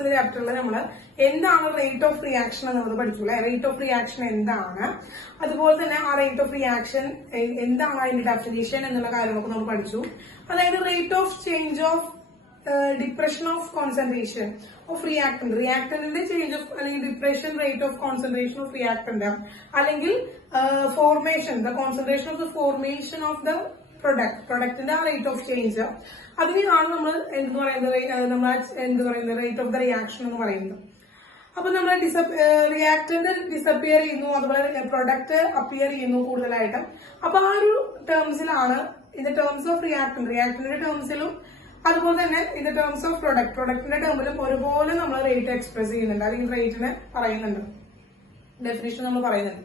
എന്ന ചാപ്റ്ററിൽ നമ്മൾ എന്താണ് റേറ്റ് ഓഫ് റിയാക്ഷൻ എന്നുള്ളത് പഠിച്ചു അല്ലെ. റേറ്റ് ഓഫ് റിയാക്ഷൻ എന്താണ്, അതുപോലെ തന്നെ ആ റേറ്റ് ഓഫ് റിയാക്ഷൻ എന്താണ് അതിന്റെ ഡെഫിനിഷൻ എന്നുള്ള കാര്യങ്ങളൊക്കെ നമ്മൾ പഠിച്ചു. അതായത് rate of change of depression of concentration of reactant, റിയാക്ടന്റിന്റെ ചേഞ്ച് ഓഫ് അല്ലെങ്കിൽ depression rate of concentration of reactant, അല്ലെങ്കിൽ formation the concentration of the formation of the പ്രൊഡക്റ്റിന്റെ ആ റേറ്റ് ഓഫ് ചേഞ്ച്, അതിനെയാണ് നമ്മൾ എന്ത് പറയുന്നത് റേറ്റ് ഓഫ് ദ റിയാക്ഷൻ എന്ന് പറയുന്നത്. അപ്പൊ നമ്മൾ റിയാക്ടന്റ് ഡിസപ്പിയർ ചെയ്യുന്നു, അതുപോലെ പ്രൊഡക്റ്റ് അപ്പിയർ ചെയ്യുന്നു കൂടുതലായിട്ടും. അപ്പൊ ആ ഒരു ടേംസിലാണ് ഇൻ ദ ടേംസ് ഓഫ് റിയാക്ടന്റിന്റെ ടേംസിലും അതുപോലെ തന്നെ ഇൻ ദ ടേംസ് ഓഫ് പ്രൊഡക്റ്റിന്റെ ടേമിലും ഒരുപോലെ നമ്മൾ റേറ്റ് എക്സ്പ്രസ് ചെയ്യുന്നുണ്ട്, അല്ലെങ്കിൽ റേറ്റിനെ പറയുന്നുണ്ട്, ഡെഫിനിഷൻ നമ്മൾ പറയുന്നുണ്ട്.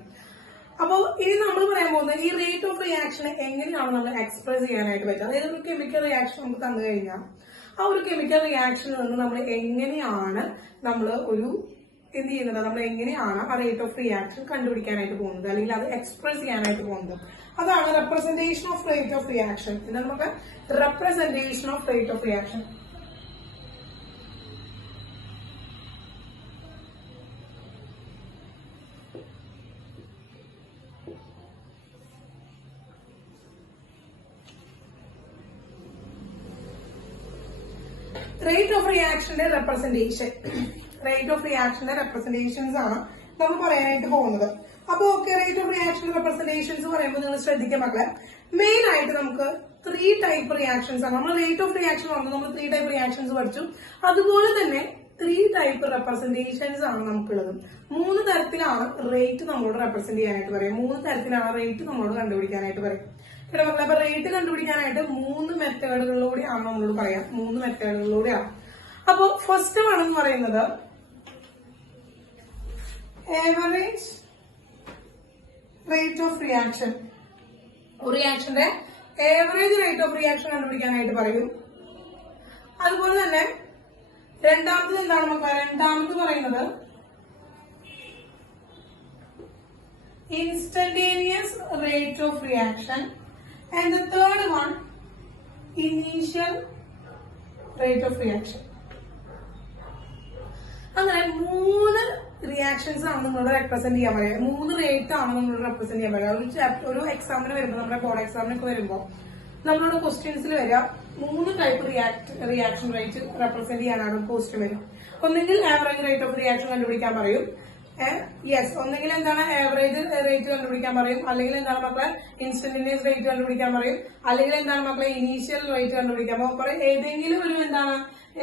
അപ്പോൾ ഇനി നമ്മൾ പറയാൻ പോകുന്നത് ഈ റേറ്റ് ഓഫ് റിയാക്ഷൻ എങ്ങനെയാണ് നമ്മൾ എക്സ്പ്രസ് ചെയ്യാനായിട്ട് പറ്റുക. അതായത് ഒരു കെമിക്കൽ റിയാക്ഷൻ നമുക്ക് തന്നു കഴിഞ്ഞാൽ ആ ഒരു കെമിക്കൽ റിയാക്ഷനിൽ നിന്ന് നമ്മൾ എങ്ങനെയാണ് നമ്മൾ എങ്ങനെയാണ് ആ റേറ്റ് ഓഫ് റിയാക്ഷൻ കണ്ടുപിടിക്കാനായിട്ട് പോകുന്നത്, അല്ലെങ്കിൽ അത് എക്സ്പ്രസ് ചെയ്യാനായിട്ട് പോകുന്നത്. അതാണ് representation of rate of reaction. എന്നാൽ നമുക്ക് representation of rate of reaction. Rate of റിയാക്ഷന്റെ റെപ്രസെന്റേഷൻസ് ആണ് നമ്മൾ പറയാനായിട്ട് പോകുന്നത്. അപ്പൊ okay, rate of reaction representations പറയുമ്പോൾ നിങ്ങൾ ശ്രദ്ധിക്കാൻ മക്കളെ, മെയിൻ ആയിട്ട് നമുക്ക് 3 ടൈപ്പ് റിയാക്ഷൻസ് ആണ്. നമ്മൾ റേറ്റ് ഓഫ് റിയാക്ഷൻ പറഞ്ഞാൽ നമ്മൾ 3 ടൈപ്പ് റിയാക്ഷൻസ് പഠിച്ചു. അതുപോലെ തന്നെ 3 ടൈപ്പ് റെപ്രസെന്റേഷൻസ് ആണ് നമുക്കുള്ളത്. 3 തരത്തിലാണ് റേറ്റ് നമ്മളോട് റെപ്രസെന്റ് ചെയ്യാനായിട്ട് പറയും. 3 തരത്തിലാണ് റേറ്റ് നമ്മളോട് കണ്ടുപിടിക്കാനായിട്ട് പറയും. ഇവിടെ മക്കളെ, അപ്പൊ റേറ്റ് കണ്ടുപിടിക്കാനായിട്ട് 3 മെത്തേഡുകളിലൂടെയാണ് നമ്മളോട് പറയാം. 3 മെത്തേഡുകളിലൂടെയാണ്. അപ്പൊ ഫസ്റ്റ് വൺ എന്ന് പറയുന്നത് ആവറേജ് റേറ്റ് ഓഫ് റിയാക്ഷൻ. റിയാക്ഷന്റെ ആവറേജ് റേറ്റ് ഓഫ് റിയാക്ഷൻ കണ്ടുപിടിക്കാനായിട്ട് പറയും. അതുപോലെ തന്നെ രണ്ടാമത് എന്താണ് മക്കളെ, രണ്ടാമത് പറയുന്നത് instantaneous rate of reaction. And the third one, initial rate of reaction. അങ്ങനെ 3 റിയാക്ഷൻസ് ആണ് നമ്മളോട് റെപ്രസെന്റ് ചെയ്യാൻ പറയുക. 3 റേറ്റ് ആണ് നമ്മളോട് റെപ്രസെന്റ് ചെയ്യാൻ പറയുക. ഒരു എക്സാമിന് വരുമ്പോൾ, നമ്മുടെ ബോർഡ് എക്സാമിനൊക്കെ വരുമ്പോൾ നമ്മളോട് ക്വസ്റ്റ്യൻസിൽ വരിക 3 ടൈപ്പ് റിയാക്ഷൻ റേറ്റ് റെപ്രസെന്റ് ചെയ്യാനാണ് ക്വസ്റ്റ്യൻ വരിക. ഒന്നെങ്കിൽ ആവറേജ് റേറ്റ് ഓഫ് റിയാക്ഷൻ കണ്ടുപിടിക്കാൻ പറയും. ഒന്നെങ്കിൽ എന്താണ് ആവറേജ് റേറ്റ് കണ്ടുപിടിക്കാൻ പറയും, അല്ലെങ്കിൽ എന്താണ് മക്കളെ ഇൻസ്റ്റന്റേനിയസ് റേറ്റ് കണ്ടുപിടിക്കാൻ പറയും, അല്ലെങ്കിൽ എന്താണ് മക്കളെ ഇനീഷ്യൽ റേറ്റ് കണ്ടുപിടിക്കാൻ പറയും. ഏതെങ്കിലും ഒരു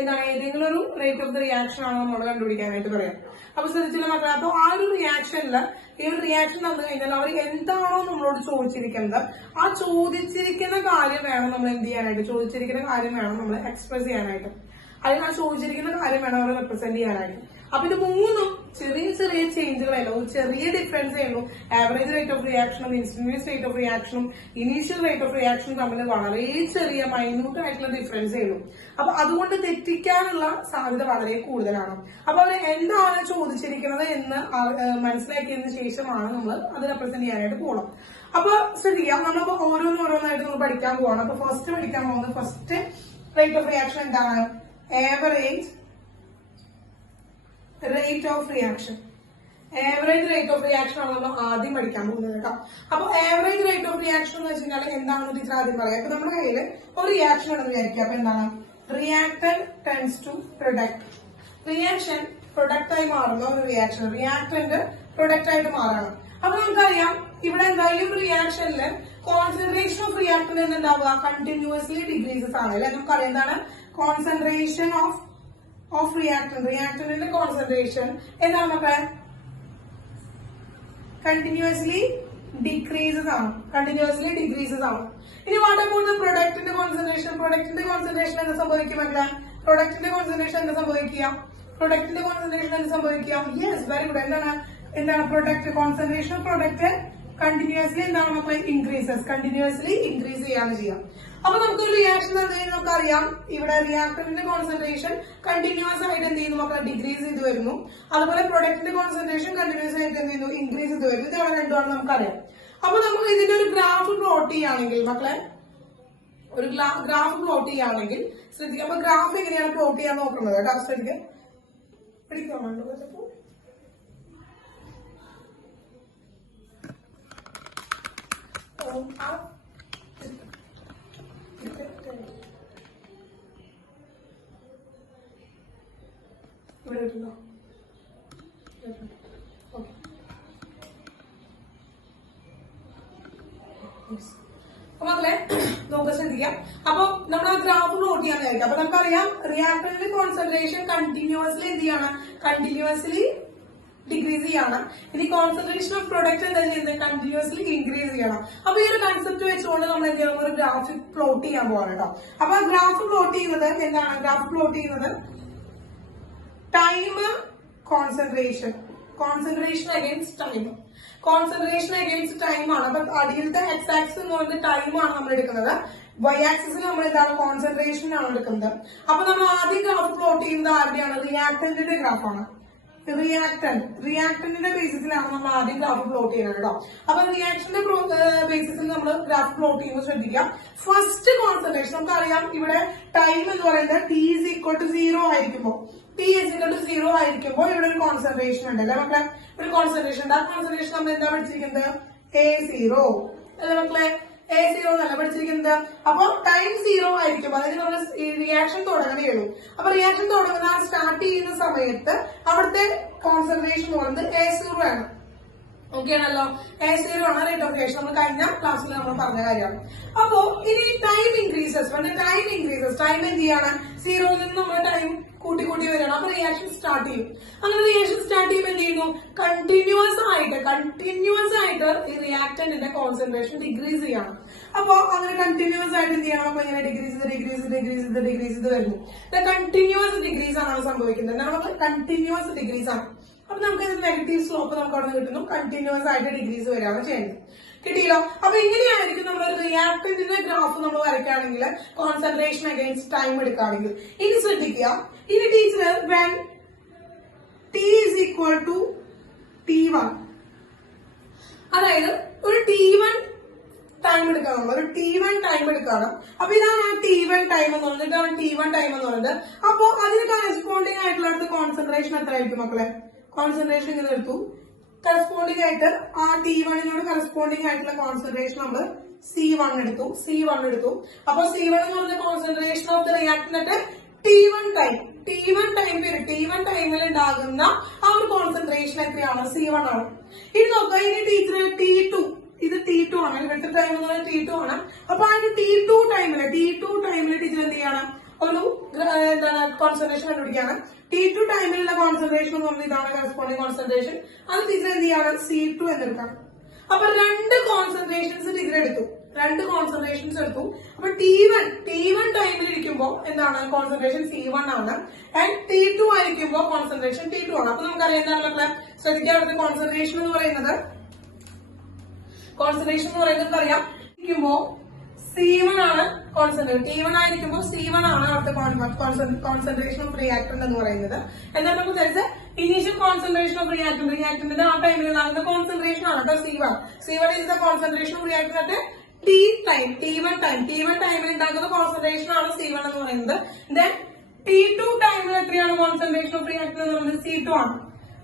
ഏതെങ്കിലും ഒരു റേറ്റ് ഓഫ് ദ റിയാക്ഷൻ ആണ് നമ്മളോട് കണ്ടുപിടിക്കാനായിട്ട് പറയാം. അപ്പൊ ശ്രദ്ധിച്ചില്ല മക്കളെ. അപ്പൊ ആ ഒരു റിയാക്ഷനില് ഈ ഒരു റിയാക്ഷൻ തന്നു കഴിഞ്ഞാൽ അവർ എന്താണോ നമ്മളോട് ചോദിച്ചിരിക്കുന്നത്, ആ ചോദിച്ചിരിക്കുന്ന കാര്യം വേണം നമ്മൾ എന്ത് ചെയ്യാനായിട്ട്, ചോദിച്ചിരിക്കുന്ന കാര്യം വേണം നമ്മൾ എക്സ്പ്രസ് ചെയ്യാനായിട്ട്, അല്ലെങ്കിൽ ആ ചോദിച്ചിരിക്കുന്ന കാര്യം വേണം അവർ റെപ്രസെന്റ് ചെയ്യാനായിട്ട്. അപ്പൊ ഇത് 3 ചെറിയ ചെറിയ ചേഞ്ചുകളല്ലോ, ചെറിയ ഡിഫറൻസ് ചെയ്യുള്ളൂ. ആവറേജ് റേറ്റ് ഓഫ് റിയാക്ഷനും ഇൻസ്റ്റന്റേനിയസ് റേറ്റ് ഓഫ് റിയാക്ഷനും ഇനീഷ്യൽ റേറ്റ് ഓഫ് റിയാക്ഷനും തമ്മിൽ വളരെ ചെറിയ മൈന്യൂട്ട് ആയിട്ടുള്ള ഡിഫറൻസ് ചെയ്യുള്ളൂ. അപ്പൊ അതുകൊണ്ട് തെറ്റിക്കാനുള്ള സാധ്യത വളരെ കൂടുതലാണ്. അപ്പൊ അവർ എന്താണ് ചോദിച്ചിരിക്കുന്നത് എന്ന് മനസ്സിലാക്കിയതിനു ശേഷമാണ് നമ്മൾ അത് റെപ്രസെന്റ് ചെയ്യാനായിട്ട് പോകണം. അപ്പൊ ശ്രദ്ധിക്കാം, നമ്മളിപ്പോ ഓരോന്നായിട്ട് നമ്മൾ പഠിക്കാൻ പോവാണ്. അപ്പൊ ഫസ്റ്റ് പഠിക്കാൻ പോകുന്നത് ഫസ്റ്റ് റേറ്റ് ഓഫ് റിയാക്ഷൻ എന്താണ്, average rate of reaction. Average rate of reaction ആണ് നമ്മൾ ആദ്യം പഠിക്കാൻ പോകുന്നത് കേട്ടോ. അപ്പൊ ആവറേജ് റേറ്റ് ഓഫ് റിയാക്ഷൻ എന്ന് വെച്ച് കഴിഞ്ഞാൽ എന്താണെന്ന് ടീച്ചർ ആദ്യം പറയാം. ഇപ്പൊ നമ്മുടെ കയ്യിൽ ഒരു റിയാക്ഷൻ ആണെന്ന് വിചാരിക്കുക. അപ്പൊ എന്താണ്, reactant tends to product. Reaction product ആയി മാറുന്ന ഒരു റിയാക്ഷൻ, റിയാക്ടന്റ് പ്രൊഡക്റ്റ് ആയിട്ട് മാറണം. അപ്പൊ നമുക്കറിയാം ഇവിടെ എന്തായാലും റിയാക്ഷനിൽ കോൺസെൻട്രേഷൻ ഓഫ് റിയാക്ടന്റ് എന്താവുക, കണ്ടിന്യൂസ്ലി ഡിക്രീസസ് ആണ് അല്ലെ. നമുക്കറിയാം എന്താണ് കോൺസെൻട്രേഷൻ ഓഫ് റിയാക്ടന്റിന്റെ കോൺസെൻട്രേഷൻ എന്താണ് മക്കളെ, കണ്ടിന്യൂസ്ലി ഡിക്രീസസ് ആണ്. ഇനി വാട്ട് അബൌട്ട് പ്രൊഡക്റ്റിന്റെ കോൺസെൻട്രേഷൻ എന്താ സംഭവിക്കുക മക്കളെ, പ്രൊഡക്റ്റിന്റെ കോൺസെൻട്രേഷൻ എന്താ സംഭവിക്കുക, യെസ് വെരി ഗുഡ്. എന്താണ് product concentration of product continuously എന്താണ് മക്കളെ, കണ്ടിന്യൂസ്ലി ഇൻക്രീസ് ചെയ്യാണ് ചെയ്യാം. അപ്പൊ നമുക്കൊരു റിയാക്ഷൻ നമുക്കറിയാം, ഇവിടെ റിയാക്ടന്റിന്റെ കോൺസെൻട്രേഷൻ കണ്ടിന്യൂസ് ആയിട്ട് എന്ത് ചെയ്യുന്നു മക്കളെ, ഡിക്രീസ് ചെയ്ത് വരുന്നു. അതുപോലെ പ്രൊഡക്റ്റിന്റെ കോൺസെൻട്രേഷൻ കണ്ടിന്യൂസ് ആയിട്ട് എന്ത് ചെയ്യുന്നു, ഇൻക്രീസ് ചെയ്ത് വരുന്നു. ഇതാണ് രണ്ടുമാണ് നമുക്കറിയാം. അപ്പൊ നമുക്ക് ഇതിന്റെ ഒരു ഗ്രാഫ് പ്ലോട്ട് ചെയ്യുകയാണെങ്കിൽ മക്കളെ, ഗ്രാഫ് പ്ലോട്ട് ചെയ്യുകയാണെങ്കിൽ ശ്രദ്ധിക്കുക. അപ്പൊ ഗ്രാഫ് എങ്ങനെയാണ് പ്ലോട്ട് ചെയ്യാൻ നോക്കുന്നത് കേട്ടോ. ശ്രദ്ധിക്കുക, പിടിക്കാമല്ലോ ചിലപ്പോ ഇവിടെ കിട്ടുന്നോ? ഓക്കെ. അപ്പൊ അതിലെ നോക്കുക, ശ്രദ്ധിക്കാം. അപ്പൊ നമ്മൾ ആ ഗ്രാഫ് പ്ലോട്ട് ചെയ്യാനായിരിക്കും. അപ്പൊ നമുക്കറിയാം റിയാക്ടറിന്റെ കോൺസെൻട്രേഷൻ കണ്ടിന്യൂസ്ലി എന്ത് ചെയ്യണം? കണ്ടിന്യൂസ്ലി ഡിക്രീസ് ചെയ്യണം. ഇനി കോൺസെൻട്രേഷൻ ഓഫ് പ്രൊഡക്റ്റ് എന്താ ചെയ്യുന്നത്? കണ്ടിന്യൂസ്ലി ഇൻക്രീസ് ചെയ്യണം. അപ്പൊ ഈ ഒരു കൺസെപ്റ്റ് വെച്ചുകൊണ്ട് നമ്മൾ എന്ത് ചെയ്യണം? ഒരു ഗ്രാഫ് പ്ലോട്ട് ചെയ്യാൻ പോകണം കേട്ടോ. അപ്പൊ ആ ഗ്രാഫ് പ്ലോട്ട് ചെയ്യുന്നത് എന്താണ്? ഗ്രാഫ് പ്ലോട്ട് ചെയ്യുന്നത് time concentration, concentration against time, concentration against time ആണ്. അപ്പൊ അടിയിലത്തെ എക്സ് ആക്സിസ് എന്ന് പറയുന്നത് ടൈം ആണ് നമ്മൾ എടുക്കുന്നത്, വൈ ആക്സിസിൽ നമ്മൾ എന്താണ്? കോൺസെൻട്രേഷൻ ആണ് എടുക്കുന്നത്. അപ്പൊ നമ്മൾ ആദ്യം ഗ്രാഫ് പ്ലോട്ട് ചെയ്യുന്നത് ആരുടെയാണ്? റിയാക്ടന്റിന്റെ ഗ്രാഫാണ്. റിയാക്ടന്റിന്റെ ബേസിസിലാണ് നമ്മൾ ആദ്യം ഗ്രാഫ് പ്ലോട്ട് ചെയ്യുന്നത് കേട്ടോ. അപ്പൊ റിയാക്ഷന്റെ ബേസിസിൽ നമ്മൾ ഗ്രാഫ് പ്ലോട്ട് ചെയ്യുമ്പോൾ ശ്രദ്ധിക്കാം, ഫസ്റ്റ് കോൺസെൻട്രേഷൻ നമുക്കറിയാം. ഇവിടെ ടൈം എന്ന് പറയുന്നത് ടി ഈസ് ഈക്വൽ ടു 0 ആയിരിക്കുമ്പോൾ, ടി ഈസ് ഈക്വൽ ടു 0 ആയിരിക്കുമ്പോൾ ഇവിടെ ഒരു കോൺസെൻട്രേഷൻ ഉണ്ട് അല്ലെ മക്കളെ? ഒരു കോൺസെൻട്രേഷൻ ഉണ്ട്. ആ കോൺസെൻട്രേഷൻ നമ്മൾ എന്താ പഠിച്ചിരിക്കുന്നത്? A0 അല്ലെ മക്കളെ? A0 എന്നല്ല പഠിച്ചിരിക്കുന്നത്. അപ്പൊ ടൈം 0 ആയിരിക്കും, അതിന് നമ്മൾ റിയാക്ഷൻ തുടങ്ങണേ ഉള്ളൂ. അപ്പൊ റിയാക്ഷൻ തുടങ്ങുന്ന സ്റ്റാർട്ട് ചെയ്യുന്ന സമയത്ത് അവിടുത്തെ കോൺസെൻട്രേഷൻ എന്ന് പറയുന്നത് A0 ആണ്. ഓക്കെ ആണല്ലോ? A0 ആണ് റേറ്റ് ഓഫ് റിയാക്ഷൻ. നമ്മൾ കഴിഞ്ഞ ക്ലാസ്സിൽ നമ്മൾ പറഞ്ഞ കാര്യമാണ്. അപ്പോ ഇനി time increases, time increases, time എന്ത് ചെയ്യാണ്? 0യിൽ നിന്ന് നമ്മുടെ ടൈം കൂട്ടി കൂട്ടി വരികയാണ്. അപ്പൊ റിയാക്ഷൻ സ്റ്റാർട്ട് ചെയ്യും. അങ്ങനെ റിയാക്ഷൻ സ്റ്റാർട്ട് ചെയ്യുമ്പോൾ എന്ത് ചെയ്യുന്നു? കണ്ടിന്യൂസ് ആയിട്ട് ഈ റിയാക്ടന്റിന്റെ കോൺസെൻട്രേഷൻ ഡിക്രീസ് ചെയ്യണം. അപ്പൊ അങ്ങനെ കണ്ടിന്യൂസ് ആയിട്ട് എന്ത് ചെയ്യണം? അപ്പൊ ഇങ്ങനെ ഡിക്രീസ് ചെയ്ത് വരുന്നു. കണ്ടിന്യൂസ് ഡിക്രീസ് ആണ് സംഭവിക്കുന്നത്. നമുക്ക് കണ്ടിന്യൂസ് ഡിക്രീസ് ആണ്. അപ്പൊ നമുക്ക് നെഗറ്റീവ് സ്ലോപ്പ് നമുക്ക് അവിടെ നിന്ന് കിട്ടുന്നു. കണ്ടിന്യൂസ് ആയിട്ട് ഡിക്രീസ് വരികയാണ് ചെയ്യുന്നത്. കിട്ടിയല്ലോ? അപ്പൊ ഇങ്ങനെയായിരിക്കും നമ്മൾ റിയാക്ടന്റിന്റെ ഗ്രാഫ് നമ്മൾ വരയ്ക്കുകയാണെങ്കിൽ, കോൺസെൻട്രേഷൻ അഗൈൻസ്റ്റ് ടൈം എടുക്കുകയാണെങ്കിൽ. ഇനി ശ്രദ്ധിക്കുക, ഇനി teacher when T is equal to T1, അതായത് ഒരു T1 ടൈം എടുക്കണം, നമ്മൾ ഒരു T1 ടൈം എടുക്കണം. അപ്പൊ ഇതാണ് ആ T1 ടൈം എന്ന് പറയുന്നത്, ഇതാണ് T1 ടൈം എന്ന് പറയുന്നത്. അപ്പൊ അതിന് കറസ്പോണ്ടിങ് ആയിട്ടുള്ള കോൺസെൻട്രേഷൻ എത്ര ആയിരിക്കും മക്കളെ? കോൺസെൻട്രേഷൻ ഇങ്ങനെ എടുത്തു, കറസ്പോണ്ടിങ് ആയിട്ട് ആ T1 കറസ്പോണ്ടിങ് ആയിട്ടുള്ള കോൺസെൻട്രേഷൻ നമ്മൾ C1 എടുത്തു. അപ്പൊ C1 എന്ന് പറഞ്ഞ concentration of the reactant T1 ടൈമിൽ ഉണ്ടാകുന്ന ആ ഒരു കോൺസെൻട്രേഷൻ എത്രയാണ്? C1 ആണ്. ഇനി നോക്കുക, ഇനി ടീച്ചർ T2, ഇത് T2 ആണ്, ഇവിടുത്തെ ടൈം എന്ന് പറയുന്നത് T2 ആണ്. അപ്പൊ ആ ഒരു T2 ടൈമില് ടീച്ചർ എന്ത് ചെയ്യണം? ഒരു എന്താണ് കോൺസെൻട്രേഷൻ കണ്ടുപിടിക്കാണ്. T2 ടൈമിലുള്ള കോൺസെൻട്രേഷൻ എന്ന് പറഞ്ഞാൽ ഇതാണ് കറസ്പോണ്ടിങ് കോൺസെൻട്രേഷൻ. അത് ടീച്ചർ എന്ത് ചെയ്യണം? C2 എന്നെടുക്കണം. അപ്പൊ രണ്ട് കോൺസെൻട്രേഷൻസ് ടീച്ചർ എടുത്തു. അപ്പൊ T1 ടൈമിൽ ഇരിക്കുമ്പോൾ എന്താണ് കോൺസെൻട്രേഷൻ? C1 ആണ്. ആൻഡ് T2 ആയിരിക്കുമ്പോൾ കോൺസെൻട്രേഷൻ T2 ആണ്. അപ്പൊ നമുക്കറിയാം എന്താണ് മക്കളെ? ശ്രദ്ധിക്കാൻ അവിടുത്തെ കോൺസെൻട്രേഷൻ എന്ന് പറയുന്നത് അറിയാം, ഇരിക്കുമ്പോ C1 ആണ് കോൺസെൻട്രേഷൻ. T1 ആയിരിക്കുമ്പോൾ C1 ആണ് അവിടുത്തെ കോൺസെൻട്രേഷൻ ഓഫ് റിയാക്ടന്റ് എന്ന് പറയുന്നത്. എന്നാൽ നമുക്ക് ധരിച്ച ഇനീഷ്യൽ കോൺസെൻട്രേഷൻ ഓഫ് റിയാക്ടന്റിന്റെ ആ ടൈമിൽ ഉണ്ടാകുന്ന കോൺസെൻട്രേഷൻ ആണ് കേട്ടോ C1 is the concentration of reactant T1 ടൈമിൽ ഉണ്ടാക്കുന്ന കോൺസെൻട്രേഷൻ ആണ് C1 എന്ന് പറയുന്നത്. ദെൻ T2 ടൈമിൽ എത്രയാണ് കോൺസെൻട്രേഷൻ ഓഫ് റിയാക്ടന്റ് എന്ന് പറയുന്നത്? C2 ആണ്.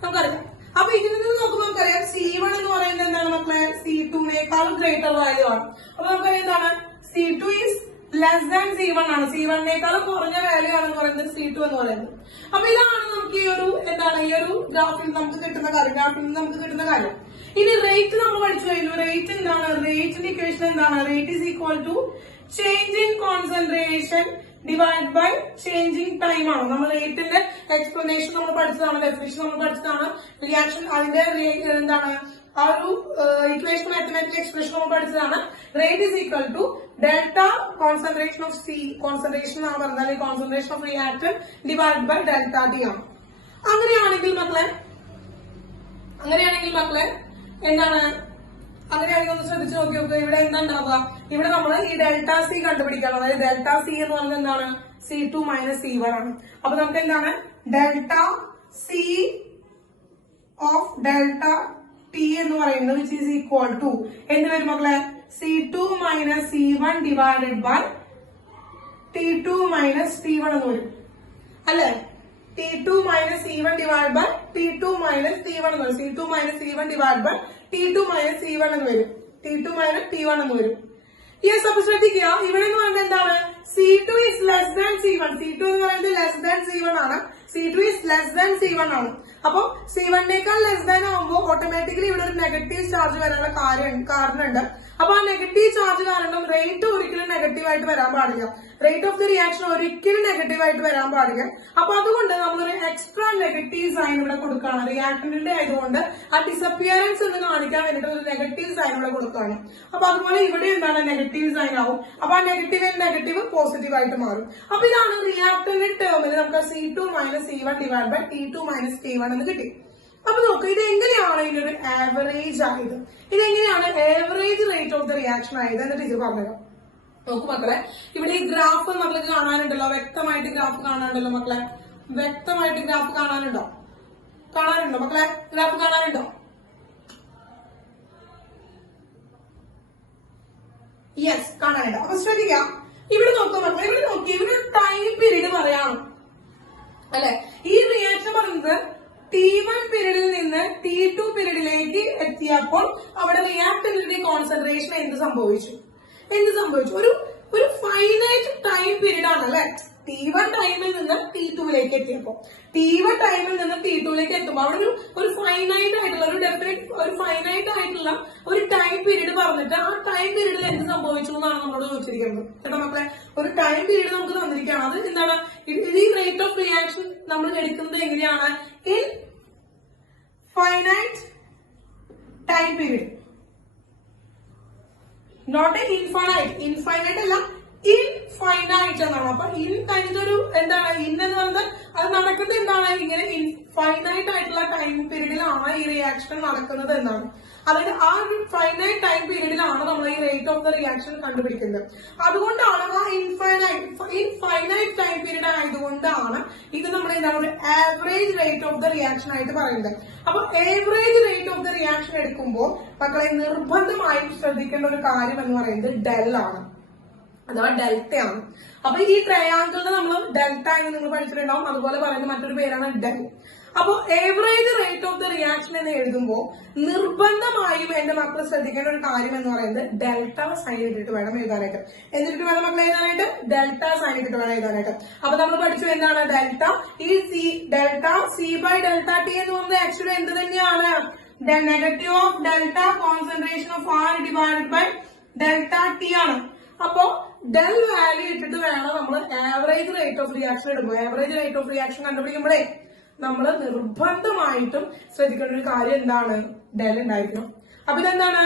നമുക്കറിയാം. അപ്പൊ ഇതിൽ നിന്ന് നോക്കുമ്പോൾ നമുക്കറിയാം C1 എന്ന് പറയുന്നത് എന്താണ് മക്കളെ? C2നേക്കാളും ഗ്രേറ്റർ വാല്യൂ ആണ്. അപ്പൊ നമുക്കറിയാം എന്താണ്? C2 is less than C1 ആണ്. C1നേക്കാളും കുറഞ്ഞ വാല്യൂ ആണെന്ന് പറയുന്നത് C2 എന്ന് പറയുന്നത്. അപ്പൊ ഇതാണ് നമുക്ക് ഈ ഒരു ഗ്രാഫിൽ നമുക്ക് കിട്ടുന്ന കാര്യം. ഇനി റേറ്റ് നമ്മൾ പഠിച്ചു കഴിഞ്ഞു. റേറ്റ് എന്താണ്? റേറ്റിന്റെ ഇക്വേഷൻ എന്താണ്? Rate is equal to change in concentration divide by changing time ആണ്. നമ്മൾ റേറ്റിന്റെ എക്സ്പ്ലനേഷൻ നമ്മൾ പഠിച്ചതാണ്, ഡെഫിനിഷൻ നമ്മൾ പഠിച്ചതാണ്. റിയാക്ഷൻ അതിന്റെ എന്താണ് ആ ഒരു ഇക്വേഷൻ, മാത്തമാറ്റിക്കൽ എക്സ്പ്രഷൻ നമ്മൾ പഠിച്ചതാണ്. Rate is equal to delta concentration of concentration ആണ് പറഞ്ഞാൽ concentration of reactor divide by delta T ആണ്. അങ്ങനെയാണെങ്കിൽ മക്കളെ എന്താണ്? അങ്ങനെയാണെങ്കിൽ ഒന്ന് ശ്രദ്ധിച്ചു നോക്കി നോക്കുക. ഇവിടെ എന്താ ഉണ്ടാവുക? ഇവിടെ നമ്മൾ ഈ ഡെൽറ്റ സി കണ്ടുപിടിക്കണം. അതായത് ഡെൽറ്റ സി എന്ന് പറയുന്നത് എന്താണ്? C2 മൈനസ് C1 ആണ്. അപ്പൊ നമുക്ക് എന്താണ്? Delta C of delta T എന്ന് പറയുന്നത് വിച്ച് ഈസ് ഈക്വൽ ടു എന്ത് വരും മക്കളെ? C2 minus C1 divided by T2 minus T1 എന്ന് വരും അല്ലേ? T2 minus C1 divided by T2 minus C1 എന്ന് വരും. C2 minus C1 divided by T2 minus C1 എന്ന് വരും. T2 minus T1 എന്ന് വരും. യെസ്, അപ്പൊ ശ്രദ്ധിക്കുക, ഇവിടെ എന്ന് പറയുന്നത് എന്താണ്? C2 is less than C1. C2 എന്ന് പറയുന്നത് ലെസ് ദാൻ C1 ആണ്. C2 is less than C1 ആണ്. അപ്പൊ C1നേക്കാൾ ലെസ് ദാൻ ആകുമ്പോൾ ഓട്ടോമാറ്റിക്കലി ഇവിടെ ഒരു നെഗറ്റീവ് ചാർജ് വരാനുള്ള കാരണമുണ്ട്. അപ്പൊ ആ നെഗറ്റീവ് ചാർജ് കാരണം റേറ്റ് ഒരിക്കലും നെഗറ്റീവ് ആയിട്ട് വരാൻ പാടില്ല. റേറ്റ് ഓഫ് ദി റിയാക്ഷൻ ഒരിക്കലും നെഗറ്റീവ് ആയിട്ട് വരാൻ പാടില്ല. അപ്പൊ അതുകൊണ്ട് നമ്മളൊരു എക്സ്ട്രാ നെഗറ്റീവ് സൈൻ ഇവിടെ കൊടുക്കുകയാണ്. റിയാക്ടന്റിന്റെ ആയതുകൊണ്ട് ആ ഡിസപ്പിയറൻസ് എന്ന് കാണിക്കാൻ വേണ്ടിട്ട് ഒരു നെഗറ്റീവ് സൈൻ ഇവിടെ കൊടുക്കുകയാണ്. അപ്പൊ അതുപോലെ ഇവിടെ എന്താണ്? നെഗറ്റീവ് സൈൻ ആവും. അപ്പൊ ആ നെഗറ്റീവ് പോസിറ്റീവ് ആയിട്ട് മാറും. അപ്പൊ ഇതാണ് റിയാക്ടന്റ് ടേമിൽ നമുക്ക് C2 minus C1 divide by T2 minus T1 എന്ന് കിട്ടി. അപ്പൊ നോക്ക്, ഇത് എങ്ങനെയാണ് ഇതിനൊരു ആവറേജ് ആയത്? ഇതെങ്ങനെയാണ് average rate of the reaction ആയത് എന്ന് ടീച്ചർ പറഞ്ഞുതരാം. നോക്കൂ മക്കളെ, ഇവിടെ ഈ ഗ്രാഫ് മക്കൾക്ക് കാണാനുണ്ടല്ലോ, വ്യക്തമായിട്ട് ഗ്രാഫ് കാണാനുണ്ടല്ലോ മക്കളെ, വ്യക്തമായിട്ട് ഗ്രാഫ് കാണാനുണ്ടോ മക്കളെ? ഗ്രാഫ് കാണാനുണ്ടോ? യെസ്, കാണാനുണ്ടോ? അപ്പൊ ശ്രദ്ധിക്കാം, ഇവിടെ നോക്കൂ മക്കളെ, ഇവിടെ ടൈം പീരീഡ് പറയാം അല്ലെ. ഈ റിയാക്ഷൻ പറയുന്നത് T1 പീരീഡിൽ നിന്ന് T2 പീരീഡിലേക്ക് എത്തിയപ്പോൾ അവിടെ റിയാക്ടന്റിന്റെ കോൺസെൻട്രേഷൻ എന്ത് സംഭവിച്ചു? ഒരു ഫൈനൈറ്റ് ടൈം പീരീഡ് ആണ് അല്ലെ. T1 ടൈമിൽ നിന്ന് T2ലേക്ക് എത്തിയപ്പോ, T1 ടൈമിൽ നിന്ന് T2ലേക്ക് എത്തുമ്പോൾ അവിടെ ഒരു ഫൈനൈറ്റ് ആയിട്ടുള്ള ഒരു ഫൈനൈറ്റ് ആയിട്ടുള്ള ഒരു ടൈം പീരീഡ് പറഞ്ഞിട്ട് ആ ടൈം പീരീഡിൽ എന്ത് സംഭവിച്ചു എന്നാണ് നമ്മളോട് ചോദിച്ചിരിക്കുന്നത് കേട്ടോ മക്കളെ. ഒരു ടൈം പീരീഡ് നമുക്ക് തന്നിരിക്കുകയാണ്. അത് എന്താണ്? ഈ റേറ്റ് ഓഫ് റിയാക്ഷൻ നമ്മൾ എടുക്കുന്നത് എങ്ങനെയാണ്? In finite time period, not infinite അല്ല, ഇൻഫൈനൈറ്റ് എന്നാണ്. അപ്പൊ ഇൻ കഴിഞ്ഞൊരു എന്താണ്? ഇൻ എന്ന് പറയുന്നത് അത് നടക്കുന്നത് എന്താണ്? ഇങ്ങനെ ഇൻഫൈനൈറ്റ് ആയിട്ടുള്ള ടൈം പീരീഡിലാണ് ഈ റിയാക്ഷൻ നടക്കുന്നത് എന്നാണ്. അതായത് ആ ഒരു ഫൈനൈറ്റ് ടൈം പീരീഡിലാണ് നമ്മൾ ഈ റേറ്റ് ഓഫ് ദ റിയാക്ഷൻ കണ്ടുപിടിക്കുന്നത്. അതുകൊണ്ടാണ് ആ ഇൻഫൈനൈറ്റ് ടൈം പീരീഡ് ആയതുകൊണ്ടാണ് ഇത് നമ്മൾ എന്താണ് ഒരു average rate of the reaction ആയിട്ട് പറയുന്നത്. അപ്പൊ average rate of the reaction എടുക്കുമ്പോൾ മക്കളെ നിർബന്ധമായും ശ്രദ്ധിക്കേണ്ട ഒരു കാര്യം എന്ന് പറയുന്നത് ഡെൽ ആണ്, അഥവാ ഡെൽറ്റയാണ്. അപ്പൊ ഈ ട്രയാങ്കിളിന് നമ്മൾ ഡെൽറ്റ എന്ന് നിങ്ങൾ പഠിച്ചിട്ടുണ്ടാവും. അതുപോലെ പറയുന്ന മറ്റൊരു പേരാണ് ഡെൽ. അപ്പൊ average rate of the reaction എന്ന് എഴുതുമ്പോൾ നിർബന്ധമായും എന്റെ മക്കൾ ശ്രദ്ധിക്കേണ്ട ഒരു കാര്യം എന്ന് പറയുന്നത് ഡെൽറ്റ സൈൻ ഇട്ടിട്ട് വേണം എഴുതാനായിട്ട്. എന്നിട്ട് വേണം മക്കൾ എഴുതാനായിട്ട് ഡെൽറ്റ സൈൻ ഇട്ടിട്ട് വേണം എഴുതാനായിട്ട്. അപ്പൊ നമ്മൾ പഠിച്ചു എന്താണ് ഡെൽറ്റ. ഈ delta C by delta T എന്ന് പറയുന്നത് ആക്ച്വലി എന്ത് തന്നെയാണ്? Negative of delta concentration of R divided by delta T ആണ്. അപ്പോ ഡെൽ വാല്യൂ ഇട്ടിട്ട് വേണം നമ്മൾ ആവറേജ് റേറ്റ് ഓഫ് റിയാക്ഷൻ ഇടുമ്പോൾ. ആവറേജ് റേറ്റ് ഓഫ് റിയാക്ഷൻ കണ്ടുപിടിക്കുമ്പോഴേ നമ്മൾ നിർബന്ധമായിട്ടും ശ്രദ്ധിക്കേണ്ട ഒരു കാര്യം എന്താണ്? ഡെൽ ഉണ്ടായിരിക്കണം. അപ്പൊ ഇതെന്താണ്?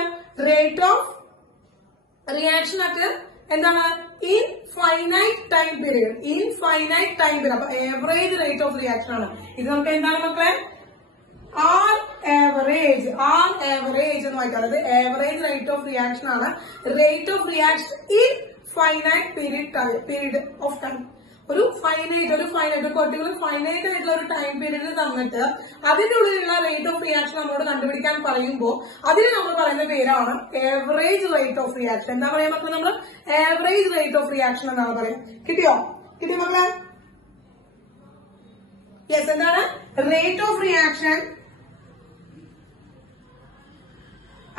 റേറ്റ് ഓഫ് റിയാക്ഷൻ അറ്റ് എന്താണ്? Infinite time period. അപ്പൊ ആവറേജ് റേറ്റ് ഓഫ് റിയാക്ഷൻ ആണ് ഇത്. നമുക്ക് എന്താണ് മക്കളെ? ആർ ആവറേജ് എന്ന് വായിക്കാം. അതായത് ആവറേജ് റേറ്റ് ഓഫ് റിയാക്ഷൻ ആണ്. Rate of reaction in finite period of time. ഒരു പെർട്ടിക്കുലർ ഫൈനൈറ്റ് ആയിട്ടുള്ള ഒരു ടൈം പീരീഡിൽ തന്നിട്ട് അതിന്റെ ഉള്ളിലുള്ള റേറ്റ് ഓഫ് റിയാക്ഷൻ നമ്മളോട് കണ്ടുപിടിക്കാൻ പറയുമ്പോൾ അതിന് നമ്മൾ പറയുന്ന പേരാണ് ആവറേജ് റേറ്റ് ഓഫ് റിയാക്ഷൻ. എന്താ പറയാ മക്കളെ? നമ്മൾ ആവറേജ് റേറ്റ് ഓഫ് റിയാക്ഷൻ എന്നാണ് പറയാം. കിട്ടിയോ മക്കളെ? യെസ്, എന്താണ്? Rate of reaction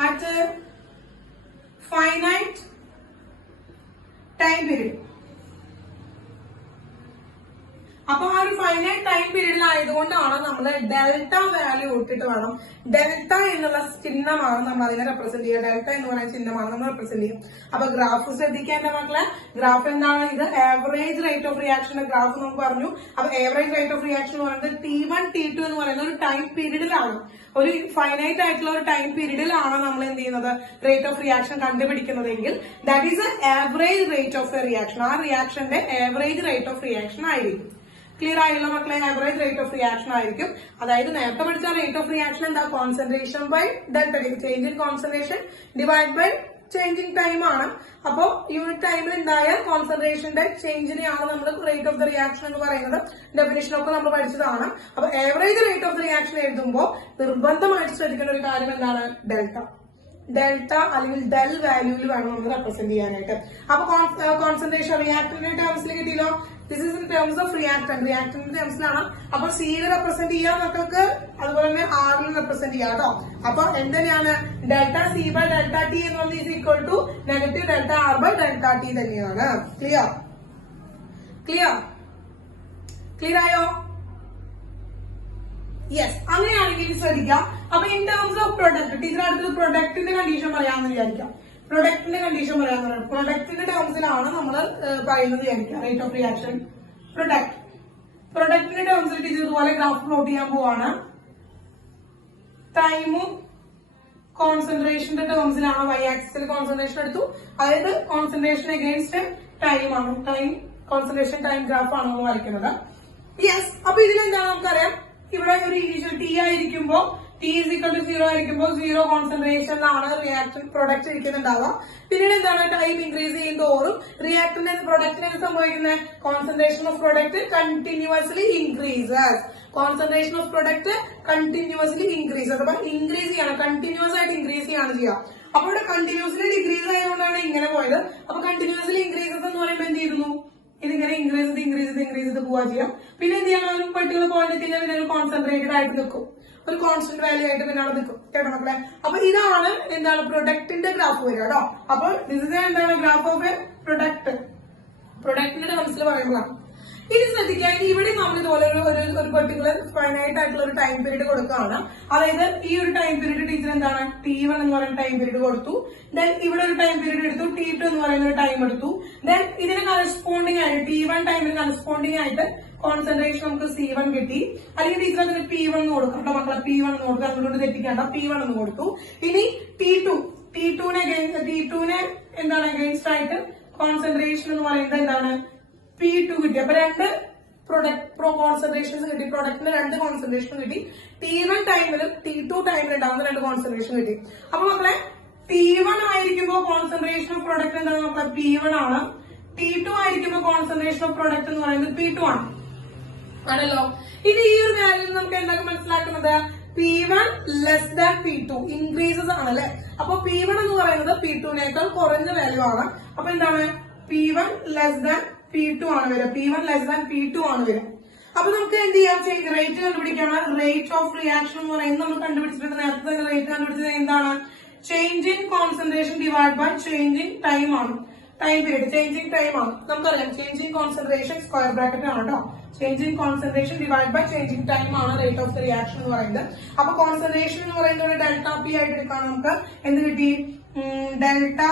at a finite time period. അപ്പൊ ആ ഒരു ഫൈനൈറ്റ് ടൈം പീരീഡിലായതുകൊണ്ടാണ് നമ്മൾ ഡെൽറ്റ വാല്യൂ ഇട്ടിട്ട് വേണം. ഡെൽറ്റ എന്നുള്ള ചിഹ്നമാണ് നമ്മൾ അതിനെ റെപ്രസെന്റ് ചെയ്യുക. ഡെൽറ്റ എന്ന് പറയുന്ന ചിഹ്നമാണ് നമ്മൾ റെപ്രസെന്റ് ചെയ്യുക. അപ്പൊ ഗ്രാഫ് ശ്രദ്ധിക്കേണ്ട മക്കളെ. ഗ്രാഫ് എന്താണ്? ഇത് ആവറേജ് റേറ്റ് ഓഫ് റിയാക്ഷന്റെ ഗ്രാഫ് നമുക്ക് പറഞ്ഞു. അപ്പൊ ആവറേജ് റേറ്റ് ഓഫ് റിയാക്ഷൻ എന്ന് പറയുന്നത് T1 T2 എന്ന് പറയുന്ന ഒരു ടൈം പീരീഡിലാണ്, ഒരു ഫൈനൈറ്റ് ആയിട്ടുള്ള ഒരു ടൈം പീരീഡിലാണ് നമ്മൾ എന്ത് ചെയ്യുന്നത്? റേറ്റ് ഓഫ് റിയാക്ഷൻ കണ്ടുപിടിക്കുന്നതെങ്കിൽ that is average rate of a reaction. ആ റിയാക്ഷന്റെ ആവറേജ് റേറ്റ് ഓഫ് റിയാക്ഷൻ ആയിരിക്കും. ക്ലിയർ ആയുള്ള മക്കളെ? ആവറേജ് റേറ്റ് ഓഫ് റിയാക്ഷൻ ആയിരിക്കും. അതായത് നേരത്തെ പഠിച്ച റേറ്റ് ഓഫ് റിയാക്ഷൻ എന്താ? Concentration by delta, change in concentration divide by changing time ആണ്. അപ്പോ യൂണിറ്റ് ടൈമിൽ ഉണ്ടായ കോൺസെൻട്രേഷന്റെ ചേഞ്ചിനെയാണ് നമ്മൾ റേറ്റ് ഓഫ് ദ റിയാക്ഷൻ എന്ന് പറയുന്നത്. ഡെഫിനിഷൻ ഒക്കെ നമ്മൾ പഠിച്ചതാണ്. അപ്പൊ average rate of the reaction എഴുതുമ്പോൾ നിർബന്ധമായിട്ട് ശ്രദ്ധിക്കേണ്ട ഒരു കാര്യം എന്താണ്? ഡെൽറ്റ അല്ലെങ്കിൽ ഡെൽ വാല്യൂവിൽ വേണം നമ്മൾ റെപ്രസെന്റ് ചെയ്യാനായിട്ട്. അപ്പൊ കോൺസെൻട്രേഷൻ റിയാക്ടറിന്റെ ടേംസിൽ കിട്ടിയല്ലോ. This is in terms of reactant. Reactant ടേംസിലാണ്. അപ്പൊ സിയിൽ റെപ്രസെന്റ് ചെയ്യാം മക്കൾക്ക്, അതുപോലെ തന്നെ ആറിൽ റെപ്രസെന്റ് ചെയ്യാം കേട്ടോ. അപ്പൊ എന്തിനാണ് delta C by delta T എന്ന് പറഞ്ഞാൽ is equal to negative delta R by delta T തന്നെയാണ്. ക്ലിയർ ക്ലിയർ ക്ലിയർ ആയോ? യെസ്. അങ്ങനെയാണെങ്കിൽ ശ്രദ്ധിക്കാം. അപ്പൊ ഇൻ ടേംസ് ഓഫ് പ്രൊഡക്റ്റ്, ഇതിനടുത്ത് പ്രൊഡക്റ്റിന്റെ കണ്ടീഷൻ പറയാമെന്ന് വിചാരിക്കാം. പ്രൊഡക്റ്റിന്റെ കണ്ടീഷൻ പറയാന്ന് പറയാം. പ്രൊഡക്റ്റിന്റെ ടേംസിലാണ് നമ്മൾ പറയുന്നത് വിചാരിക്കാം. റേറ്റ് ഓഫ് റിയാക്ഷൻ പ്രൊഡക്റ്റിന്റെ ടേംസിൽ ഇതുപോലെ ഗ്രാഫ് പ്ലോട്ട് ചെയ്യാൻ പോവാണ്. ടൈമും കോൺസെൻട്രേഷന്റെ ടേംസിലാണ്. വൈ ആക്സിസിൽ കോൺസെൻട്രേഷൻ എടുത്തു, അതായത് കോൺസെൻട്രേഷൻ അഗെയിൻസ്റ്റ് ടൈം ആണ്. ടൈം കോൺസെൻട്രേഷൻ ടൈം ഗ്രാഫ് ആണ് നമ്മൾ വരയ്ക്കുന്നത്. യെസ്. അപ്പൊ ഇതിലെന്താണ് നമുക്കറിയാം, ഇവിടെ ഒരു ഇനീഷ്യൽ ടി ആയിരിക്കുമ്പോ ടി ഈസ് ഈക്വൽ ടു 0 ആയിരിക്കുമ്പോൾ 0 കോൺസെൻട്രേഷനിലാണ് റിയാക്ഷൻ പ്രൊഡക്റ്റ് ഇരിക്കുന്നുണ്ടാവുക. പിന്നീട് എന്താണ്, ടൈം ഇൻക്രീസ് ചെയ്യുന്നതോറും റിയാക്ടറിന്റെ പ്രൊഡക്റ്റിന് സംഭവിക്കുന്നത് concentration of product continuously increases. Concentration of product continuously increases. അപ്പൊ ഇൻക്രീസ് ചെയ്യണം, കണ്ടിന്യൂസ് ആയിട്ട് ഇൻക്രീസ് ചെയ്യാണ് ചെയ്യുക. അപ്പൊ ഇവിടെ കണ്ടിന്യൂസ്ലി ഡിക്രീസ് ആയതുകൊണ്ടാണ് ഇങ്ങനെ പോയത്. അപ്പൊ കണ്ടിന്യൂസ്ലി ഇൻക്രീസസ് എന്ന് പറയുമ്പോൾ എന്ത് ചെയ്യുന്നു, ഇതിങ്ങനെ ഇൻക്രീസ് ചെയ്ത് പോവാ ചെയ്യാം. പിന്നെ എന്ത് ചെയ്യണം, ഒരു പെർട്ടിക്കുലർ പോയിന്റ് പിന്നെ ഒരു കോൺസെൻട്രേറ്റഡ് ആയിട്ട് നിൽക്കും, ഒരു കോൺസ്റ്റന്റ് വാല്യൂ ആയിട്ട് പിന്നെ അവിടെ നിൽക്കും കേട്ടോ മക്കളെ. അപ്പൊ ഇതാണ് എന്താണ് പ്രൊഡക്റ്റിന്റെ ഗ്രാഫ് വരിക കേട്ടോ. അപ്പൊ ദിസ് ഇസ് എന്താണ് ഗ്രാഫ് ഓഫ് എ പ്രൊഡക്റ്റിന്റെ മനസ്സിൽ പറയുമ്പോഴാണ്. ഇനി ശ്രദ്ധിക്കുക, ഇവിടെ നമ്മൾ ഇതുപോലെ ഒരു പെർട്ടിക്കുലർ ഫൈനൈറ്റ് ആയിട്ടുള്ള ഒരു ടൈം പീരീഡ് കൊടുക്കുകയാണ്. അതായത് ഈ ഒരു ടൈം പീരീഡ് ടീച്ചർ എന്താണ് T1 എന്ന് പറയുന്ന ടൈം പീരീഡ് കൊടുത്തു. ദെൻ ഇവിടെ ഒരു ടൈം പീരീഡ് എടുത്തു, T2 എന്ന് പറയുന്ന ഒരു ടൈം എടുത്തു. ദെൻ ഇതിന് കറസ്പോണ്ടിങ് ആയിട്ട് T1 ടൈമിന് കറസ്പോണ്ടിങ് ആയിട്ട് കോൺസെൻട്രേഷൻ നമുക്ക് C1 കിട്ടി. അല്ലെങ്കിൽ ടീച്ചർ അതിന് P1 എന്ന് കൊടുക്കും കേട്ടോ മക്കളെ. P1 എന്ന് കൊടുക്കുക, അതുകൊണ്ട് തെറ്റിക്കേണ്ട. P1 എന്ന് കൊടുത്തു. ഇനി T2നെ എന്താണ് അഗെയിൻസ്റ്റ് ആയിട്ട് കോൺസെൻട്രേഷൻ എന്ന് പറയുന്നത് എന്താണ് P2 കിട്ടി. അപ്പൊ രണ്ട് കോൺസെൻട്രേഷൻസ് കിട്ടി, പ്രൊഡക്റ്റിന് രണ്ട് കോൺസെൻട്രേഷൻ കിട്ടി. T1 ടൈമിലും T2 ടൈമിലും ഉണ്ടാകുന്ന രണ്ട് കോൺസെൻട്രേഷൻ കിട്ടി. അപ്പൊ മക്കളെ T1 ആയിരിക്കുമ്പോൾ കോൺസെൻട്രേഷൻ ഓഫ് പ്രൊഡക്റ്റ് എന്താണ് മക്കളെ P1 ആണ്. T2 ആയിരിക്കുമ്പോൾ കോൺസെൻട്രേഷൻ ഓഫ് പ്രൊഡക്റ്റ് എന്ന് പറയുന്നത് P2 ആണ്, ആണല്ലോ. ഇത് ഈ ഒരു കാര്യം നമുക്ക് എന്തൊക്കെ മനസ്സിലാക്കുന്നത്, P1 less than P2 increases ആണല്ലേ. അപ്പൊ P1 എന്ന് പറയുന്നത് P2നേക്കാൾ കുറഞ്ഞ വാല്യൂ ആണ്. അപ്പൊ എന്താണ് P1 ലെസ് ദാൻ P2 ആണ് വരിക. P1 ലെസ് ദാൻ P2 ആണ് വരിക. അപ്പൊ നമുക്ക് എന്ത് ചെയ്യാം, റേറ്റ് കണ്ടുപിടിക്കണം. റേറ്റ് ഓഫ് റിയാക്ഷൻ എന്ന് പറയുന്നത് നമ്മൾ കണ്ടുപിടിച്ചിട്ട് നേരത്തെ തന്നെ റേറ്റ് കണ്ടുപിടിച്ചത് എന്താണ്, change in concentration divide by change in time ആണ്. ടൈം പീരീഡ് ചേഞ്ചിങ് ടൈം ആണ്. നമുക്കറിയാം change in concentration square bracket ആണ് കേട്ടോ. Change in concentration divide by changing time ആണ് റേറ്റ് ഓഫ് ദ റിയാക്ഷൻ എന്ന് പറയുന്നത്. അപ്പൊ കോൺസെൻട്രേഷൻ എന്ന് പറയുന്നത് ഒരു ഡെൽറ്റ പി ആയിട്ട് എടുക്കാൻ നമുക്ക് എന്ത് കിട്ടി, delta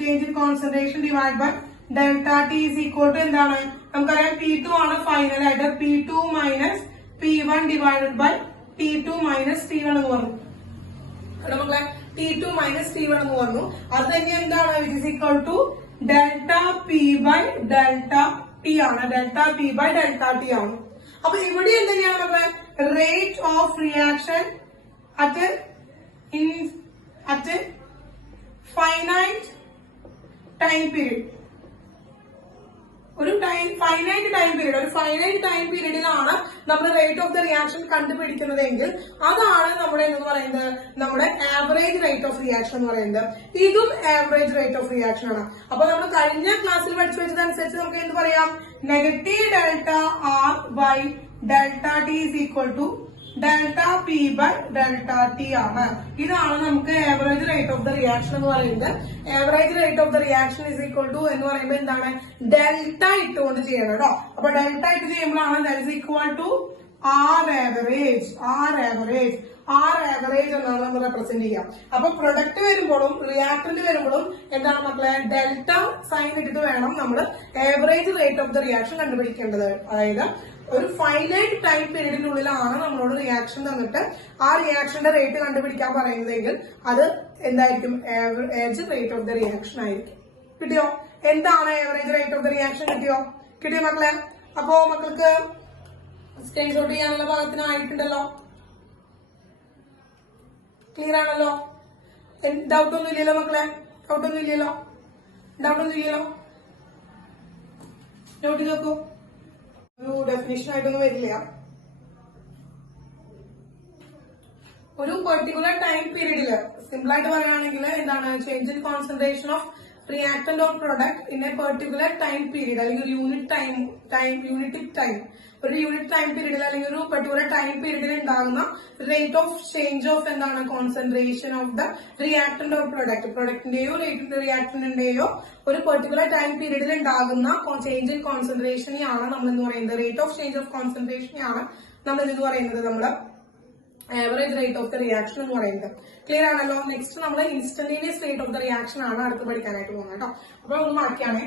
change in concentration divide by delta T is equal to എന്താണ്, നമുക്കറിയാം P2 ആണ് ഫൈനൽ ആയിട്ട്. P2 minus P1 divided by T2 minus T1 എന്ന് പറഞ്ഞു. നമ്മളെ T2 മൈനസ് T1 എന്ന് പറഞ്ഞു. അത് തന്നെ എന്താണ്, which is equal to delta P by delta T ആണ്. Delta P by delta T ആണ്. അപ്പൊ ഇവിടെ എന്തൊക്കെയാണ് നമ്മളെ rate of reaction at finite time period. ഒരു ഫൈനൈറ്റ് ടൈം പീരീഡിലാണ് നമ്മൾ റേറ്റ് ഓഫ് ദ റിയാക്ഷൻ കണ്ടുപിടിക്കുന്നതെങ്കിൽ അതാണ് നമ്മുടെ എന്ന് പറയുന്നത് നമ്മുടെ ആവറേജ് റേറ്റ് ഓഫ് റിയാക്ഷൻ എന്ന് പറയുന്നത്. ഇതും ആവറേജ് റേറ്റ് ഓഫ് റിയാക്ഷൻ ആണ്. അപ്പൊ നമ്മൾ കഴിഞ്ഞ ക്ലാസ്സിൽ പഠിച്ചു വെച്ചതനുസരിച്ച് നമുക്ക് എന്ത് പറയാം, negative delta R by delta T is equal to delta P by delta T ആണ്. ഇതാണ് നമുക്ക് average rate of the reaction എന്ന് പറയുന്നത്. Average rate of the reaction is equal to എന്ന് പറയുമ്പോൾ എന്താണ്, ഡെൽറ്റ ഇട്ടുകൊണ്ട് ചെയ്യണം കേട്ടോ. അപ്പൊ ഡെൽറ്റ ഇട്ട് ചെയ്യുമ്പോഴാണ് that is equal to R average എന്നാണ് നമ്മൾ റെപ്രസെന്റ് ചെയ്യാം. അപ്പൊ പ്രൊഡക്റ്റ് വരുമ്പോഴും റിയാക്ടന്റ് വരുമ്പോഴും എന്താണ് മക്കളെ, ഡെൽറ്റ സൈൻ ഇട്ടിട്ട് വേണം നമ്മൾ average rate of the reaction കണ്ടുപിടിക്കേണ്ടത്. അതായത് ഒരു ഫൈനൈറ്റ് ടൈം പീരീഡിനുള്ളിലാണ് നമ്മളോട് റിയാക്ഷൻ തന്നിട്ട് ആ റിയാക്ഷന്റെ റേറ്റ് കണ്ടുപിടിക്കാൻ പറയുന്നതെങ്കിൽ അത് എന്തായിരിക്കും, average rate of the reaction ആയിരിക്കും. കിട്ടിയോ? എന്താണ് average rate of the reaction? കിട്ടിയോ മക്കളെ? അപ്പോ മക്കൾക്ക് സ്ക്രീൻഷോട്ട് ചെയ്യാനുള്ള ഭാഗത്തിനായിട്ടുണ്ടല്ലോ. ക്ലിയർ ആണല്ലോ? ഡൗട്ട് ഒന്നും ഇല്ലല്ലോ മക്കളെ? ഡൗട്ട് ഒന്നും ഇല്ലല്ലോ? നോട്ട് ചെയ്ത് നോക്കൂ. ഒരു ഡെഫിനിഷൻ ആയിട്ടൊന്നും വരില്ല. ഒരു പെർട്ടിക്കുലർ ടൈം പീരീഡില് സിമ്പിൾ ആയിട്ട് പറയുകയാണെങ്കിൽ എന്താണ്, change in concentration of reactant or product in a particular time period അല്ലെങ്കിൽ ഒരു യൂണിറ്റ് ടൈം ഒരു യൂണിറ്റ് ടൈം പീരീഡിൽ അല്ലെങ്കിൽ ഒരു പെർട്ടിക്കുലർ ടൈം പീരീഡിൽ ഉണ്ടാകുന്ന റേറ്റ് ഓഫ് ചേഞ്ച് ഓഫ് എന്താണ് concentration of the reactant or പ്രൊഡക്റ്റിന്റെയോ റിയാക്ടന്റിന്റെയോ ഒരു പെർട്ടിക്കുലർ ടൈം പീരീഡിൽ ഉണ്ടാകുന്ന ചേഞ്ച് ഇൻ കോൺസെൻട്രേഷനെയാണ് നമ്മൾ എന്ന് പറയുന്നത് റേറ്റ് ഓഫ് ചേഞ്ച് ഓഫ് കോൺസെൻട്രേഷനെയാണ് നമ്മൾ എന്ന് പറയുന്നത് നമ്മൾ average rate of the reaction എന്ന് പറയുന്നത്. ക്ലിയർ ആണല്ലോ. നെക്സ്റ്റ് നമ്മൾ instantaneous rate of the reaction ആണ് അടുത്ത് പഠിക്കാനായിട്ട് പോകുന്നത് കേട്ടോ. അപ്പൊ ഒന്ന് മാറ്റിയാണേ.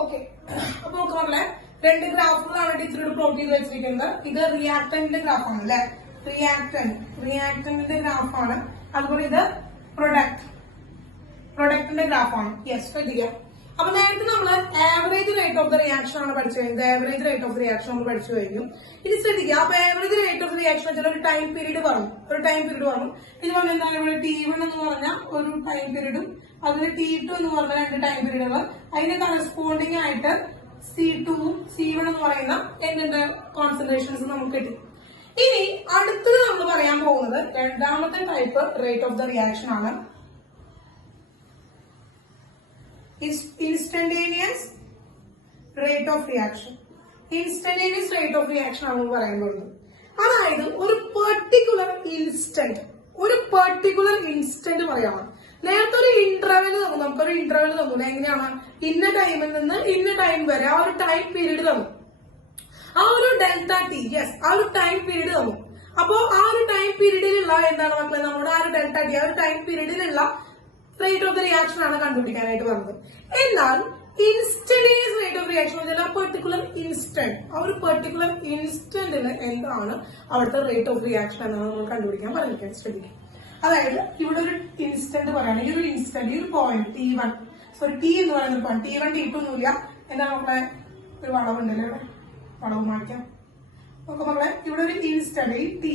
ഓക്കെ, അപ്പൊ നമുക്ക് മക്കളെ രണ്ട് ഗ്രാഫുകളാണ് ടീച്ചറോട് പ്ലോട്ട് ചെയ്ത് വെച്ചിരിക്കുന്നത്. ഇത് റിയാക്ടന്റിന്റെ ഗ്രാഫാണ് അല്ലെ, റിയാക്ടന്റിന്റെ ഗ്രാഫാണ്. അതുപോലെ ഇത് പ്രൊഡക്റ്റിന്റെ ഗ്രാഫാണ്. യെസ്, ശ്രദ്ധിക്കുക. അപ്പൊ നേരത്തെ നമ്മള് average rate of the reaction ആണ് പഠിച്ചു കഴിഞ്ഞത്. ആവറേജ് റേറ്റ് ഓഫ് റിയാക്ഷൻ നമ്മൾ പഠിച്ചു കഴിഞ്ഞു. ഇനി ശ്രദ്ധിക്കുക. അപ്പൊ ആവറേജ് റേറ്റ് ഓഫ് റിയാക്ഷൻ വെച്ചാൽ ഒരു ടൈം പീരീഡ് പറഞ്ഞു. ഇത് പറഞ്ഞ എന്താണ് ഇവിടെ T1 എന്ന് പറഞ്ഞ ഒരു ടൈം പീരീഡും അതിന് T2 എന്ന് പറഞ്ഞ രണ്ട് ടൈം പീരീഡുകൾ, അതിന് കറസ്പോണ്ടിങ് ആയിട്ട് C2ഉം C1 എന്ന് പറയുന്ന എന്തിന്റെ കോൺസെൻട്രേഷൻസ് നമുക്ക് കിട്ടി. ഇനി അടുത്തത് നമ്മൾ പറയാൻ പോകുന്നത് രണ്ടാമത്തെ type rate of the reaction ആണ്. Instantaneous rate of reaction. Instantaneous rate of reaction ആണ് പറയുന്നത്. അതായത് ഒരു പെർട്ടിക്കുലർ ഇൻസ്റ്റന്റ് പറയാം. നേരത്തെ ഒരു ഇന്റർവെൽ തന്നു, നമുക്കൊരു ഇന്റർവെൽ തന്നു. എങ്ങനെയാണ്? ഇന്ന ടൈമിൽ നിന്ന് ഇന്ന ടൈം വരെ ആ ഒരു ടൈം പീരീഡ് തന്നു. ആ ഒരു ഡെൽറ്റ ടി, യെസ്, ആ ഒരു ടൈം പീരീഡ് തന്നു. അപ്പോ ആ ഒരു ടൈം പീരീഡിലുള്ള എന്താണ് മക്കളെ, നമ്മുടെ ആ ഒരു ഡെൽറ്റ ടി, ആ ഒരു ടൈം പീരീഡിലുള്ള റേറ്റ് ഓഫ് ദ റിയാക്ഷൻ ആണ് കണ്ടുപിടിക്കാനായിട്ട് പറഞ്ഞത്. എന്നാൽ ഇൻസ്റ്റന്റേനിയസ് റേറ്റ് ഓഫ് റിയാക്ഷൻ ആ ഒരു പെർട്ടിക്കുലർ ഇൻസ്റ്റന്റിന് എന്താണ് അവിടുത്തെ റേറ്റ് ഓഫ് റിയാക്ഷൻ എന്നാണ് നമ്മൾ കണ്ടുപിടിക്കാൻ പറഞ്ഞിരിക്കാൻ ശ്രദ്ധിക്കും. അതായത് ഇവിടെ ഒരു ഇൻസ്റ്റന്റ് പറയുകയാണ്. ഈ ഒരു ഇൻസ്റ്റന്റ്, ഈ ഒരു പോയിന്റ് T1, സോറി T എന്ന് പറയുന്ന ഒരു പോയിന്റ് T1 T2 ഒന്നുമില്ല. എന്താണ് മക്കളെ, ഒരു വളവുണ്ടല്ലോ ഇവിടെ, വളവ് മാറ്റാം. നോക്കാം മക്കളെ, ഇവിടെ ഒരു ഇൻസ്റ്റന്റ് ഈ T,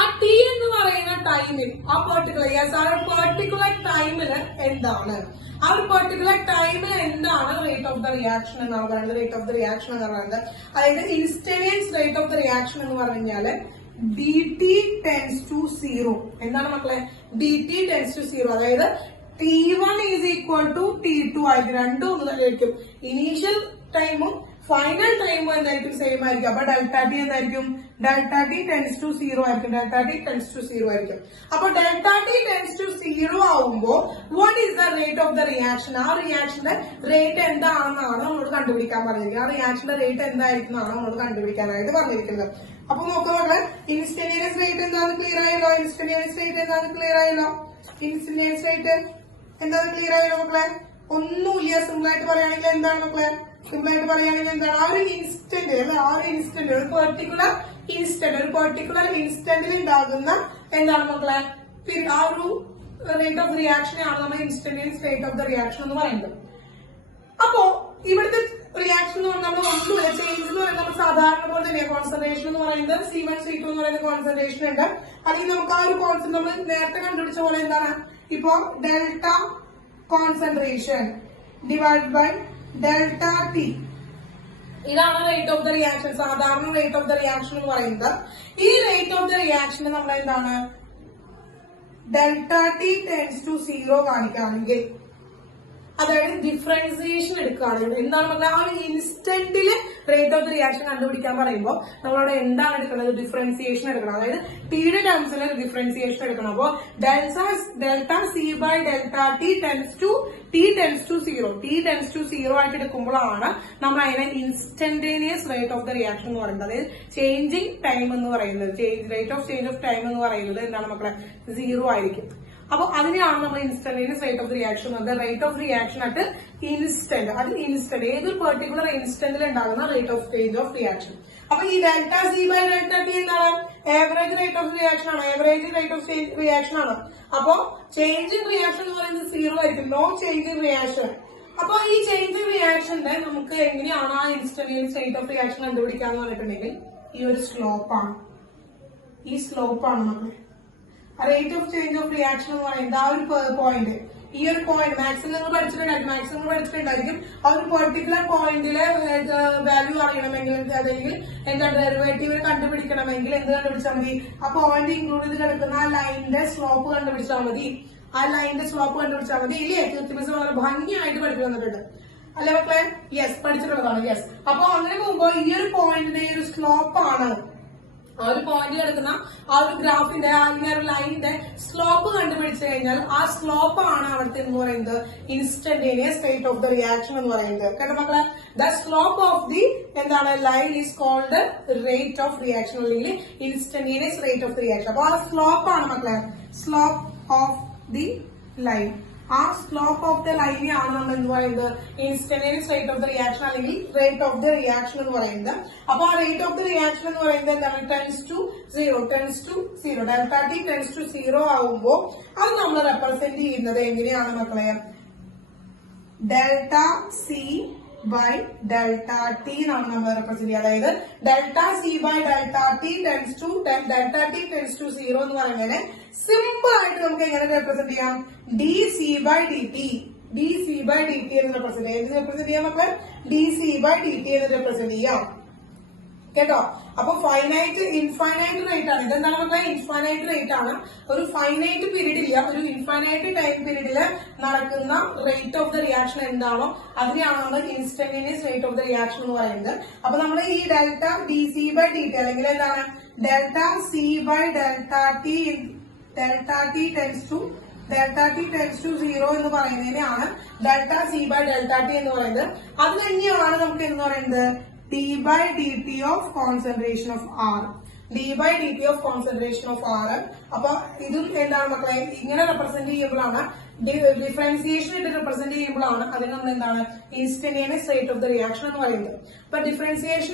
ആ T എന്ന് പറയുന്ന ടൈമിൽ ആ പെർട്ടിക്കുലർ ടൈമില് എന്താണ്, ആ ഒരു പെർട്ടിക്കുലർ ടൈമിൽ എന്താണ് റേറ്റ് ഓഫ് ദ റിയാക്ഷൻ എന്നാണ് പറയുന്നത്. റേറ്റ് ഓഫ് ദ റിയാക്ഷൻ എന്ന് പറയുന്നത് അതായത് instantaneous rate of the reaction എന്ന് പറഞ്ഞു കഴിഞ്ഞാല് dt tends to 0. എന്താണ് മക്കളെ? dt tends to 0. അതായത് T1 is equal to T2 ആയിരിക്കും. രണ്ടും ഒന്ന് തന്നെ ആയിരിക്കും. ഇനീഷ്യൽ ടൈമും ഫൈനൽ ടൈമും എന്തായിരിക്കും? സെയിം ആയിരിക്കും. അപ്പൊ ഡെൽറ്റ ടി എന്തായിരിക്കും? ഡെൽറ്റ ടി ടെൻസ് ടു 0 ആയിരിക്കും. അപ്പൊ ഡെൽറ്റ ടി ടെൻസ് ടു 0 ആവുമ്പോ what is the rate of the reaction? ആ റിയാക്ഷന്റെ റേറ്റ് എന്താണെന്നാണ് നമ്മളോട് കണ്ടുപിടിക്കാൻ പറഞ്ഞിരിക്കുന്നത്. ആ റിയാക്ഷന്റെ റേറ്റ് എന്തായിരിക്കുന്നതാണ് നമ്മളോട് കണ്ടുപിടിക്കാനായിട്ട് പറഞ്ഞിരിക്കുന്നത്. അപ്പൊ നോക്കുക, ഇൻസ്റ്റന്റേനിയസ് റേറ്റ് എന്താണെന്ന് ക്ലിയർ ആയല്ലോ. ഇൻസ്റ്റന്റേനിയസ് റേറ്റ് എന്താണെന്ന് ക്ലിയർ ആയല്ലോ മക്കളെ? ഒന്നുമില്ല. സിമ്പിൾ ആയിട്ട് പറയുകയാണെങ്കിൽ എന്താണ് മക്കളെ? സിമ്പിളായിട്ട് പറയുകയാണെങ്കിൽ എന്താണ്? ആ ഒരു ഇൻസ്റ്റന്റ് അല്ലെ, ആ ഒരു ഇൻസ്റ്റന്റ്, ഒരു പെർട്ടിക്കുലർ ഇൻസ്റ്റന്റിൽ ഉണ്ടാകുന്ന എന്താണ് മക്കളെ? ആ ഒരു റേറ്റ് ഓഫ് റിയാക്ഷനെയാണ് നമ്മൾ instantaneous rate of the reaction എന്ന് പറയുന്നത്. അപ്പോ ഇവിടുത്തെ റിയാക്ഷൻ എന്ന് പറഞ്ഞാൽ നമ്മൾ ഒന്നുമില്ല, ചേഞ്ച് എന്ന് പറയുന്നത് നമ്മൾ സാധാരണ പോലെ തന്നെ കോൺസെൻട്രേഷൻ എന്ന് പറയുന്നത് C1 C2 എന്ന് പറയുന്ന കോൺസെൻട്രേഷൻ ഉണ്ട്. അല്ലെങ്കിൽ നമുക്ക് ആ ഒരു കോൺസെൻട്രേഷൻ നമ്മൾ നേരത്തെ കണ്ടുപിടിച്ച പോലെ എന്താണ്? ഇപ്പോ delta concentration divide by delta T, ഇതാണ് റേറ്റ് ഓഫ് ദ റിയാക്ഷൻ, സാധാരണ റേറ്റ് ഓഫ് ദ റിയാക്ഷൻ എന്ന് പറയുന്നത്. ഈ റേറ്റ് ഓഫ് ദ റിയാക്ഷന് നമ്മൾ എന്താണ്? ഡെൽറ്റ ടി ടെൻസ് ടു 0 കാണിക്കുകയാണെങ്കിൽ, അതായത് ഡിഫറൻസിയേഷൻ എടുക്കുകയാണ്. എന്താണ് പറഞ്ഞാൽ ആ ഒരു ഇൻസ്റ്റന്റില് റേറ്റ് ഓഫ് ദ റിയാക്ഷൻ കണ്ടുപിടിക്കാൻ പറയുമ്പോൾ നമ്മളവിടെ എന്താണ് എടുക്കുന്നത്? ഡിഫറൻസിയേഷൻ എടുക്കണം. അതായത് ടിയുടെ ടേംസിൽ ഡിഫറൻസിയേഷൻ എടുക്കണം. അപ്പോ delta C by delta T tends to 0 ആയിട്ട് എടുക്കുമ്പോഴാണ് നമ്മൾ അതിനെ instantaneous rate of the reaction എന്ന് പറയുന്നത്. അതായത് ചേഞ്ചിങ് ടൈം എന്ന് പറയുന്നത്, rate of change of time എന്ന് പറയുന്നത് എന്താണ് മക്കളെ? 0 ആയിരിക്കും. അപ്പൊ അതിനെയാണ് നമ്മൾ ഇൻസ്റ്റന്റേനിയസ് റേറ്റ് ഓഫ് റിയാക്ഷൻ എന്ന് പറയുന്നത്. Rate of reaction at instant, അത് ഇൻസ്റ്റന്റ് ഏതൊരു പെർട്ടിക്കുലർ ഇൻസ്റ്റന്റിൽ ഉണ്ടാകുന്ന rate of change of reaction. അപ്പൊ ഈ delta C by delta T എന്താണ്? ആവറേജ് റേറ്റ് ഓഫ് റിയാക്ഷൻ ആണ്, ആവറേജ് റേറ്റ് ഓഫ് റിയാക്ഷൻ ആണ്. അപ്പൊ ചേഞ്ച് ഇൻ റിയാക്ഷൻ എന്ന് പറയുന്നത് 0 ആയിരിക്കും. നോ ചേഞ്ച് ഇൻ റിയാക്ഷൻ, അപ്പൊ ഈ ചേഞ്ച് ഓഫ് റിയാക്ഷന്റെ നമുക്ക് എങ്ങനെയാണ് ആ ഇൻസ്റ്റന്റേനിയസ് സ്റ്റേറ്റ് ഓഫ് റിയാക്ഷൻ കണ്ടുപിടിക്കാന്ന് പറഞ്ഞിട്ടുണ്ടെങ്കിൽ ഈ ഒരു സ്ലോപ്പാണ്. ഈ സ്ലോപ്പാണ് നമ്മൾ rate of change of reaction എന്ന് പറയുന്നത് ആ ഒരു പോയിന്റ്. ഈ ഒരു പോയിന്റ് മാക്സിമം നിങ്ങൾ പഠിച്ചിട്ടുണ്ടായിരിക്കും. ആ ഒരു പെർട്ടിക്കുലർ പോയിന്റിലെ വാല്യൂ അറിയണമെങ്കിൽ അല്ലെങ്കിൽ എന്താ ഡെറിവേറ്റീവ് കണ്ടുപിടിക്കണമെങ്കിൽ എന്ത് കണ്ടുപിടിച്ചാൽ മതി? ആ പോയിന്റ് ഇൻക്ലൂഡ് ചെയ്ത് കിടക്കുന്ന ആ ലൈനിന്റെ സ്ലോപ്പ് കണ്ടുപിടിച്ചാൽ മതി. ആ ലൈനിന്റെ സ്ലോപ്പ് കണ്ടുപിടിച്ചാൽ മതി. ഇല്ലേ? കൃത്യമിസ് വളരെ ഭംഗിയായിട്ട് പഠിച്ചു വന്നിട്ടുണ്ട് അല്ലെ മക്കളെ? യെസ്, പഠിച്ചിട്ടുള്ളതാണ്. യെസ്. അപ്പൊ അങ്ങനെ പോകുമ്പോൾ ഈ ഒരു പോയിന്റിന്റെ ഈ ഒരു സ്ലോപ്പാണ്, ആ ഒരു പോയിന്റ് കിടക്കുന്ന ആ ഒരു ഗ്രാഫിന്റെ ആ ഒരു ലൈനിന്റെ സ്ലോപ്പ് കണ്ടുപിടിച്ചു കഴിഞ്ഞാൽ ആ സ്ലോപ്പ് ആണ് അവിടുത്തെ എന്ന് പറയുന്നത് instantaneous rate of the reaction എന്ന് പറയുന്നത്. കാരണം മക്കളെ ദ സ്ലോപ്പ് ഓഫ് ദി എന്താണ് line is called rate of reaction അല്ലെങ്കിൽ instantaneous rate of the reaction. അപ്പൊ ആ സ്ലോപ്പ് ആണ് മക്കളെ സ്ലോപ്പ് ഓഫ് ദി ലൈൻ. ആ സ്ലോപ്പ് ഓഫ് ദ ലൈനെയാണ് നമ്മൾ എന്ത് പറയുന്നത് instantaneous rate of the reaction അല്ലെങ്കിൽ റേറ്റ് ഓഫ് ദ റിയാക്ഷൻ എന്ന് പറയുന്നത്. അപ്പൊ ആ റേറ്റ് ഓഫ് ദ റിയാക്ഷൻ എന്ന് പറയുന്നത് എന്താണ്? Tends to zero delta T tends to zero ആവുമ്പോൾ അത് നമ്മൾ റെപ്രസെന്റ് ചെയ്യുന്നത് എങ്ങനെയാണ് മക്കളെ? Delta C by delta T എന്നാണ് നമ്മൾ റെപ്രസെന്റ് ചെയ്യുക. അതായത് delta C by delta T tends to delta T tends to zero എന്ന് പറയുന്നത് സിമ്പിൾ ആയിട്ട് നമുക്ക് എങ്ങനെ റെപ്രസെന്റ് ചെയ്യാം? D C by D T എന്ന് റെപ്രസെന്റ് ചെയ്യാം നമുക്ക് D C by D T എന്ന് റെപ്രസെന്റ് ചെയ്യാം കേട്ടോ. അപ്പൊ ഇൻഫൈനൈറ്റ് റേറ്റ് ആണ്. ഇതെന്താണ് മക്കളെ? ഇൻഫൈനൈറ്റ് റേറ്റ് ആണ്. ഒരു ഫൈനൈറ്റ് പീരീഡ് ഇല്ല, ഒരു ഇൻഫൈനൈറ്റ് ടൈം പീരീഡിൽ നടക്കുന്ന റേറ്റ് ഓഫ് ദ റിയാക്ഷൻ എന്താണോ അതിനെയാണ് നമ്മൾ instantaneous rate of the reaction എന്ന് പറയുന്നത്. അപ്പൊ നമ്മൾ ഈ delta D C by D T അല്ലെങ്കിൽ എന്താണ് delta C by delta T tends to zero എന്ന് പറയുന്നതിനെയാണ് delta C by delta T എന്ന് പറയുന്നത്. അത് തന്നെയാണ് നമുക്ക് എന്ന് പറയുന്നത് d by dt of concentration of R. അപ്പൊ ഇതും എന്താണ് മക്കളെ? ഇങ്ങനെ റെപ്രസെന്റ് ചെയ്യുമ്പോഴാണ് ഡിഫറൻസിയേഷൻ ഇട്ട് റെപ്രസെന്റ് ചെയ്യുമ്പോഴാണ് അതിന് നമ്മൾ എന്താണ് instantaneous rate of the reaction എന്ന് പറയുന്നത്. അപ്പൊ ഡിഫറൻസിയേഷൻ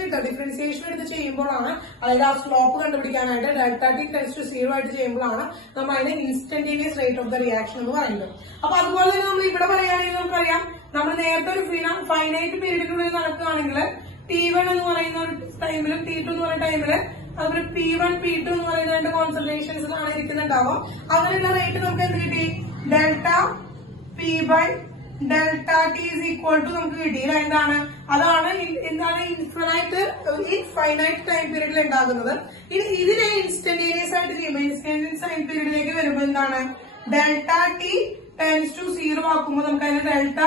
എടുത്ത് ചെയ്യുമ്പോഴാണ്, അതായത് ആ സ്ലോപ്പ് കണ്ടുപിടിക്കാനായിട്ട് delta T tends to zero ആയിട്ട് ചെയ്യുമ്പോഴാണ് നമ്മൾ അതിന് instantaneous rate of the reaction എന്ന് പറയുന്നത്. അപ്പൊ അതുപോലെ തന്നെ നമ്മൾ ഇവിടെ പറയുകയാണെങ്കിൽ നമുക്കറിയാം, നമ്മൾ നേരത്തെ ഒരു ഫൈനൈറ്റ് പീരീഡിനുള്ളിൽ നടക്കുകയാണെങ്കിൽ T1 എന്ന് പറയുന്ന ഒരു ടൈമിലും T2 എന്ന് പറയുന്ന ടൈമില് അതുപോലെ P1 P2 എന്ന് പറയുന്ന രണ്ട് കോൺസെൻട്രേഷൻസിലാണ് ഇരിക്കുന്നുണ്ടാവുക. അങ്ങനെയുള്ള റേറ്റ് നമുക്ക് എന്ത് കിട്ടി? Delta P by delta T is equal to നമുക്ക് കിട്ടിയില്ല. എന്താണ് ഇൻഫൈനൈറ്റ് ടൈം പീരീഡിൽ ഉണ്ടാകുന്നത്. ഇതിനെ ഇൻസ്റ്റന്റേനിയസ് ആയിട്ട് ചെയ്യുമ്പോൾ ഇൻസ്റ്റന്റേനിയസ് ടൈം പീരീഡിലേക്ക് വരുമ്പോൾ എന്താണ് delta T tends to zero ആക്കുമ്പോൾ നമുക്ക് അതിന് delta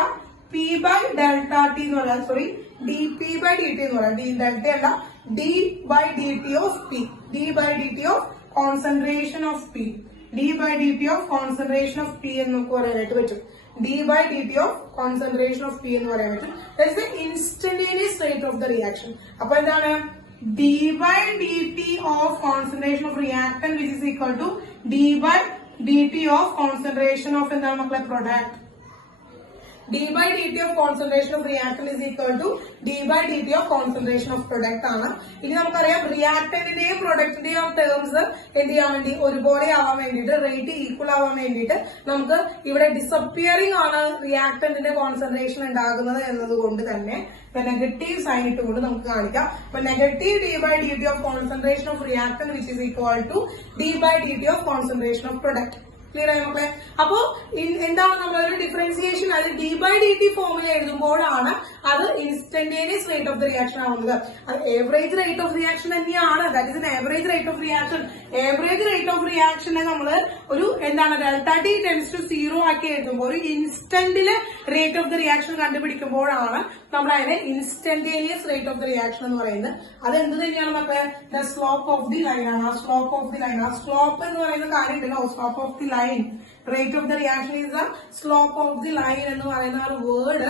P by delta T എന്ന് പറയാം. Sorry, D P by D T എന്ന് പറയാം. ഡെൽറ്റ അല്ല, D by D T of P, D by D T of concentration of P, D by D T of concentration of P എന്ന് നമുക്ക് പറയാനായിട്ട് പറ്റും. D by D T of concentration of P എന്ന് പറയാൻ പറ്റും. That is the instantaneous rate of the reaction. അപ്പൊ എന്താണ് D by D T of concentration of reactant which is equal to D by D T of concentration of എന്താണ് മക്കളെ product. d by dt of concentration of reactant is equal to d by dt of concentration of product ആണ്. ഇനി നമുക്കറിയാം റിയാക്ടന്റിന്റെയും പ്രൊഡക്റ്റിന്റെയും terms എന്ത് ചെയ്യാൻ വേണ്ടി ഒരുപോലെ ആവാൻ വേണ്ടിയിട്ട്, റേറ്റ് ഈക്വൽ ആവാൻ വേണ്ടിയിട്ട് നമുക്ക് ഇവിടെ ഡിസപ്പിയറിംഗ് ആണ് റിയാക്ടന്റിന്റെ കോൺസെൻട്രേഷൻ ഉണ്ടാകുന്നത് എന്നതുകൊണ്ട് തന്നെ നെഗറ്റീവ് സൈൻ ഇട്ടുകൊണ്ട് നമുക്ക് കാണിക്കാം. അപ്പൊ negative d by dt of concentration of reactant which is equal to d by dt of concentration of product. Clear ആയി മക്കളെ? അപ്പോ എന്താണ് നമ്മളൊരു ഡിഫറൻസിയേഷൻ അത് ഡി ബൈ ഡി ടി ഫോമിൽ എഴുതുമ്പോഴാണ് അത് instantaneous rate of the reaction ആവുന്നത്. അത് ഏവറേജ് റേറ്റ് ഓഫ് റിയാക്ഷൻ തന്നെയാണ്. That is an average rate of reaction. Average rate of റിയാക്ഷനെ നമ്മൾ ഒരു എന്താണ് delta T tends to zero ആക്കി എഴുതുമ്പോൾ ഒരു ഇൻസ്റ്റന്റില് റേറ്റ് ഓഫ് ദ റിയാക്ഷൻ കണ്ടുപിടിക്കുമ്പോഴാണ് നമ്മൾ അതിനെ instantaneous rate of the reaction എന്ന് പറയുന്നത്. അത് എന്ത് തന്നെയാണ് മക്കളെ? The slope of the line ആണ്. ആ സ്ലോപ്പ് ഓഫ് ദി ലൈൻ, ആ സ്ലോപ്പ് എന്ന് പറയുന്ന കാര്യം ഉണ്ടല്ലോ, slope of the line, rate of the reaction is the slope of the line എന്ന് പറയുന്ന ഒരു വേർഡ്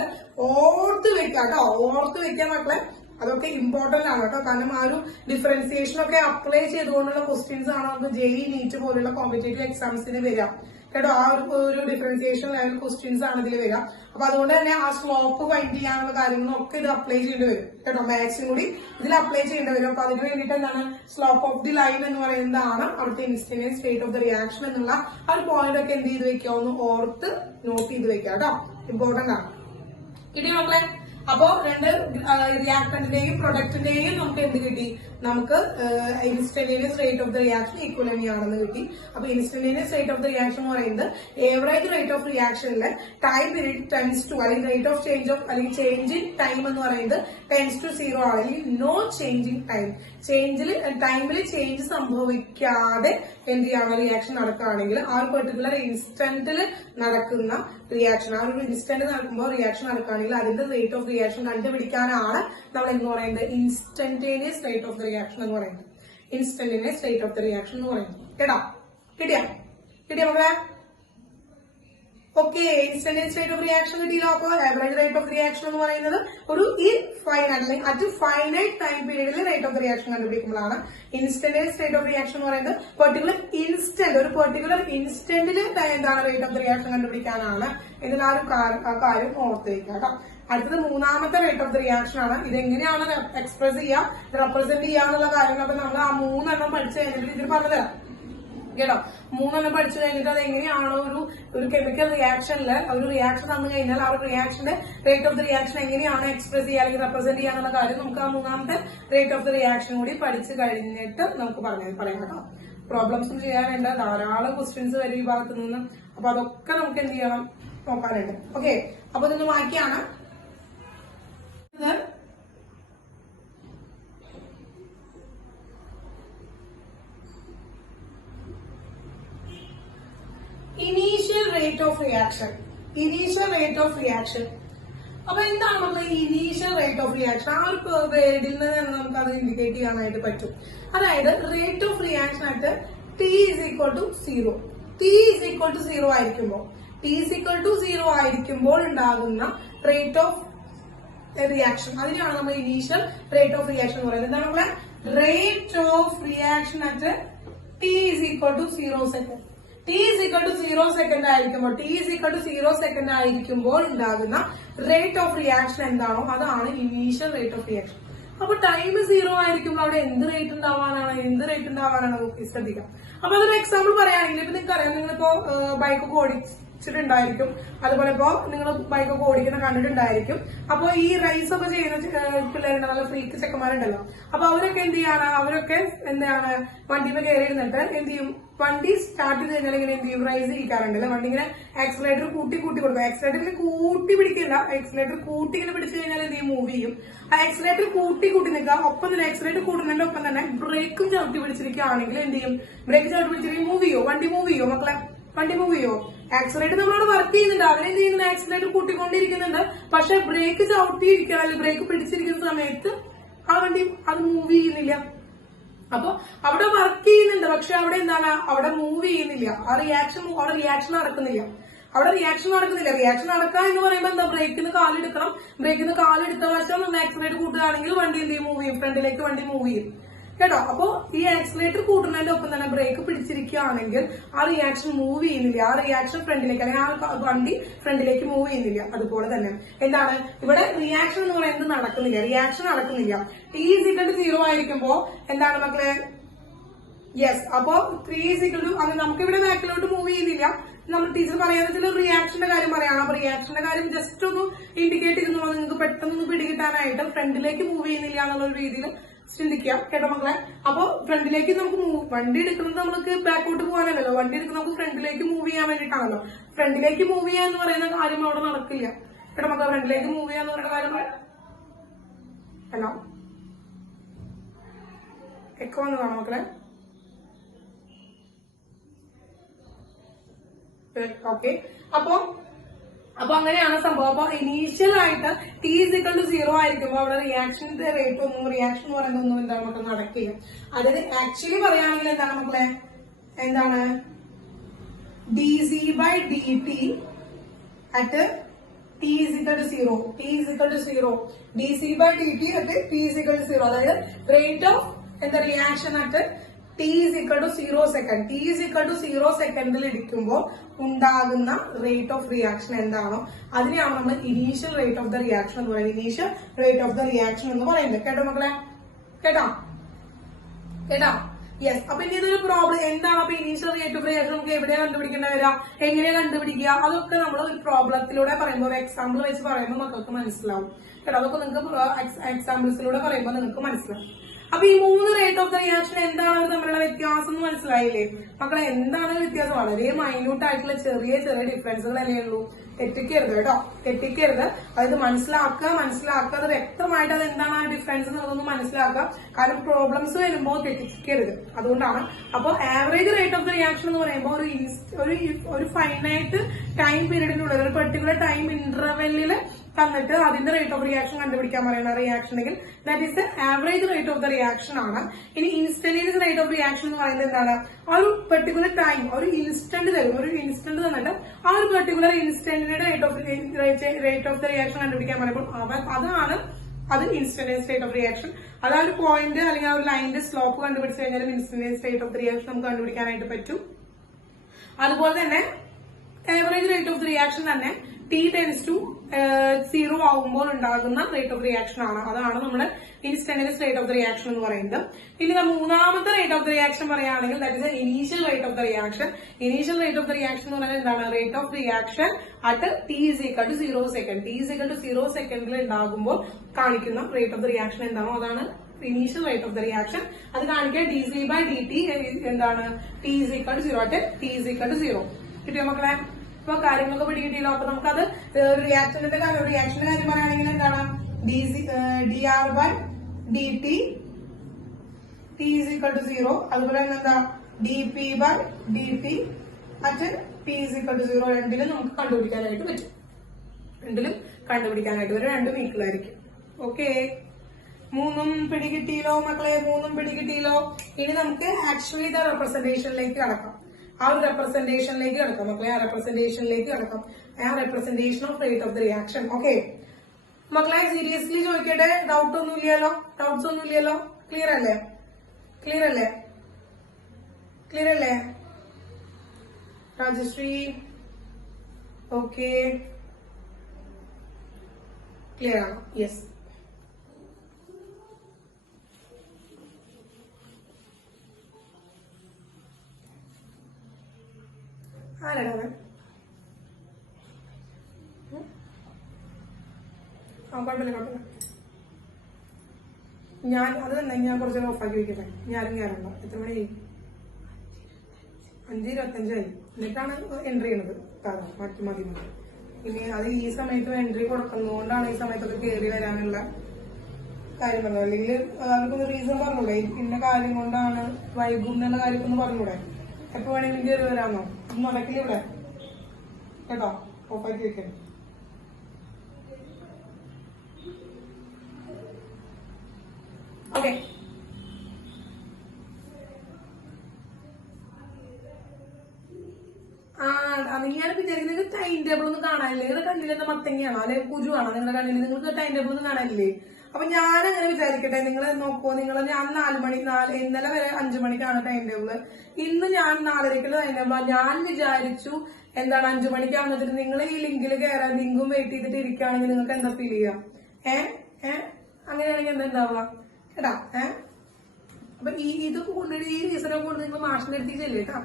ഓർത്ത് വെക്കാം കേട്ടോ. ഓർത്ത് വെക്കാൻ മക്കളെ, അതൊക്കെ ഇമ്പോർട്ടന്റ് ആണ് കേട്ടോ. കാരണം ആ ഒരു ഡിഫറൻസിയേഷൻ ഒക്കെ അപ്ലൈ ചെയ്തുകൊണ്ടുള്ള ക്വസ്റ്റ്യൻസ് ആണ് നമുക്ക് JEE നീറ്റ് പോലുള്ള കോമ്പറ്റേറ്റീവ് എക്സാംസിന് വരാം കേട്ടോ. ആ ഒരു ഡിഫറൻസിയേഷൻ ലെവൽ ക്വസ്റ്റ്യൻസ് ആണ് ഇതിൽ വരിക. അപ്പൊ അതുകൊണ്ട് തന്നെ ആ സ്ലോപ്പ് ഫൈൻഡ് ചെയ്യാനുള്ള കാര്യങ്ങളൊക്കെ ഇത് അപ്ലൈ ചെയ്യേണ്ടി വരും കേട്ടോ. മാത്സും കൂടി ഇതിൽ അപ്ലൈ ചെയ്യേണ്ടി വരും. അപ്പൊ അതിന് വേണ്ടിയിട്ട് എന്താണ് സ്ലോപ്പ് ഓഫ് ദി ലൈൻ എന്ന് പറയുന്നതാണ് അവിടുത്തെ instantaneous rate of the reaction എന്നുള്ള ആ ഒരു പോയിന്റ് ഒക്കെ എന്ത് ചെയ്ത് വെക്കാവുന്ന ഓർത്ത് നോട്ട് ചെയ്ത് വെക്കാം കേട്ടോ. ഇമ്പോർട്ടന്റ് ആണ്. കിട്ടിയ മക്കളെ? അപ്പോ രണ്ട് റിയാക്ടന്റിന്റെയും പ്രൊഡക്റ്റിന്റെയും നമുക്ക് എന്ത് കിട്ടി? നമുക്ക് instantaneous rate of the reaction equal തന്നെയാണെന്ന് കിട്ടി. അപ്പൊ instantaneous rate of the reaction എന്ന് പറയുന്നത് ഏവറേജ് റേറ്റ് ഓഫ് റിയാക്ഷനിലെ ടൈം പീരീഡ് ടെൻസ് ടു, അല്ലെങ്കിൽ റേറ്റ് ഓഫ് ചേഞ്ച് ഓഫ് അല്ലെങ്കിൽ ചേഞ്ച് ഇൻ ടൈം എന്ന് പറയുന്നത് ടെൻസ് ടു 0 ആണ്. അല്ലെങ്കിൽ നോ ചേഞ്ച് ഇൻ ടൈം, ടൈമിൽ ചേഞ്ച് സംഭവിക്കാതെ എന്ത് ചെയ്യാണ് റിയാക്ഷൻ നടക്കുകയാണെങ്കിൽ ആ ഒരു പെർട്ടിക്കുലർ ഇൻസ്റ്റന്റിൽ നടക്കുന്ന റിയാക്ഷൻ, ആ ഒരു ഇൻസ്റ്റന്റ് നടക്കുമ്പോൾ റിയാക്ഷൻ നടക്കുകയാണെങ്കിൽ അതിന്റെ റേറ്റ് ഓഫ് റിയാക്ഷൻ കണ്ടുപിടിക്കാനാണ് നമ്മൾ എന്ന് പറയുന്നത് instantaneous rate of the reaction എന്ന് പറയുന്നത്. Instantaneous rate of the reaction എന്ന് പറയുന്നത്. കിട്ടിയ മക്കളെ? Okay, instantaneous rate of reaction കിട്ടിയില്ല. അപ്പോൾ ആവറേജ് റേറ്റ് ഓഫ് റിയാക്ഷൻ എന്ന് പറയുന്നത് ഒരു അറ്റ് ഫൈനൈറ്റ് ടൈം പീരീഡിൽ റേറ്റ് ഓഫ് റിയാക്ഷൻ കണ്ടുപിടിക്കുമ്പോഴാണ് ഇൻസ്റ്റന്റേനിയസ് റേറ്റ് ഓഫ് റിയാക്ഷൻ എന്ന് പറയുന്നത്. ഒരു പെർട്ടിക്കുലർ ഇൻസ്റ്റന്റിൽ എന്താണ് റേറ്റ് ഓഫ് റിയാക്ഷൻ കണ്ടുപിടിക്കാനാണ് എന്നതിൽ ആ കാര്യം ഓർത്ത് വയ്ക്കുക കേട്ടോ. അടുത്തത് മൂന്നാമത്തെ റേറ്റ് ഓഫ് ദ റിയാക്ഷൻ ആണ്. ഇതെങ്ങനെയാണ് എക്സ്പ്രസ് ചെയ്യുക, റെപ്രസെന്റ് ചെയ്യാന്നുള്ള കാര്യങ്ങളൊക്കെ നമ്മൾ ആ 3 പഠിച്ചു കഴിഞ്ഞിട്ട് ഇതിൽ പറഞ്ഞുതരാം കേട്ടോ. 3 പഠിച്ചു കഴിഞ്ഞിട്ട് അത് എങ്ങനെയാണോ ഒരു കെമിക്കൽ റിയാക്ഷനിൽ ഒരു റിയാക്ഷൻ തന്നു കഴിഞ്ഞാൽ ആ ഒരു റിയാക്ഷന്റെ റേറ്റ് ഓഫ് ദ റിയാക്ഷൻ എങ്ങനെയാണ് എക്സ്പ്രസ് ചെയ്യുക അല്ലെങ്കിൽ റെപ്രസെന്റ് ചെയ്യാന്നുള്ള കാര്യം നമുക്ക് ആ 3ാമത്തെ റേറ്റ് ഓഫ് ദ റിയാക്ഷൻ കൂടി പഠിച്ചു കഴിഞ്ഞിട്ട് നമുക്ക് പറയാം കേട്ടോ. പ്രോബ്ലംസും ചെയ്യാനുണ്ട്, ധാരാളം ക്വസ്റ്റ്യൻസ് വരും ഈ ഭാഗത്ത് നിന്ന്. അപ്പൊ അതൊക്കെ നമുക്ക് എന്ത് ചെയ്യണം, നോക്കാനുണ്ട്. ഓക്കെ, അപ്പൊ ഇതൊന്ന് ബാക്കിയാണ്. Initial rate of reaction. അപ്പൊ എന്താണ് നമ്മൾ ഇനീഷ്യൽ റേറ്റ് ഓഫ് റിയാക്ഷൻ? ആ ഒരു വേർഡിൽ നിന്ന് തന്നെ നമുക്ക് അത് ഇൻഡിക്കേറ്റ് ചെയ്യാനായിട്ട് പറ്റും. അതായത് റേറ്റ് ഓഫ് റിയാക്ഷൻ ആയിട്ട് T is equal to 0 ആയിരിക്കുമ്പോൾ ഉണ്ടാകുന്ന റേറ്റ് ഓഫ് റിയാക്ഷൻ, അതിനാണ് നമ്മൾ ഇനീഷ്യൽ റേറ്റ് ഓഫ് റിയാക്ഷൻ എന്ന് പറയുന്നത്. എന്താണ് നമ്മളെ rate of reaction at T is equal to 0 second. T is equal to 0 second ആയിരിക്കുമ്പോൾ ഉണ്ടാകുന്ന റേറ്റ് ഓഫ് റിയാക്ഷൻ എന്താണോ അതാണ് ഇനീഷ്യൽ റേറ്റ് ഓഫ് റിയാക്ഷൻ. അപ്പൊ ടൈം 0 ആയിരിക്കുമ്പോൾ അവിടെ എന്ത് റേറ്റ് ഉണ്ടാവാനാണ് ശ്രദ്ധിക്കാം. അപ്പൊ അതൊരു എക്സാമ്പിൾ പറയുകയാണെങ്കിൽ ഇപ്പൊ നിങ്ങൾക്കറിയാം, നിങ്ങളിപ്പോ ബൈക്കൊക്കെ ഓടിച്ചിട്ടുണ്ടായിരിക്കും, അതുപോലെ ഇപ്പോ നിങ്ങൾ ബൈക്കൊക്കെ ഓടിക്കുന്ന കണ്ടിട്ടുണ്ടായിരിക്കും. അപ്പൊ ഈ റൈസ് ഒക്കെ ചെയ്യുന്ന പിള്ളേരുണ്ട്, നല്ല ഫ്രീക്ക് ചെക്കന്മാരുണ്ടല്ലോ. അപ്പൊ അവരൊക്കെ എന്താണ് വണ്ടിയിൽ കയറി ഇരുന്നിട്ട് എന്ത് ചെയ്യും, വണ്ടി സ്റ്റാർട്ട് ചെയ്ത് കഴിഞ്ഞാൽ ഇങ്ങനെ എന്ത് ചെയ്യും, റൈസ് ചെയ്യിക്കാറുണ്ടല്ലോ. വണ്ടി ഇങ്ങനെ ആക്സിലേറ്റർ കൂട്ടി കൊടുക്കും. ആക്സിലേറ്റർ കൂട്ടി പിടിക്കില്ല, ആക്സിലേറ്റർ കൂട്ടി ഇങ്ങനെ പിടിച്ചു കഴിഞ്ഞാൽ എന്ത് ചെയ്യും, മൂവ് ചെയ്യും. ആ ആക്സിലേറ്റർ കൂട്ടി നിൽക്കുക. ഒപ്പം തന്നെ ആക്സിലേറ്റർ കൂടുന്നതിന്റെ ഒപ്പം തന്നെ ബ്രേക്കും ചവിട്ടി പിടിച്ചിരിക്കുകയാണെങ്കിൽ എന്ത് ചെയ്യും, ബ്രേക്ക് ചവിട്ടി പിടിച്ചിരിക്കും, മൂവ് ചെയ്യോ, വണ്ടി മൂവ് ചെയ്യോ മക്കളെ? വണ്ടി മൂവ് ചെയ്യോ? ആക്സിലേറ്റർ നമ്മളോട് വർക്ക് ചെയ്യുന്നുണ്ട്, അവരെന്ത് ചെയ്യുന്നുണ്ട്, ആക്സിലേറ്റർ കൂട്ടിക്കൊണ്ടിരിക്കുന്നുണ്ട്. പക്ഷെ ബ്രേക്ക് ചവിട്ടിയിരിക്കുക അല്ലെങ്കിൽ ബ്രേക്ക് പിടിച്ചിരിക്കുന്ന സമയത്ത് ആ വണ്ടി അത് മൂവ് ചെയ്യുന്നില്ല. അപ്പൊ അവിടെ വർക്ക് ചെയ്യുന്നുണ്ട്, പക്ഷെ അവിടെ എന്താണ്, അവിടെ മൂവ് ചെയ്യുന്നില്ല. അവിടെ റിയാക്ഷൻ നടക്കുന്നില്ല. റിയാക്ഷൻ നടക്കുക എന്ന് പറയുമ്പോൾ എന്താ, ബ്രേക്കിന് കാലെടുക്കണം. ബ്രേക്കിന് കാലെടുത്ത വശം ആക്സിലേറ്റർ കൂട്ടുകയാണെങ്കിൽ വണ്ടി എന്ത് ചെയ്യും, മൂവ് ചെയ്യും, ഫ്രണ്ടിലേക്ക് വണ്ടി മൂവ് ചെയ്യും കേട്ടോ. അപ്പോ ഈ ആക്സിലേറ്റർ കൂട്ടുന്നതിന്റെ ഒപ്പം തന്നെ ബ്രേക്ക് പിടിച്ചിരിക്കുകയാണെങ്കിൽ ആ റിയാക്ഷൻ മൂവ് ചെയ്യുന്നില്ല. ആ റിയാക്ഷൻ ഫ്രണ്ടിലേക്ക് അല്ലെങ്കിൽ ആ വണ്ടി ഫ്രണ്ടിലേക്ക് മൂവ് ചെയ്യുന്നില്ല. അതുപോലെ തന്നെ എന്താണ് ഇവിടെ റിയാക്ഷൻ എന്ന് പറയുന്നത് നടക്കുന്നില്ല. T is equal to 0 ആയിരിക്കുമ്പോ എന്താണ് മക്കളെ, യെസ്. അപ്പോ 3 is equal to അത് നമുക്കിവിടെ ബാക്കിലോട്ട് മൂവ് ചെയ്യുന്നില്ല. നമ്മൾ ടീച്ചർ പറയാന്ന് റിയാക്ഷന്റെ കാര്യം പറയാണ്. അപ്പൊ റിയാക്ഷന്റെ കാര്യം ജസ്റ്റ് ഒന്ന് ഇൻഡിക്കേറ്റ് ചെയ്യുന്നു, നിങ്ങൾക്ക് പെട്ടെന്ന് പിടികിട്ടാനായിട്ട് ഫ്രണ്ടിലേക്ക് മൂവ് ചെയ്യുന്നില്ല എന്നുള്ള രീതിയിൽ ചിന്തിക്കാം കേട്ടോ മക്കളെ. അപ്പൊ ഫ്രണ്ടിലേക്ക് നമുക്ക് വണ്ടി എടുക്കുന്നത് നമുക്ക് ബാക്കോട്ട് പോകാനല്ലോ, വണ്ടി എടുക്കുന്നത് നമുക്ക് ഫ്രണ്ടിലേക്ക് മൂവ് ചെയ്യാൻ വേണ്ടിയിട്ടാണല്ലോ. ഫ്രണ്ടിലേക്ക് മൂവ് ചെയ്യാന്ന് പറയുന്ന കാര്യം അവിടെ നടക്കില്ല കേട്ടോ മക്കളെ. ഫ്രണ്ടിലേക്ക് മൂവ് ചെയ്യാന്ന് പറയുന്ന കാര്യം ഹലോ എക്കോ വന്ന് കാണാം മക്കളെ. ഓക്കെ, അപ്പൊ അങ്ങനെയാണ് സംഭവം. അപ്പൊ ഇനീഷ്യൽ ആയിട്ട് T is equal to 0 ആയിരിക്കുമ്പോൾ അവിടെ റിയാക്ഷന്റെ റേറ്റ് റിയാക്ഷൻ എന്ന് പറയുന്നതൊന്നും എന്താണ് നമുക്ക് നടക്കില്ല. അതായത് ആക്ച്വലി പറയുകയാണെങ്കിൽ എന്താണ് മക്കളെ, എന്താണ് dc/dt at T is equal to 0. dc/dt at T is equal to 0. അതായത് റേറ്റ് ഓഫ് എന്താ reaction at T is equal to 0 second. T is equal to 0 സെക്കൻഡിൽ ഇരിക്കുമ്പോൾ ഉണ്ടാകുന്ന റേറ്റ് ഓഫ് റിയാക്ഷൻ എന്താണോ അതിനെയാണ് നമ്മൾ initial rate of the reaction എന്ന് പറയുന്നത്. Initial rate of the reaction എന്ന് പറയുന്നത് കേട്ടോ മക്കളെ. കേട്ടോ യെസ്. അപ്പൊ ഇനി ഇതൊരു പ്രോബ്ലം എന്താണ്? അപ്പൊ ഇനീഷ്യൽ റേറ്റ് ഓഫ് റിയാക്ഷൻ നമുക്ക് എവിടെയാണ് കണ്ടുപിടിക്കേണ്ട വരിക, എങ്ങനെയാ കണ്ടുപിടിക്കുക, അതൊക്കെ നമ്മൾ ഒരു പ്രോബ്ലത്തിലൂടെ പറയുമ്പോൾ, ഒരു എക്സാമ്പിൾ വെച്ച് പറയുമ്പോൾ മക്കൾക്ക് മനസ്സിലാവും കേട്ടോ. അതൊക്കെ നിങ്ങൾക്ക് എക്സാമ്പിൾസിലൂടെ പറയുമ്പോൾ നിങ്ങൾക്ക് മനസ്സിലാവും. അപ്പൊ ഈ 3 റേറ്റ് ഓഫ് ദ റിയാക്ഷൻ എന്താണ് തമ്മിലുള്ള വ്യത്യാസം എന്ന് മനസ്സിലായില്ലേ മക്കളെ? എന്താണ് വ്യത്യാസം? വളരെ മൈന്യൂട്ട് ആയിട്ടുള്ള ചെറിയ ചെറിയ ഡിഫറൻസുകൾ അല്ലേ ഉള്ളൂ. തെറ്റിക്കരുത് കേട്ടോ, തെറ്റിക്കരുത്. അതായത് മനസ്സിലാക്കുക അത് വ്യക്തമായിട്ട് അത് എന്താണ് ആ ഡിഫറൻസ് എന്നുള്ളതൊന്ന് മനസ്സിലാക്കുക. കാരണം പ്രോബ്ലംസ് വരുമ്പോൾ തെറ്റിക്കരുത്, അതുകൊണ്ടാണ്. അപ്പൊ average rate of the reaction എന്ന് പറയുമ്പോൾ ഒരു ഫൈനൈറ്റ് ടൈം പീരീഡിനുള്ളിൽ, ഒരു പെർട്ടിക്കുലർ ടൈം ഇന്റർവെല്ലില് തന്നിട്ട് അതിന്റെ റേറ്റ് ഓഫ് റിയാക്ഷൻ കണ്ടുപിടിക്കാൻ പറയുന്ന റിയാക്ഷൻ എങ്കിൽ that is the average rate of the reaction ആണ്. ഇനി ഇൻസ്റ്റന്റേനിയസ് റേറ്റ് ഓഫ് റിയാക്ഷൻ എന്ന് പറയുന്നത് എന്താണ്? ആ ഒരു പെർട്ടിക്കുലർ ടൈം, ഒരു ഇൻസ്റ്റന്റ് തരും, ഒരു ഇൻസ്റ്റന്റ് തന്നിട്ട് ആ ഒരു പെർട്ടിക്കുലർ ഇൻസ്റ്റന്റിന്റെ റേറ്റ് ഓഫ് ദ റിയാക്ഷൻ കണ്ടുപിടിക്കാൻ പറയുമ്പോൾ അത് ഇൻസ്റ്റന്റേനിയസ് റേറ്റ് ഓഫ് റിയാക്ഷൻ. അത് ആ ഒരു പോയിന്റ് അല്ലെങ്കിൽ ആ ഒരു ലൈനിന്റെ സ്ലോപ്പ് കണ്ടുപിടിച്ച് കഴിഞ്ഞാലും instantaneous rate of the reaction നമുക്ക് കണ്ടുപിടിക്കാനായിട്ട് പറ്റും. അതുപോലെ തന്നെ average rate of the reaction തന്നെ T ടെൻസ് ടു 0 ആകുമ്പോൾ ഉണ്ടാകുന്ന റേറ്റ് ഓഫ് റിയാക്ഷൻ ആണ്. അതാണ് നമ്മുടെ instantaneous rate of the reaction എന്ന് പറയുന്നത്. ഇനി മൂന്നാമത്തെ റേറ്റ് ഓഫ് ദ റിയാക്ഷൻ പറയുകയാണെങ്കിൽ that is initial rate of the reaction. Initial rate of the reaction എന്ന് പറയുന്നത് എന്താണ്? Rate of reaction at T is equal to 0 second. T is equal to 0 സെക്കൻഡിൽ ഉണ്ടാകുമ്പോൾ കാണിക്കുന്ന റേറ്റ് ഓഫ് ദ റിയാക്ഷൻ എന്താണോ അതാണ് initial rate of the reaction. അത് കാണിക്കാൻ dc/dt എന്താണ്? T is equal to 0 at T is equal to 0. കിട്ടിയോ മക്കളെ? ഇപ്പൊ കാര്യങ്ങളൊക്കെ പിടികിട്ടിയല്ലോ. അപ്പൊ നമുക്കത് റിയാക്ഷന്റെ കാര്യം പറയുകയാണെങ്കിൽ എന്താണ്? dr/dt T is equal to 0. അതുപോലെ തന്നെ എന്താ? dp/dt at T is equal to 0. രണ്ടിലും നമുക്ക് കണ്ടുപിടിക്കാനായിട്ട് പറ്റും. രണ്ടും ഈക്വൽ ആയിരിക്കും. ഓക്കെ, 3 പിടികിട്ടിയല്ലോ മക്കളെ, 3 പിടികിട്ടിയല്ലോ. ഇനി നമുക്ക് ആക്ച്വലി ദ റെപ്രസെന്റേഷനിലേക്ക് കടക്കാം. ആ ഒരു റെപ്രസെന്റേഷനിലേക്ക് കിടക്കാം മക്കളെ. ആ representation of rate of the reaction. Okay മക്കളെ, സീരിയസ്ലി ചോദിക്കട്ടെ, ഡൗട്ട്സ് ഒന്നും ഇല്ലല്ലോ? ക്ലിയർ അല്ലേ രാജശ്രീ? ഓക്കെ, ക്ലിയർ ആണോ? യെസ്. ആരാണ്? കുഴപ്പമില്ല. ഞാൻ അത് തന്നെ ഞാൻ കുറച്ച് ഓഫാക്കി വെക്കട്ടെ. ഞാനും കയറണ്ട. എത്ര മണി? 5:25 എന്നിട്ടാണ് എൻട്രി ചെയ്യുന്നത്. മതി. ഇനി അത് ഈ സമയത്ത് എൻട്രി കൊടുക്കുന്നതുകൊണ്ടാണ് ഈ സമയത്തൊക്കെ കയറി വരാനുള്ള കാര്യം പറഞ്ഞത്. അല്ലെങ്കിൽ അവർക്കൊന്ന് റീസൺ പറഞ്ഞൂടെ? ഇന്ന കാര്യം കൊണ്ടാണ് വൈകും എന്നുള്ള കാര്യമൊക്കെ ഒന്ന് പറഞ്ഞൂടെ? എപ്പോ വേണമെങ്കിലും കയറി വരാമോ? നടക്കില്ല ഇവിടെ കേട്ടോ. ഓഫാക്കി വെക്കണം. ഓക്കെ, ഞാനിപ്പോ വിചാരിക്കുന്നത് ടൈം ടേബിൾ ഒന്നും കാണാനില്ലേ? നിങ്ങളുടെ കണ്ണിലെന്താ മത്തങ്ങയാണോ അല്ലെ കുരുവാണോ നിങ്ങളുടെ കണ്ണിൽ? നിങ്ങൾക്ക് ടൈം ടേബിൾ ഒന്നും കാണാനില്ലേ? അപ്പൊ ഞാനങ്ങനെ വിചാരിക്കട്ടെ, നിങ്ങൾ നോക്കുമോ? ഞാൻ 4 മണി, ഇന്നലെ വരെ 5 മണിക്കാണ് ടൈം ടേബിള്. ഇന്ന് ഞാൻ 4:30 ടൈം ടേബിൾ. ഞാൻ വിചാരിച്ചു എന്താണ് 5 മണിക്കാണെന്ന് വെച്ചിട്ട് നിങ്ങൾ ഈ ലിങ്കിൽ കയറാൻ ലിങ്കും വെയിറ്റ് ചെയ്തിട്ട് ഇരിക്കുകയാണെങ്കിൽ നിങ്ങൾക്ക് എന്താ ഫീൽ ചെയ്യാം? അങ്ങനെയാണെങ്കിൽ എന്താ ഉണ്ടാവുക കേട്ടാ? അപ്പൊ ഇതൊക്കെ കൊണ്ടുപോയി ഈ റീസണൊക്കെ കൊണ്ട് നിങ്ങൾ മാഷിന്റെ അടുത്തേക്ക് ചെല്ലേ കേട്ടാ.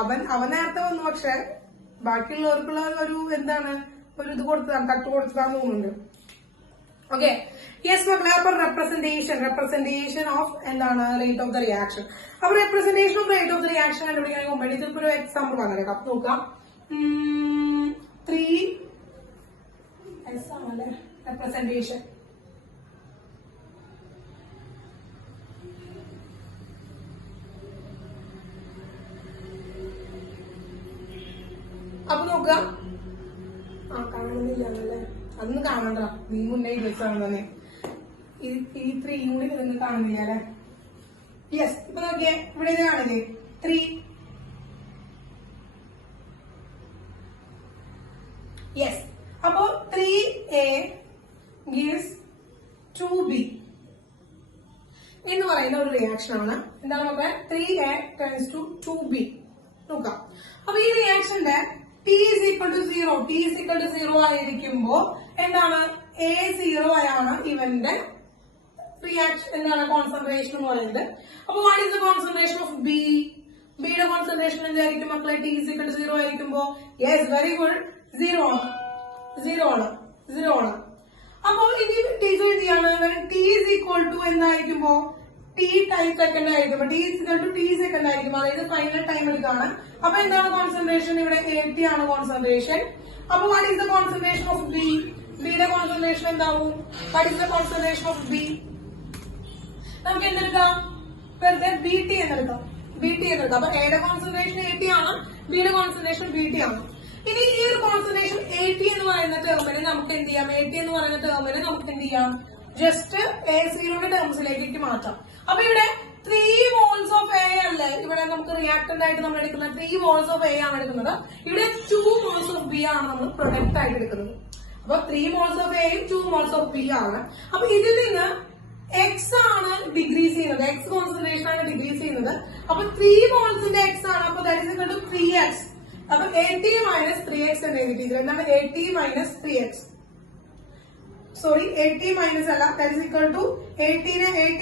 അവൻ നേരത്തെ വന്നു, പക്ഷെ ബാക്കിയുള്ളവർക്കുള്ള ഒരു എന്താണ് ഒരു ഇത് കൊടുത്തതാണ്, തട്ട് കൊടുത്തതാന്ന് തോന്നുന്നുണ്ട്. ഓക്കെ, യെസ് മക്കളെ. അപ്പൊ റെപ്രസെന്റേഷൻ ഓഫ് എന്താണ്? Rate of the reaction. അപ്പൊ representation of rate of the reaction കണ്ടുപിടിക്കാൻ വേണ്ടി ഇതിപ്പോ ഒരു എക്സാമ്പിൾ പറഞ്ഞു കേട്ടോ. അപ്പൊ നോക്കാം. 3S ആണല്ലേ റെപ്രസെന്റേഷൻ. അപ്പൊ നോക്കുക. കാണുന്നില്ലല്ലേ? അതൊന്നും കാണണ്ട, നീ മുന്നേ ദിവസമാണ് തന്നെ. ഈ 3 കൂടി നിങ്ങൾ കാണുന്നില്ല അല്ലെ? യെസ്. ഇപ്പൊ നോക്കിയേ, ഇവിടെ ഇത് കാണില്ലേ? 3. യെസ്. അപ്പോ 3A gives 2B എന്ന് പറയുന്ന ഒരു റിയാക്ഷൻ ആണ്. എന്താണ് നോക്കാം? 3A turns to 2B. നോക്കാം. അപ്പൊ ഈ റിയാക്ഷന്റെ T is equal to 0 ആയിരിക്കുമ്പോ എന്താണ്? A 0 ആണ് ഇവന്റെ റിയാക്ഷൻ എന്താണ് കോൺസെൻട്രേഷൻ എന്ന് പറയുന്നത്. അപ്പൊ what is the concentration of B? ബിയുടെ കോൺസെൻട്രേഷൻ എന്തായിരിക്കും മക്കളെ? ടി ഈസ് ഈക്വൽ ടു 0 ആയിരിക്കുമ്പോ യെസ് വെരി ഗുഡ് 0 ആണ്. 0 ആണ്. 0 ആണ്. അപ്പൊ ഇനി ടീച്ചർ എന്ത് ചെയ്യാണ്? ടി ഈസ് ഈക്വൽ ടു എന്തായിരിക്കുമ്പോ ടി ടൈം സെക്കൻഡ് ആയിരിക്കും. T is equal to T second ആയിരിക്കും. അതായത് ഫൈനൽ ടൈം എടുക്കാണ്. അപ്പൊ എന്താണ് കോൺസെൻട്രേഷൻ? ഇവിടെ 80 ആണ് കോൺസെൻട്രേഷൻ. അപ്പൊ what is the concentration of B? ബിയുടെ കോൺസെൻട്രേഷൻ എന്താവും? What is the concentration of B? നമുക്ക് എന്തെടുക്കാം? വെറുതെ ബി ടി എന്നെടുക്കാം. ബി ടി എന്നെടുക്കാം. അപ്പൊ എയുടെ കോൺസെൻട്രേഷൻ 80 ആണ്, ബിയുടെ കോൺസെൻട്രേഷൻ ബി ടി ആണ്. ഇനി ഈ ഒരു കോൺസെൻട്രേഷൻ 80 എന്ന് പറയുന്ന ടേമിന് നമുക്ക് എന്ത് ചെയ്യാം? 80 എന്ന് പറയുന്ന ടേമിന് നമുക്ക് എന്ത് ചെയ്യാം? ജസ്റ്റ് A0യുടെ ടേംസിലേക്ക് മാറ്റാം. അപ്പൊ ഇവിടെ 3 മോൾസ് ഓഫ് എ അല്ലേ ഇവിടെ നമുക്ക് റിയാക്ടന്റ് ആയിട്ട് നമ്മൾ എടുക്കുന്നത്? 3 മോൾസ് ഓഫ് എ ആണ് എടുക്കുന്നത്. ഇവിടെ 2 മോൾസ് ഓഫ് ബി ആണ് നമ്മൾ പ്രൊഡക്റ്റ് ആയിട്ട് എടുക്കുന്നത്. അപ്പൊ 3 മോൾസ് ഓഫ് എയും 2 മോൾസ് ഓഫ് ബി ആണ്. അപ്പൊ ഇതിൽ നിന്ന് എക്സ് ആണ് ഡിഗ്രീസ് ചെയ്യുന്നത്. എക്സ് കോൺസെൻട്രേഷൻ ആണ് ഡിഗ്രീസ് ചെയ്യുന്നത്. അപ്പൊ 3 മോൾസിന്റെ എക്സ് ആണ്. അപ്പൊ that is equal to 3x. അപ്പൊ 80 മൈനസ് 3x എന്ന് എഴുതിയിട്ട് എന്താണ്? 80 മൈനസ് 3x. സോറി 80 മൈനസ് അല്ല, that is equal to 80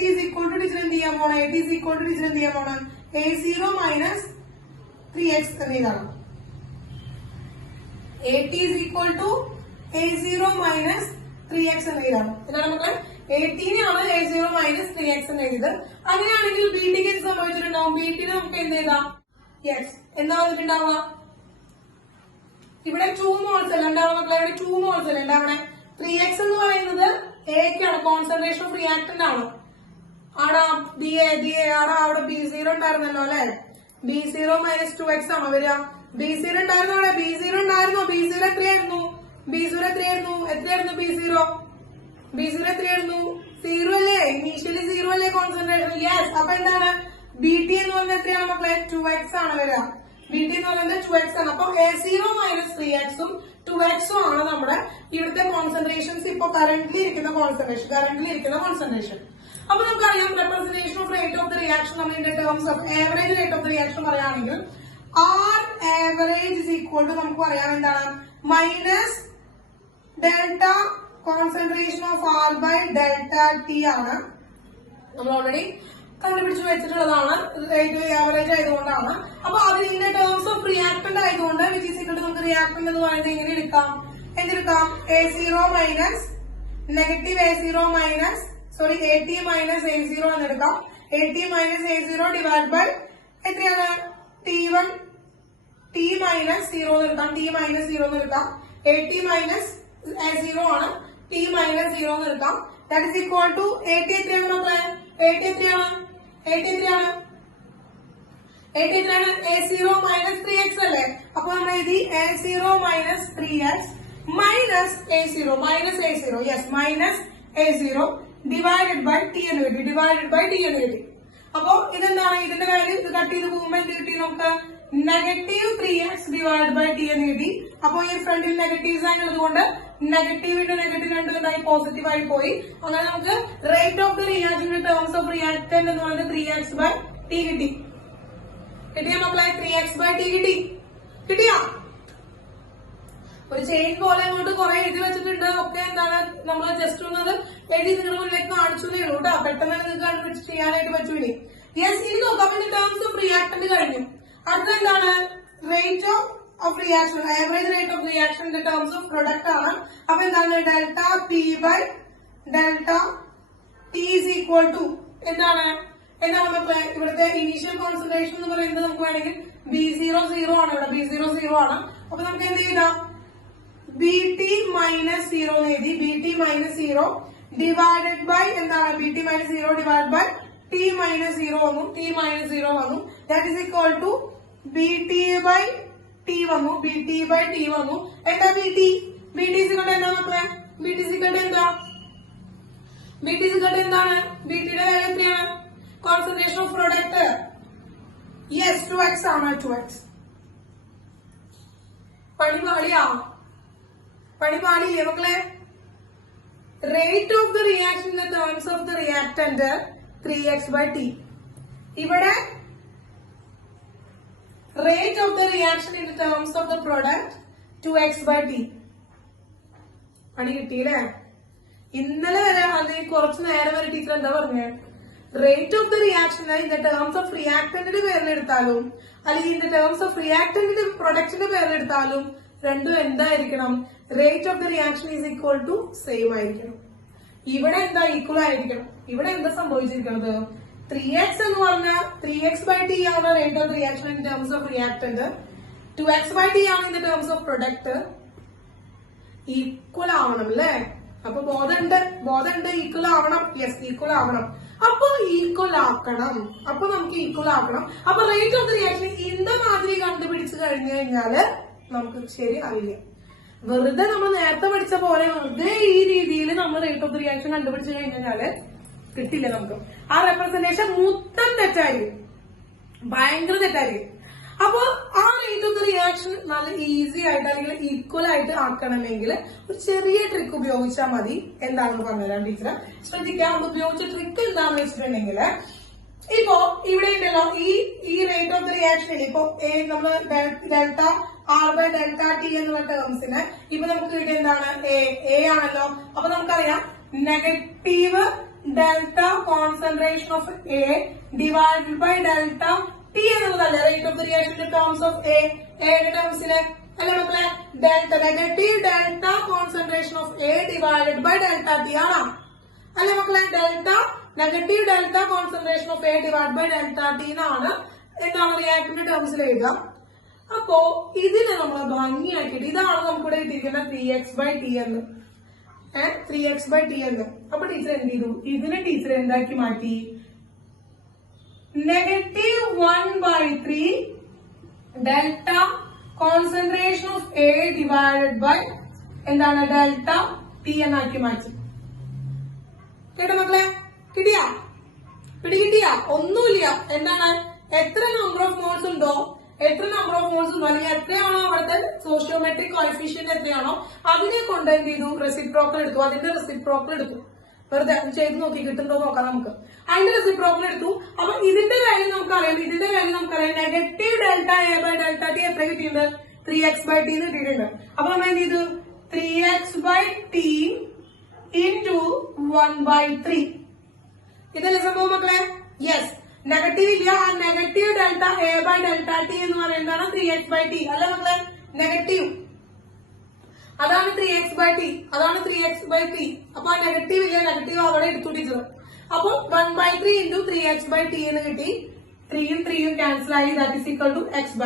is equal to teacher എന്ത് ചെയ്യാൻ പോണം? 80 ഈസ് ഈക്വൽ ടു ടീച്ചർ എന്ത് ചെയ്യാൻ പോണം? A0 മൈനസ് 3x എന്ന് എഴുതണം. 80 is equal to A0 minus 3x എന്ന് എഴുതണം. എന്താണ് നമുക്ക് 80 ആണ് A0 മൈനസ് 3x എന്ന് എഴുതിയത്. അങ്ങനെയാണെങ്കിൽ ബി ടിക്ക് എന്ത് സംഭവിച്ചിട്ടുണ്ടാവും? ബി ടിന് നമുക്ക് എന്ത് ചെയ്താം? യെസ് എന്താ വന്നിട്ടുണ്ടാവുക? ഇവിടെ 2 മോൾസ് അല്ല ഉണ്ടാവുക മക്കളെ. ഇവിടെ 2 മോൾസ് അല്ല ഉണ്ടാവണേ. 3x എന്ന് പറയുന്നത് എക്കാണ്, കോൺസെൻട്രേഷൻ ഓഫ് റിയാക്ടന്റ് ആണ്. ആടാ ബി എ ആടാ അവിടെ B0 ഉണ്ടായിരുന്നല്ലോ അല്ലെ. B0 മൈനസ് 2x ആണോ വരിക? B0 ഉണ്ടായിരുന്നോ അവിടെ? B0 ഉണ്ടായിരുന്നോ? B0 എത്രയായിരുന്നു? B0 എത്രയായിരുന്നു? എത്രയായിരുന്നു B0? B0 എത്രയായിരുന്നു? 0 അല്ലേ? ഇനീഷ്യലി 0 അല്ലേ കോൺസെൻട്രേഷൻ? യെസ്. അപ്പൊ എന്താണ്? ബി ടി എന്ന് പറയുന്നത് എത്രയാണ് മക്കളെ? 2x ആണ് വരിക. ബി ടി എന്ന് പറയുന്നത് 2x ആണ്. അപ്പൊ A0 മൈനസ് 3x ഉം 2x ഉം ആണ് നമ്മുടെ ഇവിടുത്തെ കോൺസെൻട്രേഷൻസ്. ഇപ്പൊ കറന്റ്ലി ഇരിക്കുന്ന കോൺസെൻട്രേഷൻ. അപ്പൊ നമുക്കറിയാം representation of rate of the reaction നമ്മൾ ഇതിന്റെ terms of average rate of the reaction പറയുകയാണെങ്കിൽ R average is equal to നമുക്ക് പറയാം എന്താണ്? Minus delta concentration of R by delta T ആണ്. നമ്മൾ ഓൾറെഡി കണ്ടുപിടിച്ച് വെച്ചിട്ടുള്ളതാണ്. ആവറേജ് ആയതുകൊണ്ടാണ്. അപ്പൊ അതിന്റെ ടേംസ് ഓഫ് റിയാക്ടന്റ് ആയതുകൊണ്ട് വിച്ച് ഈസ് ഈക്വൽ ടു നമുക്ക് റിയാക്ടന്റ് എന്ന് പറയുന്നത് എങ്ങനെ എടുക്കാം? എന്തെടുക്കാം? A0 minus negative A0 minus sorry AT minus A0 എന്നെടുക്കാം. AT minus A0 divide by എത്രയാണ്? T1 T മൈനസ് 0 എടുക്കാം. T മൈനസ് 0 എടുക്കാം. AT മൈനസ് A0 ആണ്. T മൈനസ് 0 എടുക്കാം. That is equal to AT എത്രയാണ് മക്കളെ? AT എത്രയാണ്? A0 മൈനസ് 3x അല്ലേ? അപ്പൊ നമ്മൾ എഴുതി A0 minus 3x minus A0 yes minus A0 divided by T എന്ന് കിട്ടി. അപ്പൊ ഇതെന്താണ്? ഇതിന്റെ വാല്യൂ ഇത് കട്ട് ചെയ്ത് പോകുമ്പോൾ എന്ത് കിട്ടി നമുക്ക്? Negative 3x divide by T എന്ന് കിട്ടി. അപ്പൊ ഈ ഫ്രണ്ടിൽ നെഗറ്റീവ് സൈൻ ഉള്ളതുകൊണ്ട് നെഗറ്റീവ് ഇൻറ്റു നെഗറ്റീവ് രണ്ടും എന്തായി? പോസിറ്റീവ് ആയി പോയി. അങ്ങനെ നമുക്ക് rate of the reaction terms of reactant എന്ന് പറയുന്നത് 3x ബൈ ടി കിട്ടി. കിട്ടിയ മക്കളെ? 3x ബൈ ടി കിട്ടിയാ? ഒരു ചെയിൻ പോലെ അങ്ങോട്ട് കുറെ എഴുതി വെച്ചിട്ടുണ്ട്. ഒക്കെ എന്താണ് നമ്മൾ ജസ്റ്റ് ഒന്നത് എഴുതി നിങ്ങളുടെ മുന്നിലേക്ക് കാണിച്ചു ഉള്ളൂ കേട്ടോ. പെട്ടെന്ന് നിങ്ങൾക്ക് കണ്ടുപിടിച്ച് ചെയ്യാനായിട്ട് പറ്റൂലേ? യെസ്. ഇനി നോക്കാം. പിന്നെ ടേംസ് ഓഫ് റിയാക്ടന്റ് കഴിഞ്ഞു. അടുത്ത എന്താണ്? Rate of reaction, average rate of reaction in terms of product ആണ്. അപ്പൊ എന്താണ്? Delta P by delta T is equal to എന്താണ് മക്കളെ? ഇവിടുത്തെ ഇനീഷ്യൽ കോൺസെൻട്രേഷൻ എന്ന് പറയുന്നത് നമുക്ക് വേണമെങ്കിൽ B0 ആണ്. ഇവിടെ B0 ആണ്. അപ്പൊ നമുക്ക് എന്ത് ചെയ്താം? ബി ടി മൈനസ് 0 എന്ന് എഴുതി. B T minus 0 divided by എന്താണ്? B T minus 0 divide by T minus 0 വന്നു. ടി മൈനസ് 0 വന്നു. That is equal to B T by T വന്നു. ബി ടി ബൈ ടി വന്നു. എന്താ ബി ടി? ബി ടി സിക്കട്ട് എന്താ മക്കളെ? ബി ടി സിക്കട്ട് എന്താ? ബി ടി സിക്കട്ട് എന്താണ്? ബി ടിയുടെ വാല്യൂ എത്രയാണ്? Concentration of product yes 2x ആണ്. 2x. പണി പാടില്ലേ മക്കളെ? Rate of the reaction in terms of the reactant 3x by t. ഇവിടെ rate of the reaction in terms of the product 2x by t. പണി കിട്ടിയില്ലേ? ഇന്നലെ വരെ അല്ലെങ്കിൽ കുറച്ചു നേരം വരെ ടീച്ചർ എന്താ പറഞ്ഞത്? Rate of the reaction in the terms of റിയാക്ടന്റിന്റെ പേരിലെടുത്താലും അല്ലെങ്കിൽ ഇൻ ദ ടേംസ് ഓഫ് റിയാക്ടന്റിന്റെ പ്രൊഡക്റ്റിന്റെ പേരിലെടുത്താലും രണ്ടും എന്തായിരിക്കണം? Rate of the reaction is equal to same ആയിരിക്കണം. ഇവിടെ എന്താ ഈക്വൽ ആയിരിക്കണം? ഇവിടെ എന്താ സംഭവിച്ചിരിക്കുന്നത്? 3x എന്ന് പറഞ്ഞാൽ 3x/t ആണ് rate of reaction in terms of reactant, 2x/t ആണ് in the terms of product. Equal ആവണം അല്ലേ? അപ്പൊ ബോധമുണ്ട് ഈക്വൽ ആവണം. യെസ്, ഈക്വൽ ആവണം. അപ്പൊ ഈക്വൽ ആക്കണം. അപ്പൊ നമുക്ക് ഈക്വൽ ആക്കണം. അപ്പൊ റേറ്റ് ഓഫ് ദ റിയാക്ഷൻ ഇന്ത മാതിരി കണ്ടുപിടിച്ചു കഴിഞ്ഞു കഴിഞ്ഞാല് നമുക്ക് ശരിയാവില്ല. വെറുതെ നമ്മൾ നേരത്തെ പഠിച്ച പോലെ വെറുതെ ഈ രീതിയിൽ നമ്മൾ റേറ്റ് ഓഫ് ദ റിയാക്ഷൻ കണ്ടുപിടിച്ചു കഴിഞ്ഞാല് കിട്ടില്ല നമുക്ക്. ആ റെപ്രസെന്റേഷൻ മൊത്തം തെറ്റായിരിക്കും, ഭയങ്കര തെറ്റായിരിക്കും. അപ്പൊ ആ റേറ്റ് ഓഫ് ദ റിയാക്ഷൻ നല്ല ഈസി ആയിട്ട് അല്ലെങ്കിൽ ഈക്വൽ ആയിട്ട് ആക്കണമെങ്കിൽ ഒരു ചെറിയ ട്രിക്ക് ഉപയോഗിച്ചാൽ മതി. എന്താണെന്ന് പറഞ്ഞുതരാം ടീച്ചർ. ശ്രദ്ധിക്കാം, ഉപയോഗിച്ച ട്രിക്ക് എന്താണെന്ന് വെച്ചിട്ടുണ്ടെങ്കിൽ, ഇപ്പോ ഇവിടെ ഉണ്ടല്ലോ ഈ റേറ്റ് ഓഫ് ദ റിയാക്ഷനിൽ ഇപ്പൊ നമ്മള് ഡെൽറ്റ R/ΔT എന്നുള്ള ടേംസിന് ഇപ്പൊ നമുക്ക് കിട്ടിയ എന്താണ്? എ ആണല്ലോ. അപ്പൊ നമുക്കറിയാം negative delta concentration of A divided by delta T എന്നുള്ളതല്ലേ rate of the reaction in terms of എയുടെ ടേംസിന് അല്ലെ മക്കളെ? Negative delta concentration of A divided by delta T ആണോ അല്ലെ മക്കളെ? Negative delta concentration of A divide by delta T എന്നാണ് എന്താണ് റിയാക്ടറിന്റെ ടേംസിൽ എഴുതാം. അപ്പോ ഇതിനെ നമ്മൾ ഭംഗിയാക്കിയിട്ട് ഇതാണ് നമുക്കിവിടെ കിട്ടിയിരിക്കുന്ന 3x/t എന്ന് 3x/t എന്ന്. അപ്പൊ ടീച്ചർ എന്ത് ചെയ്തു? ഇതിനെ ടീച്ചർ എന്താക്കി മാറ്റി? -1/3 delta concentration of A divided by എന്താണ്? ഡെൽറ്റ ടി എന്നാക്കി മാറ്റി. കേട്ടോ മക്കളെ? കിട്ടിയാ? പിടികിട്ടിയാ? ഒന്നുമില്ല. എന്താണ്? എത്ര നമ്പർ ഓഫ് മോൾസ് ഉണ്ടോ, അല്ലെങ്കിൽ എത്രയാണോ അവിടുത്തെ സോഷ്യോമെട്രിക് കോഎഫിഷ്യന്റ് എത്രയാണോ അതിനെ കൊണ്ട് എന്ത് ചെയ്തു? റെസിപ്രോക്കൽ എടുത്തു. അതിന്റെ റെസിപ്രോക്കൽ എടുത്തു. വെറുതെ ചെയ്ത് നോക്കി കിട്ടുന്നതോ നോക്കാം നമുക്ക്. അതിന്റെ റെസിപ്രോക്കൽ എടുത്തു. അപ്പൊ ഇതിന്റെ വാല്യൂ നമുക്കറിയാം. നെഗറ്റീവ് ഡെൽറ്റ A/ΔT എത്ര കിട്ടിയിട്ടുണ്ട്? 3x/t എന്ന് കിട്ടിയിട്ടുണ്ട്. അപ്പൊ നമ്മൾ എന്ത് ചെയ്തു? 3x/t into 1/3. ഇതല്ലേ സംഭവം മക്കളെ? യെസ്. നെഗറ്റീവ് ഇല്ല. ആ നെഗറ്റീവ് ഡെൽറ്റ A/ΔT എന്ന് പറയുന്നതാണ് 3x/t അല്ല മക്കളെ? നെഗറ്റീവ് അതാണ് 3x/t. അപ്പൊ ആ നെഗറ്റീവ് ഇല്ല, നെഗറ്റീവ് അവിടെ എടുത്തു ടീച്ചർ. അപ്പൊ 1/3 into 3x/t എന്ന് കിട്ടി. 3യും 3യും ക്യാൻസൽ ആയി. That is equal to x/t.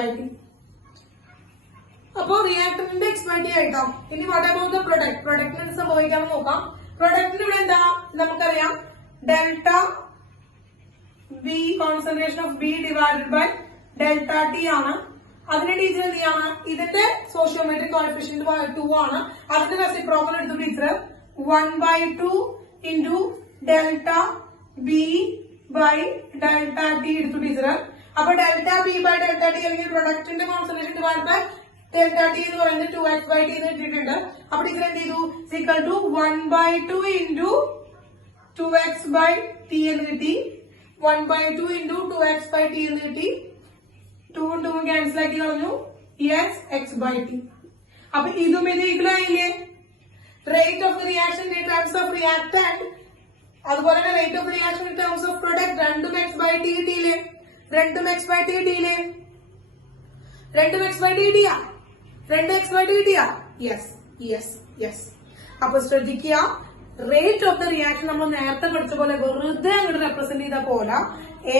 അപ്പൊ റിയാക്ടറിന്റെ x/t ആയിട്ടോ. ഇനി വാട്ട് അബൌട്ട് ദ പ്രൊഡക്റ്റ്? പ്രൊഡക്റ്റിന് സംഭവിക്കാമെന്ന് നോക്കാം. പ്രൊഡക്റ്റിന് ഇവിടെ എന്താ? നമുക്കറിയാം delta B concentration of B divided by delta T ആണ്. അതിന്റെ ടീച്ചർ എന്ത് ചെയ്യാണ്? ഇതിന്റെ സോഷ്യോമെട്രിക് കോഎഫിഷ്യന്റ് 2 ആണ്. അതിന്റെ റെസിപ്രോക്കൽ എടുത്തു teacher. 1/2 into delta B by delta T എടുത്തു ടീച്ചർ. അപ്പൊ delta B by delta T അല്ലെങ്കിൽ പ്രൊഡക്റ്റിന്റെ concentration divide by delta T എന്ന് പറയുന്നത് 2x/t എന്ന് കിട്ടിയിട്ടുണ്ട്. അപ്പൊ ടീച്ചർ എന്ത് ചെയ്തു? ഈക്വൽ ടു 1/2 into 2x/t എന്ന് കിട്ടി. 1/2 into 2x/t എന്ന് കിട്ടി. 2ഉം 2ഉം ക്യാൻസൽ ആക്കി കളഞ്ഞു. Yes, x/t. അപ്പൊ ഇതും ഇത് ഈക്വൽ ആയില്ലേ? Rate of reaction in terms of reactant അതുപോലെ തന്നെ rate of reaction in terms of product രണ്ടും x/t കിട്ടിയില്ലേ? രണ്ടും x/t കിട്ടിയാ? യെസ്. അപ്പൊ ശ്രദ്ധിക്കുക, റേറ്റ് ഓഫ് ദ റിയാക്ഷൻ നമ്മൾ നേരത്തെ പഠിച്ച പോലെ വെറുതെ അങ്ങോട്ട് റെപ്രസെന്റ് ചെയ്ത പോലെ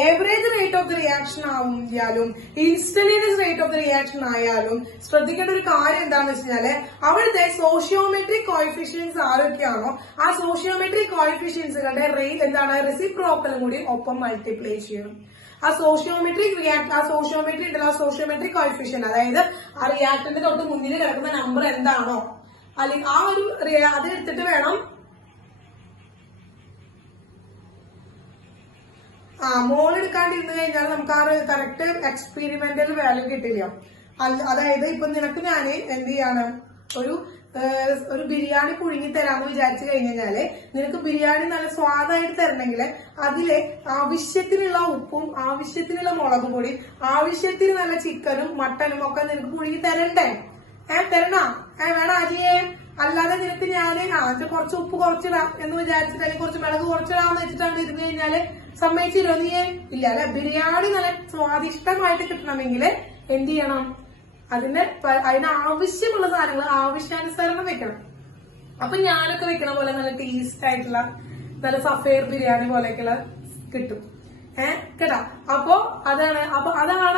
average rate of the reaction ആയാലും instantaneous rate of the reaction ആയാലും ശ്രദ്ധിക്കേണ്ട ഒരു കാര്യം എന്താണെന്ന് വെച്ചാല് അവിടുത്തെ സോഷ്യോമെട്രിക് കോഎഫിഷ്യൻസ് ആരൊക്കെയാണോ ആ സോഷ്യോമെട്രിക് കോഎഫിഷ്യൻസുകളുടെ റേറ്റ് എന്താണ്? റെസിപ്രോക്കലും കൂടി ഒപ്പം മൾട്ടിപ്ലൈ ചെയ്യണം. ആ സോഷ്യോമെട്രിക് കോഎഫിഷ്യന്റ് അതായത് ആ റിയാക്ടന്റ് തൊട്ട് മുന്നിൽ കിടക്കുന്ന നമ്പർ എന്താണോ അല്ലെങ്കിൽ ആ ഒരു അത് എടുത്തിട്ട് വേണം മോൾ എടുക്കാണ്ടിരുന്നു കഴിഞ്ഞാൽ നമുക്ക് ആ കറക്റ്റ് എക്സ്പെരിമെന്റൽ വാല്യൂ കിട്ടില്ല. അതായത് ഇപ്പൊ നിനക്ക് ഞാൻ എന്ത് ചെയ്യാണ് ഒരു ബിരിയാണി പുഴുങ്ങി തരാമെന്ന് വിചാരിച്ചു കഴിഞ്ഞാല് നിനക്ക് ബിരിയാണി നല്ല സ്വാദായിട്ട് തരണമെങ്കിൽ അതില് ആവശ്യത്തിനുള്ള ഉപ്പും ആവശ്യത്തിനുള്ള മുളക് പൊടിയും ആവശ്യത്തിന് നല്ല ചിക്കനും മട്ടനും ഒക്കെ നിനക്ക് പുഴുങ്ങി തരണ്ടേ? തരണ വേണം ആജിയെ അല്ലാതെ നിനക്ക് ഞാൻ കുറച്ച് ഉപ്പ് കുറച്ചിടാം എന്ന് വിചാരിച്ചിട്ട് അല്ലെങ്കിൽ കുറച്ച് മുളക് കുറച്ചിടാന്ന് വെച്ചിട്ടാണ് ഇരുന്ന് കഴിഞ്ഞാല് സമ്മതിച്ചില്ലോ നീ? ഇല്ല അല്ലെ? ബിരിയാണി നല്ല സ്വാദിഷ്ടമായിട്ട് കിട്ടണമെങ്കിൽ എന്ത് ചെയ്യണം? അതിനാവശ്യമുള്ള സാധനങ്ങൾ ആവശ്യാനുസരണം വെക്കണം. അപ്പൊ ഞാനൊക്കെ വെക്കണ പോലെ നല്ല ടേസ്റ്റ് ആയിട്ടുള്ള നല്ല സഫേർ ബിരിയാണി പോലെയൊക്കെയുള്ള കിട്ടും. കേട്ടാ? അപ്പൊ അതാണ്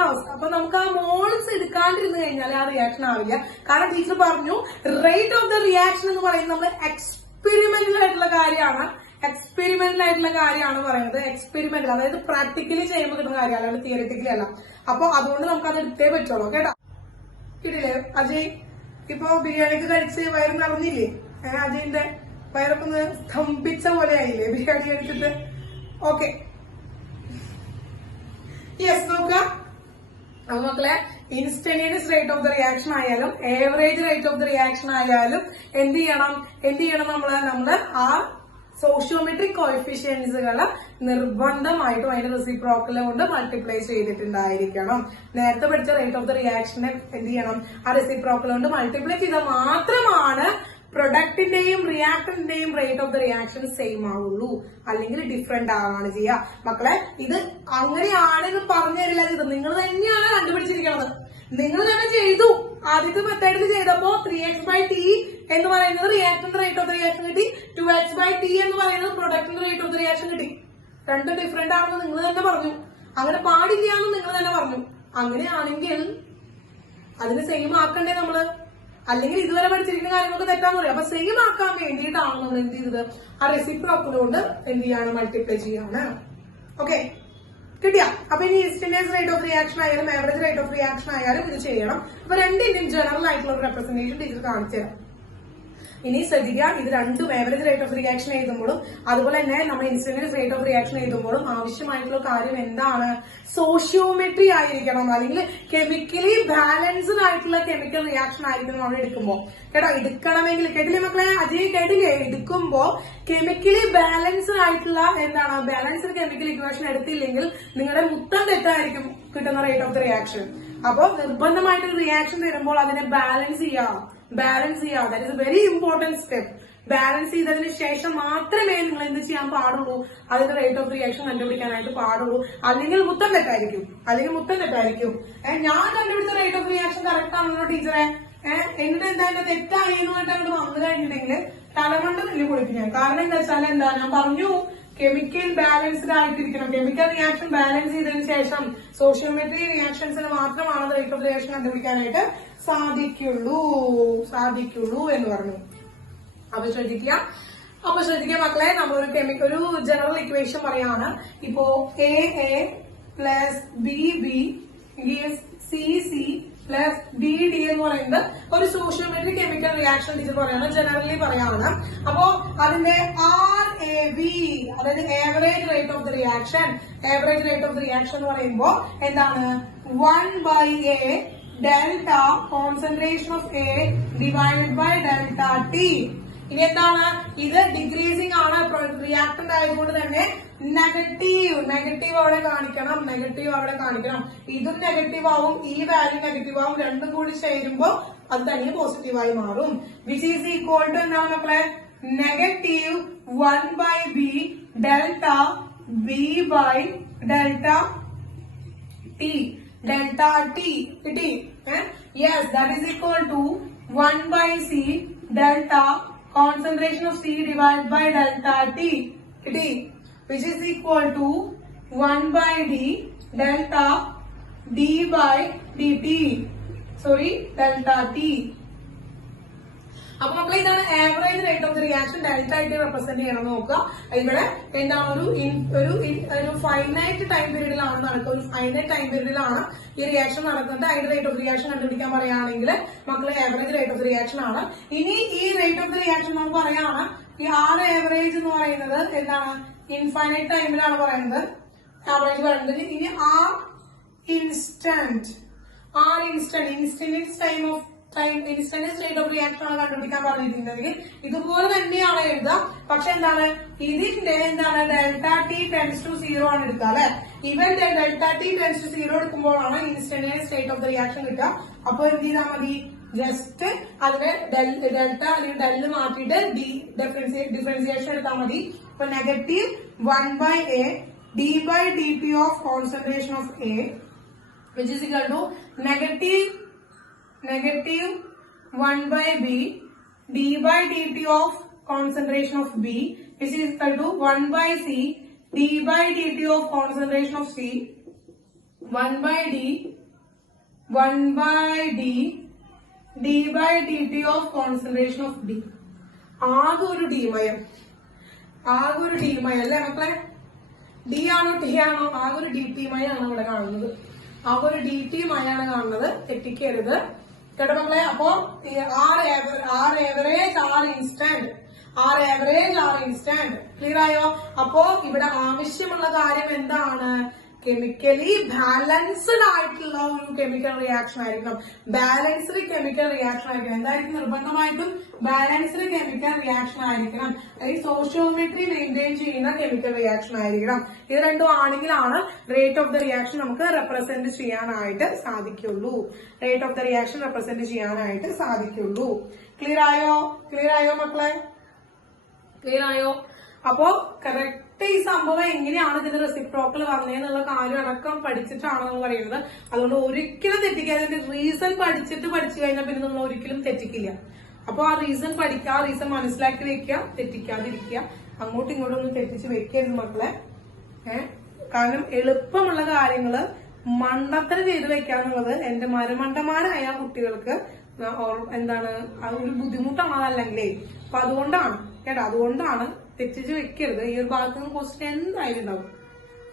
അവസ്ഥ. അപ്പൊ നമുക്ക് ആ മോൾസ് എടുക്കാണ്ടിരുന്ന് കഴിഞ്ഞാൽ ആ റിയാക്ഷൻ ആവില്ല. കാരണം ടീച്ചർ പറഞ്ഞു റേറ്റ് ഓഫ് ദ റിയാക്ഷൻ എന്ന് പറയുന്നത് നമ്മൾ എക്സ്പെരിമെന്റൽ ആയിട്ടുള്ള കാര്യമാണ്. പറയുന്നത് എക്സ്പെരിമെന്റൽ, അതായത് പ്രാക്ടിക്കലി ചെയ്യുമ്പോൾ കിട്ടുന്ന കാര്യം, അല്ലാണ്ട് തിയറിറ്റിക്കലി അല്ല. അപ്പൊ അതുകൊണ്ട് നമുക്ക് അത് എടുത്തേ പറ്റുള്ളൂ. കേട്ടാ? കിട്ടില്ലേ അജയ്? ഇപ്പൊ ബിരിയാണിക്ക് കഴിച്ച് വയറ് നിറഞ്ഞില്ലേ? അജയിന്റെ വയറൊക്കെ ഒന്ന് സ്തംഭിച്ച പോലെ ആയില്ലേ ബിരിയാണി കഴിച്ചിട്ട്? Okay, yes. നോക്കുക അപ്പൊ മക്കളെ, instantaneous rate of the reaction ആയാലും average rate of the reaction ആയാലും എന്ത് ചെയ്യണം നമ്മള് ആ സോഷ്യോമെട്രിക് കോഎഫിഷ്യൻസുകൾ നിർബന്ധമായിട്ടും അതിന്റെ റെസിപ്രോക്കൽ കൊണ്ട് മൾട്ടിപ്ലൈ ചെയ്തിട്ടുണ്ടായിരിക്കണം. നേരത്തെ പഠിച്ച റേറ്റ് ഓഫ് ദ റിയാക്ഷനെ എന്ത് ചെയ്യണം? ആ റെസിപ്രോക്കൽ കൊണ്ട് മൾട്ടിപ്ലൈ ചെയ്താൽ മാത്രമാണ് പ്രൊഡക്റ്റിന്റെയും റിയാക്ടന്റെയും rate of the reaction same ആവുള്ളൂ. അല്ലെങ്കിൽ ഡിഫറെന്റ് ആവാണ് ചെയ്യുക. മക്കളെ, ഇത് അങ്ങനെയാണെന്ന് പറഞ്ഞു തരില്ല. ഇത് നിങ്ങൾ തന്നെയാണ് കണ്ടുപിടിച്ചിരിക്കുന്നത്. നിങ്ങൾ തന്നെ ചെയ്തു. ആദ്യത്തെ മെത്തേഡിൽ ചെയ്തപ്പോ 3x/t എന്ന് പറയുന്നത് reactant rate of the reaction കിട്ടി. 2x/t എന്ന് പറയുന്നത് പ്രൊഡക്റ്റിന്റെ റേറ്റ് ഓഫ് ദ റിയാക്ഷൻ കിട്ടി. രണ്ട് ഡിഫറെന്റ് ആണെന്ന് നിങ്ങൾ തന്നെ പറഞ്ഞു. അങ്ങനെ പാടില്ല എന്ന് നിങ്ങൾ തന്നെ പറഞ്ഞു. അങ്ങനെയാണെങ്കിൽ അതിന് സെയിം ആക്കണ്ടേ നമ്മള്? അല്ലെങ്കിൽ ഇതുവരെ പഠിച്ചിരിക്കുന്ന കാര്യങ്ങളൊക്കെ തെറ്റാന്ന് പറയും. അപ്പൊ സെയിം ആക്കാൻ വേണ്ടിയിട്ടാണ് നമ്മൾ എന്ത് ചെയ്തത്? ആ റെസിപ്രോക്കൽ കൊണ്ട് എന്ത് ചെയ്യാണ്? മൾട്ടിപ്ലൈ ചെയ്യാണ്. ഓക്കെ, കിട്ടിയാ? അപ്പൊ ഇനി ഇൻസ്റ്റന്റേനിയസ് റേറ്റ് ഓഫ് റിയാക്ഷൻ ആയാലും ആവറേജ് റേറ്റ് ഓഫ് റിയാക്ഷൻ ആയാലും ഇത് ചെയ്യണം. അപ്പൊ രണ്ടിന്റെയും ജനറൽ ആയിട്ടുള്ള റെപ്രസെന്റേഷൻ ടീച്ചർ കാണിച്ചു തരാം. ഇനി ശ്രദ്ധിക്കുക, ഇത് രണ്ടും ആവറേജ് റേറ്റ് ഓഫ് റിയാക്ഷൻ എഴുതുമ്പോഴും അതുപോലെ തന്നെ നമ്മൾ ഇൻസ്റ്റന്റേനിയസ് റേറ്റ് ഓഫ് റിയാക്ഷൻ എഴുതുമ്പോഴും ആവശ്യമായിട്ടുള്ള കാര്യം എന്താണ്? സോഷ്യോമെട്രി ആയിരിക്കണം, അല്ലെങ്കിൽ കെമിക്കലി ബാലൻസ്ഡ് ആയിട്ടുള്ള കെമിക്കൽ റിയാക്ഷൻ ആയിരിക്കണം നമ്മൾ എടുക്കുമ്പോൾ. കേട്ടോ? എടുക്കണമെങ്കിൽ കേട്ടില്ലേ മക്കളെ? അജയ് കേട്ടില്ലേ? എടുക്കുമ്പോ കെമിക്കലി ബാലൻസ്ഡ് ആയിട്ടുള്ള ബാലൻസ്ഡ് കെമിക്കൽ ഇക്വേഷൻ എടുത്തില്ലെങ്കിൽ നിങ്ങളുടെ മൊത്തം തെറ്റായിരിക്കും കിട്ടുന്ന റേറ്റ് ഓഫ് ദ റിയാക്ഷൻ. അപ്പൊ നിർബന്ധമായിട്ട് റിയാക്ഷൻ വരുമ്പോൾ അതിനെ ബാലൻസ് ചെയ്യാം. That is A very important step. Balance ചെയ്തതിന് ശേഷം മാത്രമേ നിങ്ങൾ എന്ത് ചെയ്യാൻ പാടുള്ളൂ? അതിന്റെ റേറ്റ് ഓഫ് റിയാക്ഷൻ കണ്ടുപിടിക്കാനായിട്ട് പാടുള്ളൂ. അല്ലെങ്കിൽ മൊത്തം തെറ്റായിരിക്കും. ഞാൻ കണ്ടുപിടിച്ച റേറ്റ് ഓഫ് റിയാക്ഷൻ കറക്റ്റ് ആണല്ലോ ടീച്ചറെ, എന്നിട്ട് എന്താ എന്റെ തെറ്റായി എന്ന് പറഞ്ഞിട്ട് അങ്ങോട്ട് വന്നു കഴിഞ്ഞിട്ടുണ്ടെങ്കിൽ തലമണ്ട നെല്ല് പൊളിക്കും ഞാൻ. കാരണം എന്താ വെച്ചാൽ ഞാൻ പറഞ്ഞു കെമിക്കൽ ബാലൻസ്ഡ് ആയിട്ടിരിക്കണം. കെമിക്കൽ റിയാക്ഷൻ ബാലൻസ് ചെയ്തതിനു ശേഷം സോഷ്യോമെട്രി റിയാക്ഷൻസിന് മാത്രമാണ് റേറ്റ് ഓഫ് റിയാക്ഷൻ കണ്ടുപിടിക്കാനായിട്ട് സാധിക്കുള്ളൂ എന്ന് പറഞ്ഞു. അപ്പൊ ശ്രദ്ധിക്കുക മക്കളെ, നമ്മളൊരു ഒരു ജനറൽ ഇക്വേഷൻ പറയാണ്. ഇപ്പോ A plus B C plus D എന്ന് പറയുന്നത് ഒരു സോഷ്യോമെട്രിക് കെമിക്കൽ റിയാക്ഷൻ ടീച്ചർ പറയാണ്, ജനറലി പറയാണ്. അപ്പോ അതിന്റെ RAV, അതായത് average rate of the reaction എന്ന് പറയുമ്പോ എന്താണ്? 1/A delta concentration of A divided by delta T. ഇനി എന്താണ്? ഇത് ഡിക്രീസിംഗ് ആണ്. റിയാക്ടന്റ് ആയതുകൊണ്ട് തന്നെ നെഗറ്റീവ് അവിടെ കാണിക്കണം. ഇതും നെഗറ്റീവ് ആവും, ഈ വാല്യൂ നെഗറ്റീവ് ആവും. രണ്ടും കൂടി ചേരുമ്പോ അത് തന്നെ പോസിറ്റീവായി മാറും. വിച്ച് ഈസ് ഈക്വൽ ടു എന്താണ് മക്കളെ? Negative 1/B delta B by delta T. കിട്ടി? Yes, that is equal to 1/C delta concentration of C divided by delta T, which is equal to 1/D delta D by dt. delta T. അപ്പൊ മക്കളെ, ഇതാണ് average rate of the reaction. Delta ആയിട്ട് represent ചെയ്യണം നോക്കുക. ഇവിടെ എന്താണ്? ഒരു finite time പീരീഡിലാണ് ഈ റിയാക്ഷൻ നടക്കുന്നത്. അതിന്റെ റേറ്റ് ഓഫ് റിയാക്ഷൻ കണ്ടുപിടിക്കാൻ പറയുകയാണെങ്കിൽ മക്കളെ average rate of the reaction ആണ്. ഇനി ഈ റേറ്റ് ഓഫ് ദ റിയാക്ഷൻ നമുക്ക് പറയാണ്, ഈ ആവറേജ് എന്ന് പറയുന്നത് എന്താണ്? ഇൻഫൈനൈറ്റ് ടൈമിലാണ് പറയുന്നത് ആവറേജ് പറയുന്നത്. ഇനി ഇൻസ്റ്റന്റേനിയസ് റേറ്റ് ഓഫ് റിയാക്ഷൻ ആണ് കണ്ടുപിടിക്കാൻ പറഞ്ഞിട്ടുണ്ടെങ്കിൽ ഇതുപോലെ തന്നെയാണ് എഴുതുക. പക്ഷെ എന്താണ്? ഇതിന്റെ ഡെൽറ്റ ടി ടെൻസ് ടു 0 ആണ് എടുക്കുക അല്ലെ? ഡെൽറ്റ ടി ടെൻസ് ടു 0 എടുക്കുമ്പോഴാണ് instantaneous rate of the reaction കിട്ടുക. അപ്പൊ എന്ത് ചെയ്താൽ മതി? ജസ്റ്റ് അതിനെ ഡെൽറ്റ അല്ലെങ്കിൽ ഡെല്ല് മാറ്റിയിട്ട് ഡിഫറൻസിയേഷൻ എടുത്താൽ മതി. അപ്പൊ negative 1/a d/dt of concentration of A which is equal to negative 1/b d/dt of concentration of B which is equal to 1/c d/dt of concentration of C 1/d d/dt of concentration of D. ആകെ ഒരു ഡിമയം അല്ലേ മക്കളെ? D ആണോ T ആണോ? ആകെ ഒരു dt മയാണ് ഇവിടെ കാണുന്നത്. ആകെ ഒരു dt മയാണ് കാണുന്നത്. തെറ്റിക്കരുത് കേട്ടോ മക്കളെ. അപ്പോ R average R instant clear ആയോ? അപ്പോ ഇവിടെ ആവശ്യമുള്ള കാര്യം എന്താണ്? കെമിക്കലി ബാലൻസ്ഡ് ആയിട്ടുള്ള ഒരു കെമിക്കൽ റിയാക്ഷൻ ആയിരിക്കണം. ബാലൻസ്ഡ് കെമിക്കൽ റിയാക്ഷൻ ആയിരിക്കണം. എന്തായിരിക്കും? നിർബന്ധമായിട്ടും ബാലൻസ്ഡ് കെമിക്കൽ റിയാക്ഷൻ ആയിരിക്കണം. ഈ സോഷ്യോമെട്രി മെയിൻറ്റെയിൻ ചെയ്യുന്ന കെമിക്കൽ റിയാക്ഷൻ ആയിരിക്കണം. ഇത് രണ്ടും ആണെങ്കിലാണ് റേറ്റ് ഓഫ് ദ റിയാക്ഷൻ നമുക്ക് റെപ്രസെന്റ് ചെയ്യാനായിട്ട് സാധിക്കുള്ളൂ. ക്ലിയർ ആയോ മക്കളെ? ക്ലിയർ ആയോ? അപ്പോ കറക്റ്റ് ഈ സംഭവം എങ്ങനെയാണ് ഇതിന്റെ റെസിപ്രോക്കൽ വന്നതെന്നുള്ള കാര്യം അടക്കം പഠിച്ചിട്ടാണ് നമ്മൾ പറയുന്നത്. അതുകൊണ്ട് ഒരിക്കലും തെറ്റിക്കാതെ അതിന്റെ റീസൺ പഠിച്ചു കഴിഞ്ഞാൽ പിന്നെ നമ്മൾ ഒരിക്കലും തെറ്റിക്കില്ല. അപ്പൊ ആ റീസൺ പഠിക്കുക, ആ റീസൺ മനസ്സിലാക്കി വെക്കുക, തെറ്റിക്കാതിരിക്കുക. അങ്ങോട്ടും ഇങ്ങോട്ടും ഒന്നും തെറ്റിച്ച് വെക്കരുത് മക്കളെ. കാരണം എളുപ്പമുള്ള കാര്യങ്ങള് മണ്ടത്തരം ചെയ്ത് വെക്കാന്നുള്ളത് എന്റെ മരമണ്ടന്മാരായ കുട്ടികൾക്ക് എന്താണ് ഒരു ബുദ്ധിമുട്ടാണ്. അതല്ലെങ്കിലേ അപ്പൊ അതുകൊണ്ടാണ് കേട്ടോ, അതുകൊണ്ടാണ് തെറ്റിച്ച് വെക്കരുത്. ഈ ഒരു ഭാഗത്ത് നിന്ന് ക്വസ്റ്റ്യൻ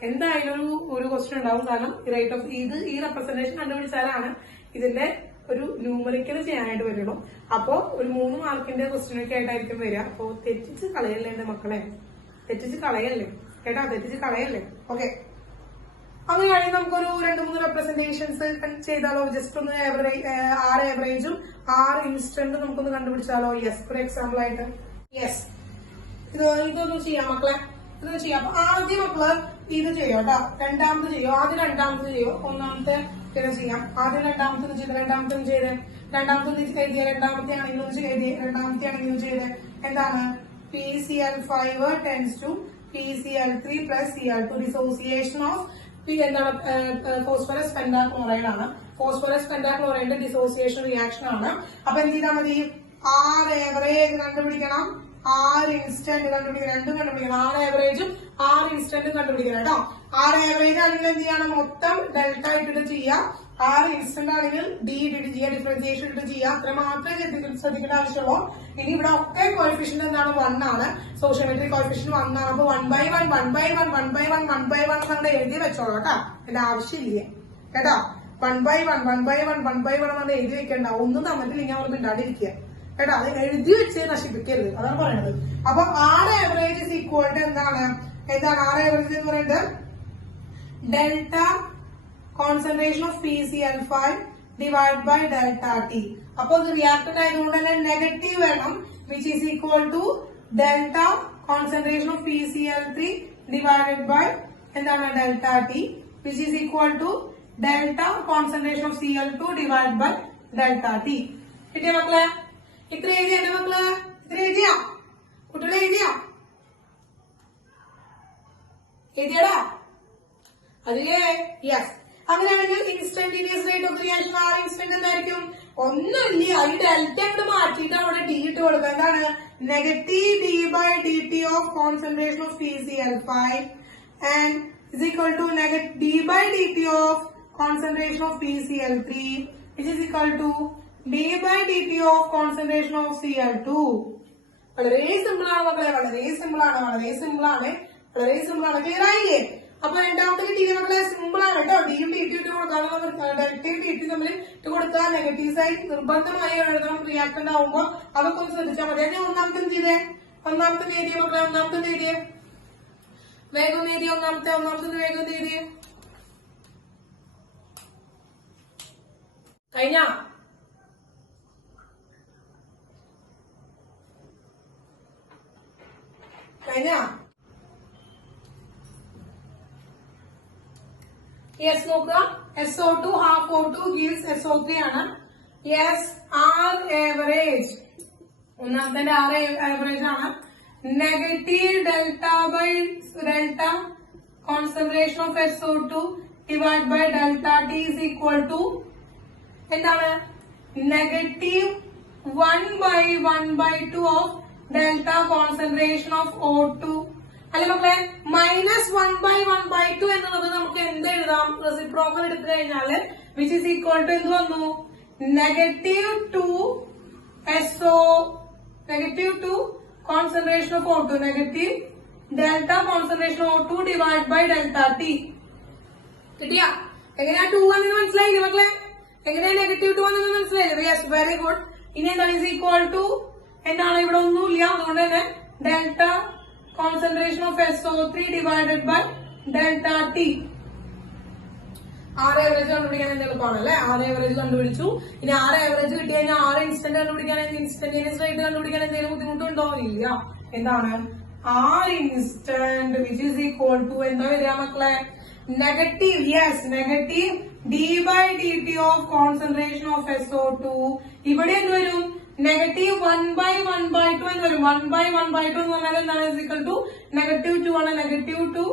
എന്തായാലും ഒരു ക്വസ്റ്റ്യൻ ഉണ്ടാവും. കാരണം റേറ്റ് ഓഫ് ഈ റെപ്രസെന്റേഷൻ കണ്ടുപിടിച്ചാലാണ് ഇതിന്റെ ഒരു ന്യൂമറിക്കൽ ചെയ്യാനായിട്ട് വരുള്ളൂ. അപ്പോ ഒരു 3 മാർക്കിന്റെ ക്വസ്റ്റ്യൻ ഒക്കെ ആയിട്ടായിരിക്കും വരിക. അപ്പോ തെറ്റിച്ച് കളയല്ലേ എന്റെ മക്കളെ, തെറ്റിച്ച് കളയല്ലേ. ഓക്കെ, അങ്ങനെ കഴിഞ്ഞ് നമുക്കൊരു 2-3 റെപ്രസെന്റേഷൻസ് ചെയ്താലോ? ജസ്റ്റ് ഒന്ന് ആർ ആവറേജും ആർ ഇൻസ്റ്റന്റ് നമുക്കൊന്ന് കണ്ടുപിടിച്ചാലോ? യെസ്, ഫോർ എക്സാമ്പിൾ ആയിട്ട്. യെസ്, ഇതൊന്നും ചെയ്യാം മക്കളെ, ഇതൊന്നും ചെയ്യാം. അപ്പൊ ആദ്യം മക്കള് ഇത് ചെയ്യോ കേട്ടോ, രണ്ടാമത് ചെയ്യോ. ആദ്യം രണ്ടാമത് ചെയ്യോ, ഒന്നാമത്തെ പിന്നെ ചെയ്യാം. ആദ്യം രണ്ടാമത്തെ ചെയ്ത് രണ്ടാമത്തെ എഴുതിയ രണ്ടാമത്തെ ആണെങ്കിലും ചെയ്ത് എന്താണ്? PCl5 tends to PCl3 plus Cl2 dissociation of എന്താണ്? ഫോസ്ഫറസ് പെന്റാക്ലോറൈഡ് ആണ്. ഫോസ്ഫറസ് പെന്റാക്ലോറൈഡിന്റെ ഡിസോസിയേഷൻ റിയാക്ഷൻ ആണ്. അപ്പൊ എന്ത് ചെയ്താൽ മതി? ആർ ആവറേജ് കണ്ടുപിടിക്കണം, ആർ ഇൻസ്റ്റന്റ് കണ്ടുപിടിക്കണം, രണ്ടും കണ്ടുപിടിക്കണം. ആർ ആവറേജും ആർ ഇൻസ്റ്റന്റും കണ്ടുപിടിക്കണം കേട്ടോ. ആർ ആവറേജ് ആണെങ്കിൽ എന്ത് ചെയ്യണം? മൊത്തം ഡെൽറ്റ ഇട്ടിട്ട് ചെയ്യാം. ആർ ഇൻസ്റ്റന്റ് ആണെങ്കിൽ ഡി ഇട്ടിട്ട് ചെയ്യാം, ഡിഫറൻസിയേഷൻ ഇട്ടിട്ട് ചെയ്യാം. അത്ര മാത്രമേ ശ്രദ്ധിക്കേണ്ട ആവശ്യമുള്ളൂ. ഇനി ഇവിടെ ഒക്കെ കോഎഫിഷ്യന്റ് എന്താണ്? 1 ആണ്. സോഷ്യോമെട്രി കോഎഫിഷ്യന്റ് 1 ആണ്. അപ്പൊ 1/1 അങ്ങനെ എഴുതി വെച്ചോളൂ കേട്ടോ, എന്റെ ആവശ്യമില്ല കേട്ടോ. 1/1 എന്നാണ് എഴുതി വെക്കേണ്ട. ഒന്നും തന്നിട്ടില്ലെങ്കിൽ നമ്മൾ മിണ്ടാണ്ടിരിക്കുക കേട്ടോ. അത് എഴുതി വെച്ച് നശിപ്പിക്കരുത്, അതാണ് പറയുന്നത്. അപ്പൊ R average is equal to എന്താണ്? ആർ ആവറേജ് എന്ന് പറയുന്നത് delta concentration of PCl5 divide by delta T. അപ്പൊ ഇത് റിയാക്ടന്റ് ആയതുകൊണ്ട് തന്നെ നെഗറ്റീവ് വേണം, which is equal to delta concentration of PCl3 divided by എന്താണ്? Delta T, which is equal to delta concentration of Cl2 divide by delta T. കിട്ടിയ മക്കളെ? ഇത്ര എഴുതിയ എന്റെ മക്കള്? ഇത്ര എഴുതിയാ? കുട്ടികളെ എഴുതിയടാ? അതിലേ യെസ്. അങ്ങനെയാണെങ്കിൽ instantaneous rate of reaction R instant എന്തായിരിക്കും? ഒന്നുമില്ല, ഈ ഡെൽറ്റ അങ്ങോട്ട് മാറ്റിയിട്ട് അവിടെ ഡി ഇട്ട് കൊടുക്കുക. എന്താണ്? Negative d/dt of concentration of PCl5 and is equal to d/dt of concentration of PCl3 which is equal to d/dt of concentration of Cl2. വളരെ സിമ്പിൾ ആണ് മക്കളെ, വളരെ സിമ്പിൾ ആണ്. ക്ലിയർ ആയില്ലേ? അപ്പൊ രണ്ടാമത്തെ കിട്ടിയ മക്കളെ സിമ്പിൾ ആണ് കേട്ടോ. ഡിയും ഡിടി ഇട്ട് കൊടുക്കാൻ ഡെൽറ്റയും ഡിടി തമ്മിൽ ഇട്ട് കൊടുത്താൽ നെഗറ്റീവ് സൈഡ് നിർബന്ധമായി എഴുതണം റിയാക്ടന്റ് ആവുമ്പോ. അതൊക്കെ ഒന്ന് ശ്രദ്ധിച്ചാൽ മതി. ഞാൻ ഒന്നാമത്തെ ചെയ്തേ, ഒന്നാമത്തെ എഴുതിയ മക്കളെ, ഒന്നാമത്തെ എഴുതിയേ വേഗം എഴുതിയ, ഒന്നാമത്തെ വേഗം എഴുതിയേ. കഴിഞ്ഞ യെസ് നോക്കുക. SO2 half O2 gives SO3 ആണ്. Yes, R average. ഒന്നാമത്തെ ആർ ആവറേജ് ആണ്. Negative delta by delta concentration of SO2 divide by delta T is equal to എന്താണ്? Negative 1/1/2 of delta concentration of O2 അല്ലെ മക്കളെ? -1/1/2 എന്നുള്ളത് നമുക്ക് എന്ത് എഴുതാം? റെസിപ്രോക്കൽ എടുത്തു കഴിഞ്ഞാല് വിച്ച് ഈസ് ഈക്വൽ ടു എന്ത് വന്നു? -2 concentration of O2 negative delta concentration of O2 divide by delta T. കിട്ടിയാ? എങ്ങനെയാ 2 വന്നെന്ന് മനസ്സിലായില്ലേ മക്കളെ? എങ്ങനെയാ -2 വന്നെന്ന് മനസ്സിലായില്ലേ? Yes, very good. ഇനി എന്താണ് ഈസ് ഈക്വൽ ടു എന്താണ്? ഇവിടെ ഒന്നുമില്ല, അതുകൊണ്ട് തന്നെ delta concentration of SO3 divided by delta T. R average കണ്ടുപിടിക്കാൻ എളുപ്പമാണ് അല്ലെ? ആർ ആവറേജ് കണ്ടുപിടിച്ചു. ഇനി ആർ ആവറേജ് കിട്ടി കഴിഞ്ഞാൽ ആർ ഇൻസ്റ്റന്റ് കണ്ടുപിടിക്കാൻ, ഇൻസ്റ്റന്റേനിയസ് റേറ്റ് കണ്ടുപിടിക്കാൻ എന്തെങ്കിലും ബുദ്ധിമുട്ടുണ്ടോ? ഇല്ല. എന്താണ്? R instant which is equal to എന്താ വരിക മക്കളെ? Negative, yes, negative d/dt of concentration of SO2. ഇവിടെ എന്ത് വരും? നെഗറ്റീവ് 1/1/2 എന്ന് വരും. 1/1/2 എന്ന് പറഞ്ഞാൽ എന്താണ്? ഈക്വൽ ടു -2 ആണ്. -2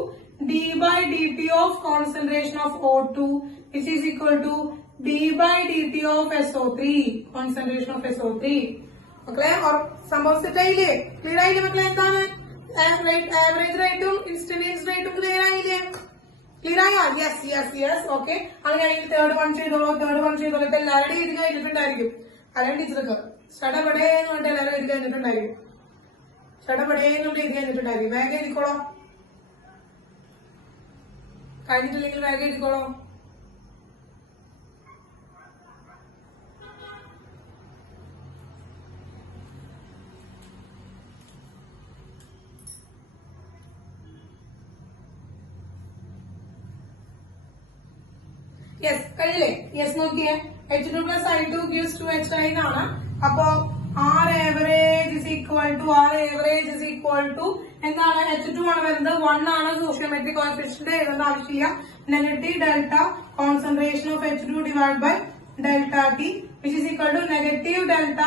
d/dt of concentration of O2 which is equal to d/dt of SO3 concentration of SO3. മക്കളെ സംഭവം സെറ്റ് ആയില്ലേ? ക്ലിയർ ആയില്ലേ മക്കളെ? എന്താണ് ആവറേജ് റേറ്റും ഇൻസ്റ്റന്റേനിയസ് റേറ്റും ക്ലിയർ ആയില്ലേ? ക്ലിയർ ആയോ? Yes yes yes. ഓക്കെ, അങ്ങനെയാണെങ്കിൽ തേർഡ് വൺ ചെയ്തോളൂ. തേർഡ് വൺ ചെയ്തോളൂ. ഇപ്പൊ എല്ലാവരുടെയും എഴുതി കഴിഞ്ഞിട്ടുണ്ടായിരിക്കും. അല്ലെങ്കിൽ ടീച്ചർക്ക് ഷടപടേ എന്ന് പറഞ്ഞിട്ട് എല്ലാവരും എഴുതി കഴിഞ്ഞിട്ടുണ്ടായിരിക്കും. ഷടപടേ എന്നുകൊണ്ട് എഴുതി കഴിഞ്ഞിട്ടുണ്ടായിരിക്കും. വേഗം എഴുതിക്കോളോ. കഴിഞ്ഞിട്ടില്ലെങ്കിൽ വേഗം എഴുതിക്കോളോ. യെസ്, കഴിയില്ലേ? യെസ്, നോക്കിയേ. H2 plus I2 gives 2HI എന്നാണ്. അപ്പോ R average is equal to എന്താണ്? H2 ആണ് വരുന്നത്. 1 ആണ് സോഷ്യോമെട്രിക് കോഎഫിഷ്യന്റ്. എഴുതേണ്ട ആവശ്യമില്ല. Negative delta concentration of H2 divide by delta T which is equal to negative delta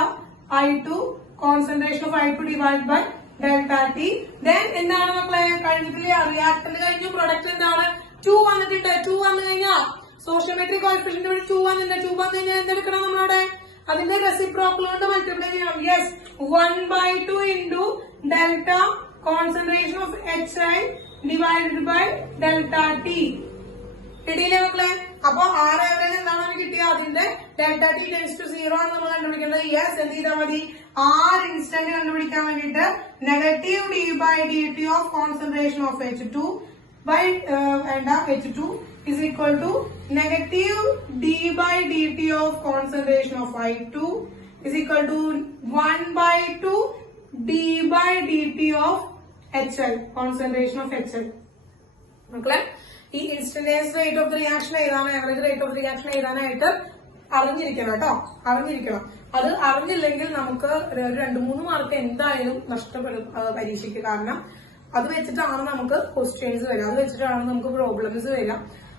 I2 concentration of I2 divide by delta T. Then എന്താണ് മക്കളെ? കഴിഞ്ഞിട്ടില്ല. Reactant കഴിഞ്ഞു. പ്രൊഡക്റ്റ് എന്താണ്? 2 വന്നിട്ടുണ്ട്. 2 വന്നു കഴിഞ്ഞാൽ സോഷ്യോമെട്രിക് കോഎഫിഷ്യന്റ് 2 വന്നിട്ടുണ്ട്. 2 വന്നു കഴിഞ്ഞാൽ എന്തെടുക്കണം നമ്മളവിടെ? അതിന്റെ റെസിപ്രോക്കൽ കൊണ്ട് മൾട്ടിപ്ലൈ ചെയ്യണം. Yes, 1/2 into delta concentration of HI divided by delta T. കിട്ടിയില്ലേ മക്കളെ? അപ്പൊ ആർ ആവറേജ് എന്താണ് കിട്ടിയ? അതിന്റെ ഡെൽറ്റ ടി ടെൻസ് ടു 0 ആണ് നമ്മൾ കണ്ടുപിടിക്കുന്നത്. യെസ്, എന്ത് ചെയ്താൽ മതി? ആർ ഇൻസ്റ്റന്റ് കണ്ടുപിടിക്കാൻ വേണ്ടിയിട്ട് negative d/dt of concentration of H2 by H2 is equal to negative d/dt of concentration of I2 is equal to 1/2 d/dt of HI concentration of HI. മക്കളെ, ഈ instantaneous rate of the reaction ഏതാണ്, average rate of reaction ഏതാനായിട്ട് അറിഞ്ഞിരിക്കണം കേട്ടോ, അറിഞ്ഞിരിക്കണം. അത് അറിഞ്ഞില്ലെങ്കിൽ നമുക്ക് 2-3 mark എന്തായാലും നഷ്ടപ്പെടും പരീക്ഷയ്ക്ക്. കാരണം അത് വെച്ചിട്ടാണ് നമുക്ക് ക്വസ്റ്റ്യൻസ് വരിക, അത് വെച്ചിട്ടാണ് നമുക്ക് പ്രോബ്ലംസ് വരിക.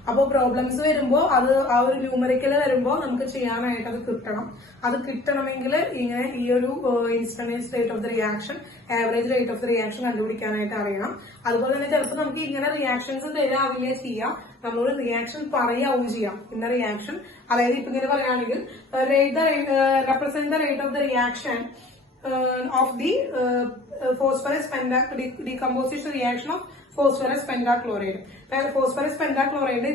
അപ്പൊ പ്രോബ്ലംസ് വരുമ്പോ അത് ആ ഒരു ന്യൂമറിക്കൽ വരുമ്പോ നമുക്ക് ചെയ്യാനായിട്ട് അത് കിട്ടണം. അത് കിട്ടണമെങ്കിൽ ഇങ്ങനെ ഈ ഒരു instantaneous rate of the reaction, average rate of the reaction കണ്ടുപിടിക്കാനായിട്ട് അറിയണം. അതുപോലെ തന്നെ ചിലപ്പോൾ നമുക്ക് ഇങ്ങനെ റിയാക്ഷൻസ് തരാവില്ലേ ചെയ്യാം, നമ്മളൊരു റിയാക്ഷൻ പറയാവും ചെയ്യാം. ഇന്ന റിയാക്ഷൻ, അതായത് ഇപ്പൊ ഇങ്ങനെ പറയുകയാണെങ്കിൽ represent the rate of the reaction of the phosphorus decomposition reaction of phosphorus pentachloride. Phosphorus pentachloride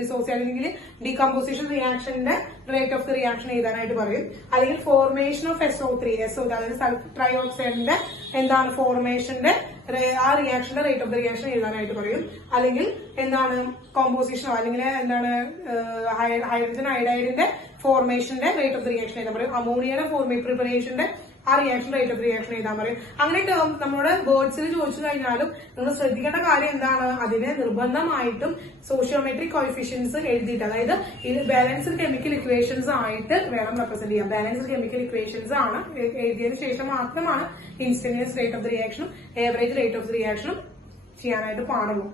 ഡിസോസിയേഷനിൽ ഡീകമ്പോസിഷൻ റിയാക്ഷന്റെ റേറ്റ് ഓഫ് ദ റിയാക്ഷൻ എഴുതാനായിട്ട് പറയും. അല്ലെങ്കിൽ ഫോർമേഷൻ ഓഫ് SO3 അതായത് സൾഫർ ട്രൈഓക്സൈഡിന്റെ എന്താണ് ഫോർമേഷന്റെ ആ റിയാക്ഷന്റെ റേറ്റ് ഓഫ് ദ റിയാക്ഷൻ എഴുതാനായിട്ട് പറയും. അല്ലെങ്കിൽ എന്താണ് കോമ്പോസിഷനോ അല്ലെങ്കിൽ എന്താണ് ഹൈഡ്രജൻ അയഡൈഡിന്റെ ഫോർമേഷന്റെ റേറ്റ് ഓഫ് ദ റിയാക്ഷൻ എഴുതാൻ പറയും. അമോണിയയുടെ പ്രിപ്പറേഷന്റെ ആ റിയാക്ഷൻ റേറ്റ് ഓഫ് റിയാക്ഷൻ എഴുതാൻ പറയും. അങ്ങനെ നമ്മുടെ വേർഡ്സിൽ ചോദിച്ചു കഴിഞ്ഞാലും നിങ്ങൾ ശ്രദ്ധിക്കേണ്ട കാര്യം എന്താണ്, അതിനെ നിർബന്ധമായിട്ടും സോഷ്യോമെട്രിക് കോഎഫിഷ്യൻസ് എഴുതിയിട്ട്, അതായത് ഇത് ബാലൻസ്ഡ് കെമിക്കൽ ഇക്വേഷൻസ് ആയിട്ട് വേണം റെപ്രസെന്റ് ചെയ്യാം. ബാലൻസ്ഡ് കെമിക്കൽ ഇക്വേഷൻസ് ആണ് എഴുതിയതിനു ശേഷം മാത്രമാണ് ഇൻസ്റ്റന്റേനിയസ് റേറ്റ് ഓഫ് ദ റിയാക്ഷനും ആവറേജ് റേറ്റ് ഓഫ് ദ റിയാക്ഷനും ചെയ്യാനായിട്ട് പാടുള്ളൂ.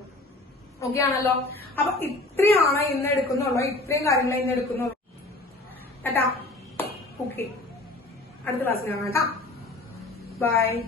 ഓക്കെ ആണല്ലോ? അപ്പൊ ഇത്രയാണ് ഇന്ന് എടുക്കുന്നുള്ളൂ, ഇത്രയും കാര്യങ്ങൾ ഇന്ന് എടുക്കുന്നുള്ളൂ കേട്ടാ. ഓക്കെ, അടുത്ത ക്ലാസ്സിൽ കാണാം കേട്ടോ. ബൈ.